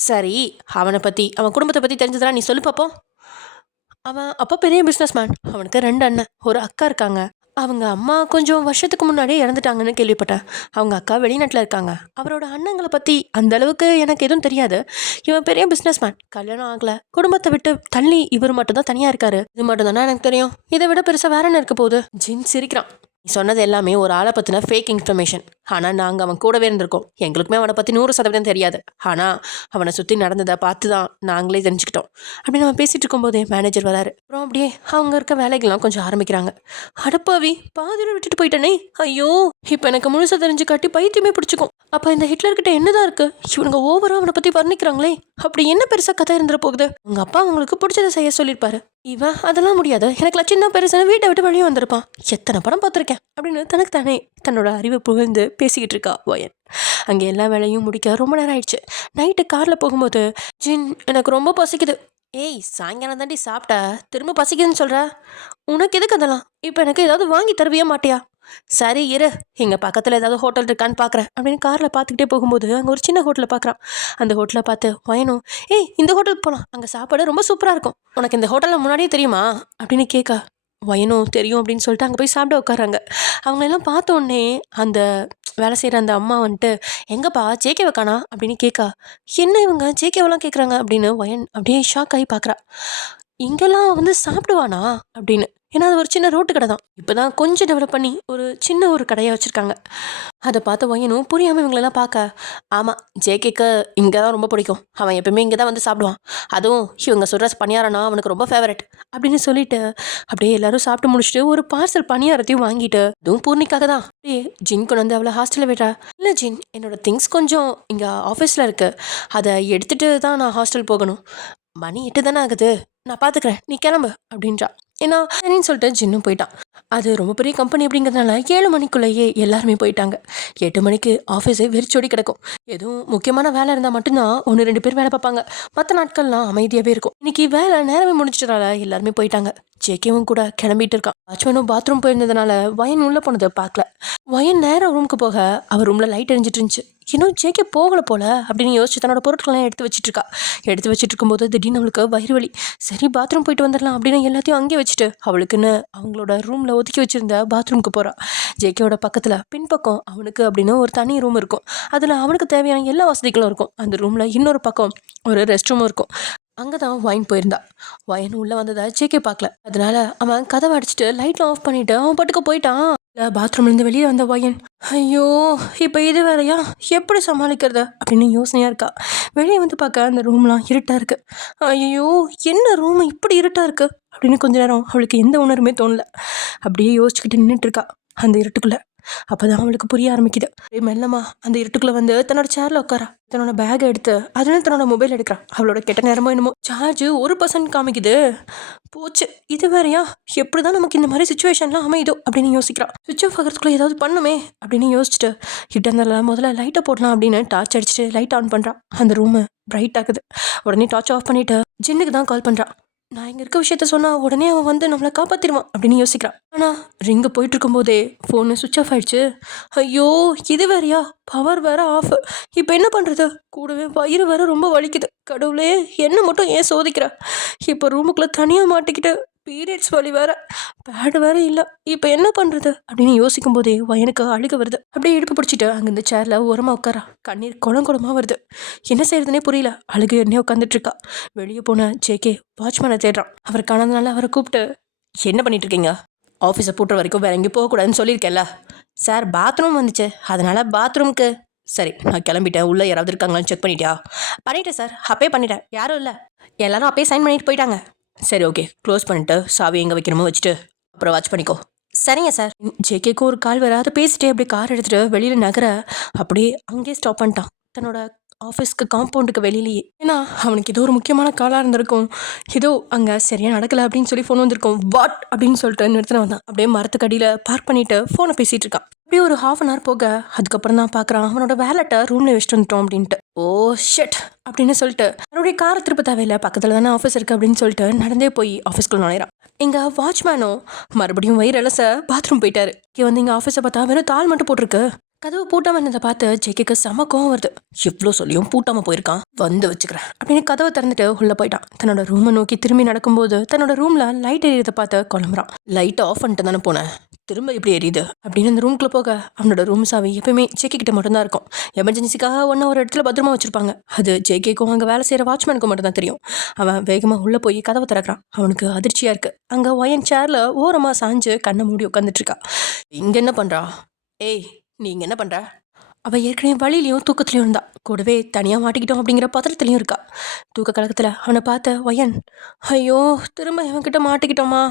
சரி, அவனை பற்றி, அவன் குடும்பத்தை பற்றி தெரிஞ்சதெல்லாம் நீ சொல்லு பார்ப்போம். அவன் அப்போ பெரிய பிஸ்னஸ்மேன். அவனுக்கு 2 அண்ணன், ஒரு அக்கா இருக்காங்க. அவங்க அம்மா கொஞ்சம் வருஷத்துக்கு முன்னாடியே இறந்துட்டாங்கன்னு கேள்விப்பட்டேன். அவங்க அக்கா வெளிநாட்டில் இருக்காங்க. அவரோட அண்ணங்களை பற்றி அந்த அளவுக்கு எனக்கு எதுவும் தெரியாது. இவன் பெரிய பிஸ்னஸ்மேன், கல்யாணம் ஆகலை, குடும்பத்தை விட்டு தள்ளி இவர் மட்டும் தான் தனியாக இருக்காரு. இது மட்டும் தானே எனக்கு தெரியும். இதை விட பெருசாக வேற என்ன இருக்க போகுது? ஜின் சிரிக்கிறான். நீ சொன்னது எல்லாமே ஒரு ஆளை பற்றின ஃபேக் இன்ஃபர்மேஷன். ஆனால் நாங்கள் அவன் கூடவே இருந்திருக்கோம். எங்களுக்குமே அவனை பற்றி 100% தெரியாது. ஆனால் அவனை சுற்றி நடந்ததை பார்த்து தான் நாங்களே தெரிஞ்சுக்கிட்டோம் அப்படின்னு நம்ம பேசிகிட்டு இருக்கும்போதே மேனேஜர் வராரு. அப்புறம் அப்படியே அவங்க இருக்க வேலைகள்லாம் கொஞ்சம் ஆரம்பிக்கிறாங்க. அடப்பாவி, பாதியில் விட்டுட்டு போயிட்டனே, ஐயோ, இப்போ எனக்கு முழுசாக தெரிஞ்சு காட்டி பைத்தியமே பிடிச்சிக்கும். அப்போ இந்த ஹிட்லர்கிட்ட என்னதான் இருக்குது? இவனுங்க ஓவராக அவனை பற்றி வர்ணிக்கிறாங்களே, அப்படி என்ன பெருசாக கதை இருந்துட போகுது? உங்கள் அப்பா அவங்களுக்கு பிடிச்சதை செய்ய சொல்லியிருப்பாரு. இவன் அதெல்லாம் முடியாது, எனக்கு லட்சம் தான் பெருசான, வீட்டை விட்டு வெளியே வந்திருப்பான். எத்தனை படம் பார்த்துருக்கேன் அப்படின்னு தனக்கு தானே தன்னோட அறிவை புகழ்ந்து பேசிக்கிட்டு இருக்கா வயன். அங்கே எல்லா வேலையும் முடிக்க ரொம்ப நேரம் ஆயிடுச்சு. நைட்டு காரில் போகும்போது, ஜின் எனக்கு ரொம்ப பசிக்குது. ஏய், சாயங்காலம் தாண்டி சாப்பிட்டா திரும்ப பசிக்குதுன்னு சொல்கிற? உனக்கு எதுக்கு அதெல்லாம்? இப்போ எனக்கு ஏதாவது வாங்கி தருவியா மாட்டியா? சரி இரு, இங்கே பக்கத்தில் ஏதாவது ஹோட்டல் இருக்கான்னு பார்க்குறேன் அப்படின்னு காரில் பார்த்துக்கிட்டே போகும்போது அங்கே ஒரு சின்ன ஹோட்டலை பார்க்குறான். அந்த ஹோட்டலை பார்த்து வயனும், ஏய் இந்த ஹோட்டலுக்கு போகலாம், அங்கே சாப்பாடு ரொம்ப சூப்பராக இருக்கும். உனக்கு இந்த ஹோட்டலில் முன்னாடியே தெரியுமா அப்படின்னு கேட்க, வயனும் தெரியும் அப்படின்னு சொல்லிட்டு அங்கே போய் சாப்பிட உட்காராங்க. அவங்களெல்லாம் பார்த்த உடனே அந்த வேலை செய்கிற அந்த அம்மா வந்துட்டு, எங்கப்பா ஜேகேவை காணா அப்படின்னு கேட்கா. என்ன இவங்க ஜேகேவெல்லாம் கேட்குறாங்க அப்படின்னு வயன் அப்படியே ஷாக் ஆகி பார்க்குறா. இங்கெல்லாம் வந்து சாப்பிடுவானா அப்படின்னு. ஏன்னா அது ஒரு சின்ன ரோட்டு கடை தான். இப்போ தான் கொஞ்சம் டெவலப் பண்ணி ஒரு சின்ன ஒரு கடையை வச்சுருக்காங்க. அதை பார்த்த வயனும் புரியாமல் இவங்களெல்லாம் பார்க்க, ஆமாம் ஜேகேக்கு இங்கே தான் ரொம்ப பிடிக்கும், அவன் எப்பவுமே இங்கே தான் வந்து சாப்பிடுவான், அதுவும் இவங்க சொல்கிற பணியாரம்னா அவனுக்கு ரொம்ப ஃபேவரட் அப்படின்னு சொல்லிட்டு அப்படியே எல்லாரும் சாப்பிட்டு முடிச்சுட்டு ஒரு பார்சல் பணியாரத்தையும் வாங்கிட்டு, அதுவும் பூர்ணிக்காக தான். அப்படியே ஜின் கொண்டு வந்து அவளை ஹாஸ்டலில் விடுறா. இல்லை ஜின், என்னோட திங்ஸ் கொஞ்சம் இங்கே ஆஃபீஸில் இருக்குது, அதை எடுத்துகிட்டு தான் நான் ஹாஸ்டல் போகணும். மணி 8 தானே ஆகுது, நான் பார்த்துக்கிறேன், நீ கிளம்பு அப்படின்றா. ஏன்னா சரின்னு சொல்லிட்டு ஜின்னும் போயிட்டான். அது ரொம்ப பெரிய கம்பெனி அப்படிங்கிறதுனால 7 மணிக்குள்ளேயே எல்லாருமே போயிட்டாங்க. 8 மணிக்கு ஆஃபீஸே வெறிச்சோடி கிடக்கும். எதுவும் முக்கியமான வேலை இருந்தால் மட்டும்தான் 1-2 பேர் வேலை பார்ப்பாங்க. மற்ற நாட்கள்லாம் அமைதியாகவே இருக்கும். இன்னைக்கு வேலை நேரமே முடிச்சிட்டனால எல்லாருமே போயிட்டாங்க. ஜேகேவும் கூட கிளம்பிட்டு இருக்கான். வாட்ச்மேனும் பாத்ரூம் போயிருந்ததுனால வயன் உள்ளே போனதை பார்க்கல. வயன் நேரம் ரூமுக்கு போக அவர் ரூமில் லைட் எரிஞ்சிட்டு இருந்துச்சு. இன்னும் ஜேகே போகலை போல அப்படின்னு யோசிச்சு தன்னோட பொருட்கள்லாம் எடுத்து வச்சுட்டு இருக்கா. எடுத்து வச்சுட்டு இருக்கும்போது திடீர்னு அவளுக்கு வயிறு வலி. சரி பாத்ரூம் போயிட்டு வந்துடலாம் அப்படின்னு எல்லாத்தையும் அங்கே வச்சுட்டு அவளுக்குன்னு அவங்களோட ரூமில் ஒதுக்கி வச்சிருந்த பாத்ரூமுக்கு போகிறா. ஜேகேவோட பக்கத்தில் பின்பக்கம் அவனுக்கு அப்படின்னு ஒரு தனி ரூம் இருக்கும். அதில் அவனுக்கு தேவையான எல்லா வசதிகளும் இருக்கும். அந்த ரூமில் இன்னொரு பக்கம் ஒரு ரெஸ்ட் ரூமும் இருக்கும். அங்கே தான் வயன் போயிருந்தா. வயன் உள்ளே வந்ததை ஜேகே பார்க்கல. அதனால அவன் கதவை அடிச்சுட்டு லைட்லாம் ஆஃப் பண்ணிட்டு அவன் பாட்டுக்கு போயிட்டான். பாத்ரூம்லேருந்து வெளியே வந்த பையன், ஐயோ இப்போ இது வேறையா, எப்படி சமாளிக்கிறத அப்படின்னு யோசனையாக இருக்கா. வெளியே வந்து பார்க்க அந்த ரூம்லாம் இருட்டாக இருக்குது. ஐயோ என்ன ரூம் இப்படி இருட்டாக இருக்குது அப்படின்னு கொஞ்ச நேரம் அவளுக்கு எந்த உணர்வுமே தோணல. அப்படியே யோசிச்சுக்கிட்டு நின்றுட்டு இருக்கா அந்த இருட்டுக்குள்ளே. அப்போதான் அவளுக்கு புரிய ஆரம்பிக்குது. மெல்லமா அந்த இருட்டுக்குள்ளே வந்து தன்னோட சேர்ல உட்காரா. தன்னோட பேக்கை எடுத்து அதில் தன்னோட மொபைல் எடுக்கிறான். அவளோட கெட்ட நேரமோ என்னமோ சார்ஜ் 1% காமிக்குது. போச்சு, இது வேறையா, எப்படிதான் நமக்கு இந்த மாதிரி சுச்சுவேஷன்லாம் அமையுதோ அப்படின்னு யோசிக்கிறான். சுவிட்ச் ஆஃப் ஆகிறதுக்குள்ள ஏதாவது பண்ணுமே அப்படின்னு யோசிச்சுட்டு கிட்ட இருந்தால முதல்ல லைட்டை போடலாம் அப்படின்னு டார்ச் அடிச்சுட்டு லைட் ஆன் பண்ணுறான். அந்த ரூமு பிரைட் ஆகுது. உடனே டார்ச் ஆஃப் பண்ணிட்டு ஜின்னுக்கு தான் கால் பண்ணுறான். நான் இங்கே இருக்க விஷயத்த சொன்னால் உடனே அவன் வந்து நம்மளை காப்பாற்றிடுவான் அப்படின்னு யோசிக்கிறான். ஆனால் ரிங்கு போயிட்டு இருக்கும்போதே ஃபோனு சுவிட்ச் ஆஃப் ஆயிடுச்சு. ஐயோ இது வேறையா, பவர் வேற ஆஃப். இப்போ என்ன பண்ணுறது? கூடவே வயிறு வேற ரொம்ப வலிக்குது. கடவுளே, என்ன மட்டும் ஏன் சோதிக்கிற? இப்போ ரூமுக்குள்ளே தனியாக மாட்டிக்கிட்டு பீரியட்ஸ் வலி வேற, பேடு வேற இல்லை. இப்போ என்ன பண்ணுறது அப்படின்னு யோசிக்கும் போதே எனக்கு அழுக வருது. அப்படியே இடுப்பு பிடிச்சிட்டு அங்கே இந்த சேரில் ஓரமாக உட்காரா. கண்ணீர் குளமாக வருது. என்ன செய்யறதுனே புரியல. அழுகு எண்ணே உட்காந்துட்டு இருக்கா. வெளியே போன ஜேகே வாட்ச்மேனை தேடுறான். அவர் காணதுனால அவரை கூப்பிட்டு, என்ன பண்ணிட்டு இருக்கீங்க? ஆஃபீஸை பூட்டுற வரைக்கும் வேற எங்கேயும் போகக்கூடாதுன்னு சொல்லியிருக்கேன்ல. சார் பாத்ரூம் வந்துச்சு, அதனால பாத்ரூம்க்கு. சரி, நான் கிளம்பிட்டேன். உள்ளே யாராவது இருக்காங்களான்னு செக் பண்ணிட்டியா? பண்ணிட்டேன் சார், அப்பயே பண்ணிட்டேன். யாரும் இல்லை, எல்லாரும் அப்பயே சைன் பண்ணிட்டு போயிட்டாங்க. சரி ஓகே, க்ளோஸ் பண்ணிட்டு சாவி எங்கே வைக்கணுமோ வச்சுட்டு அப்புறம் வாட்ச் பண்ணிக்கோ. சரிங்க சார். ஜேகேக்கு ஒரு கால் வர, அதை பேசிட்டே அப்படியே கார் எடுத்துகிட்டு வெளியில் நகர அப்படியே அங்கேயே ஸ்டாப் பண்ணிட்டான். தன்னோட ஆஃபீஸ்க்கு காம்பவுண்டுக்கு வெளியிலேயே. ஏன்னா அவனுக்கு ஏதோ ஒரு முக்கியமான காலாக இருந்திருக்கும். ஏதோ அங்கே சரியாக நடக்கலை அப்படின்னு சொல்லி ஃபோன் வந்திருக்கும். வாட் அப்படின்னு சொல்லிட்டு நிறுத்தின வந்தான். அப்படியே மரத்துக்கடியில் பார்க் பண்ணிவிட்டு ஃபோனை பேசிகிட்டு இருக்கான். அப்படியே ஒரு ½ போக அதுக்கப்புறம் தான் பார்க்குறான் அவனோட வேலட்டை ரூமில் வச்சுட்டு வந்துட்டோம் அப்படின்ட்டு. ஓ ஷெட் அப்படின்னு சொல்லிட்டு அவருடைய காரை திருப்ப தேவையில்லை, பக்கத்தில் தானே ஆஃபீஸ் இருக்குது அப்படின்னு சொல்லிட்டு நடந்தே போய் ஆஃபீஸ்க்குள்ள நுழையிறான். இங்கே வாட்ச்மேனும் மறுபடியும் வயிறு அலச பாத்ரூம் போயிட்டாரு. இங்கே வந்து இங்கே ஆஃபீஸை பார்த்தா வெறும் தாள் மட்டும் போட்டிருக்கு. கதவு பூட்டாம இருந்ததை பார்த்து ஜேகேக்கு செம கோவம் வருது. எவ்வளோ சொல்லியும் பூட்டாமல் போயிருக்கான், வந்து வச்சுக்கிறேன் அப்படின்னு கதவை திறந்துட்டு உள்ளே போயிட்டான். தன்னோட ரூமை நோக்கி திரும்பி நடக்கும்போது தன்னோட ரூமில் லைட் எரியதை பார்த்து குழம்புறான். லைட்டை ஆஃப் பண்ணிட்டு தானே போனேன், திரும்ப எப்படி எரியுது அப்படின்னு அந்த ரூம்குள்ளே போக அவனோட ரூம் சாவி எப்பயுமே ஜேகே கிட்ட மட்டும்தான் இருக்கும். எமர்ஜென்சிக்காக ஒரு இடத்துல பத்திரமா வச்சிருப்பாங்க. அது ஜேகேக்கும் அங்கே வேலை செய்கிற வாட்ச்மேனுக்கும் மட்டும் தான் தெரியும். அவன் வேகமாக உள்ளே போய் கதவை திறக்கிறான். அவனுக்கு அதிர்ச்சியாக இருக்கு. அங்கே ஒயன் சேர்ல ஓரமாக சாஞ்சு கண்ணை மூடி உட்காந்துட்டு இருக்கா. இங்கே என்ன பண்ணுறா? ஏய் நீங்க என்ன பண்ற? அவள் ஏற்கனவே வழியிலையும் தூக்கத்துலையும் இருந்தா. கூடவே தனியாக மாட்டிக்கிட்டோம் அப்படிங்கிற பதறத்துலையும் இருக்கா. தூக்க கலக்கத்தில் அவனை பார்த்த ஒயன், ஐயோ திரும்ப இவன்கிட்ட மாட்டிக்கிட்டோமா?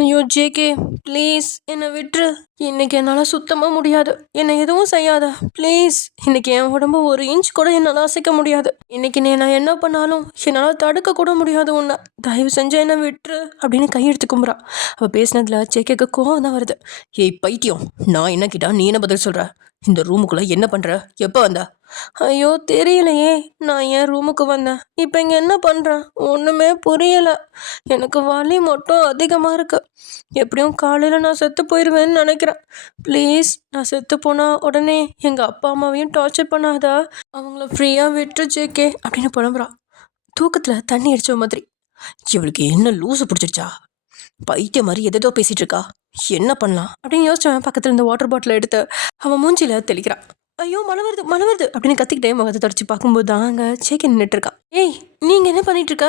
ஐயோ ஜேகே ப்ளீஸ் என்னை விட்டுரு. இன்னைக்கு என்னால் சுத்தமாக முடியாது. என்னை எதுவும் செய்யாத ப்ளீஸ். இன்னைக்கு என் உடம்பு 1 இன்ச் கூட என்னால் அசைக்க முடியாது. இன்னைக்கு நான் என்ன பண்ணாலும் என்னால் தடுக்க கூட முடியாது உன்னை. தயவு செஞ்சு என்னை விட்டுரு அப்படின்னு கையெடுத்து கும்புறா. அவள் பேசினதுல ஜேகேக்கு கோவம் தான் வருது. ஏய் பைத்தியம், நான் என்ன கேட்டா நீ என்ன பதில் சொல்கிற? இந்த ரூமுக்குள்ளே என்ன பண்ணுற? எப்போ வந்த? ஐயோ தெரியலையே, நான் என் ரூமுக்கு வந்தேன். இப்போ இங்கே என்ன பண்ணுறேன் ஒன்றுமே புரியலை. எனக்கு வலி மட்டும் அதிகமாக இருக்கு. எப்படியும் காலையில் நான் செத்து போயிடுவேன்னு நினைக்கிறேன். ப்ளீஸ், நான் செத்து போனால் உடனே எங்கள் அப்பா அம்மாவையும் டார்ச்சர் பண்ணாதா, அவங்கள ஃப்ரீயாக விட்டு ஜேகே அப்படின்னு புலம்புறான். தூக்கத்தில் தண்ணி அடிச்ச மாதிரி. இவளுக்கு என்ன லூசு பிடிச்சிருச்சா? பைத்திய மாதிரி எதோ பேசிகிட்டு இருக்கா. என்ன பண்ணலாம் அப்படின்னு யோசிச்சவன் பக்கத்தில் இருந்த வாட்டர் பாட்டிலை எடுத்து அவன் மூஞ்சியில் தெளிக்கிறான். ஐயோ மழை வருது அப்படின்னு கத்திக்கிட்டே முகத்தை தொடச்சி பார்க்கும்போது தான் அங்கே ஜேகே நின்றுட்டு இருக்கா. ஏய் நீங்கள் என்ன பண்ணிட்டு இருக்க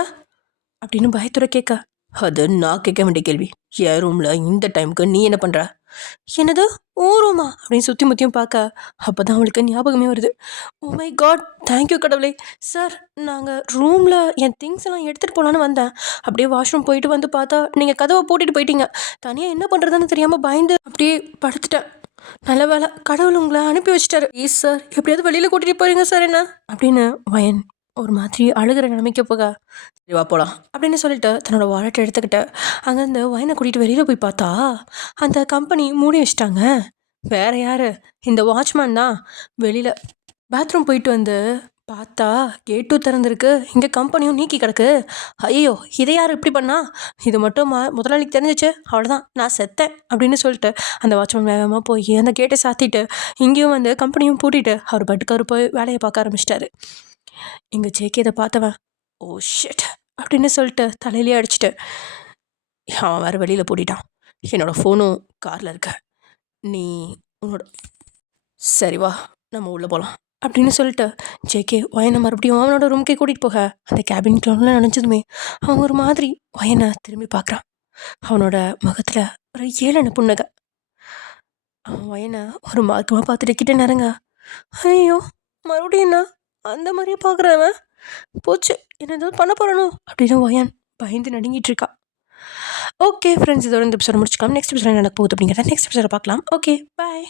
அப்படின்னு பயத்துற கேட்க, அது நான் கேட்க வேண்டிய கேள்வி. என் ரூமில் இந்த டைமுக்கு நீ என்ன பண்ணுற? என்னது ஓ ரூமா அப்படின்னு சுற்றி முற்றியும் பார்க்க அப்போ தான் அவளுக்கு ஞாபகமே வருது. ஓ மை காட், தேங்க்யூ கடவுளே. சார் நாங்கள் ரூமில் என் திங்ஸ் எல்லாம் எடுத்துகிட்டு போகலான்னு வந்தேன். அப்படியே வாஷ்ரூம் போயிட்டு வந்து பார்த்தா நீங்கள் கதவை போட்டுட்டு போயிட்டீங்க. தனியாக என்ன பண்ணுறதுன்னு தெரியாமல் பயந்து அப்படியே படுத்துட்டேன். நல்ல வேலை, கடவுள் உங்களை அனுப்பி வச்சிட்டாரு. ப்ளீஸ் சார் எப்படியாவது வெளியில் கூட்டிகிட்டு போயிருங்க சார் என்ன அப்படின்னு வயன் ஒரு மாதிரி அழுகிற நிலைமைக்கு போக, சரி வா போகலாம் அப்படின்னு சொல்லிட்டு தன்னோட வாலெட்டை எடுத்துக்கிட்டு அங்கேருந்து வயனை கூட்டிகிட்டு வெளியில் போய் பார்த்தா அந்த கம்பெனி மூடி வச்சிட்டாங்க. வேற யார், இந்த வாட்ச்மேன் தான். வெளியில் பாத்ரூம் போயிட்டு வந்து பார்த்தா கேட்டும் திறந்துருக்கு, இங்கே கம்பெனியும் நீக்கி கிடக்கு. ஐயோ இதை யார் இப்படி பண்ணா? இது மட்டும் முதலாளிக்கு தெரிஞ்சிச்சு, அவ்வளோதான் நான் செத்தேன் அப்படின்னு சொல்லிட்டு அந்த வாட்ச்மேன் வேகமாக போய் அந்த கேட்டை சாத்திட்டு இங்கேயும் வந்து கம்பெனியும் பூட்டிட்டு அவர் பட்டுக்காரு போய் வேலையை பார்க்க ஆரம்பிச்சிட்டாரு. இங்கே ஜேகே இதை பார்த்தவன், ஓ ஷிட் அப்படின்னு சொல்லிட்டு தலையிலே அடிச்சுட்டு அவன் வேறு வெளியில் பூட்டிட்டான். என்னோடய ஃபோனும் காரில் இருக்க, நீ உன்னோட சரி வா நம்ம உள்ளே போகலாம் அப்படின்னு சொல்லிட்டு ஜேகே வயனை மறுபடியும் அவனோட ரூமுக்கே கூட்டிகிட்டு போக அந்த கேபின்குள்ள நினச்சதுமே அவன் ஒரு மாதிரி வயனை திரும்பி பார்க்குறான். அவனோட முகத்தில் ஒரு ஏளன புன்னகை. அவன் வயனை ஒரு மார்க்கமாக பார்த்துட்டு கிட்டே நெருங்க. ஐயோ மறுபடியும் என்ன அந்த மாதிரியே பார்க்குறவன் போச்சு, என்ன ஏதாவது பண்ண போகிறானோ அப்படின்னு வயன் பயந்து நடுங்கிட்டு இருக்கா. ஓகே ஃப்ரெண்ட்ஸ், இதோட இந்த எபிசோட முடிச்சுக்கலாம். நெக்ஸ்ட் எபிசோட நடக்க போகுது அப்படிங்கிறத நெக்ஸ்ட் எபிசோட பார்க்கலாம். Okay bye.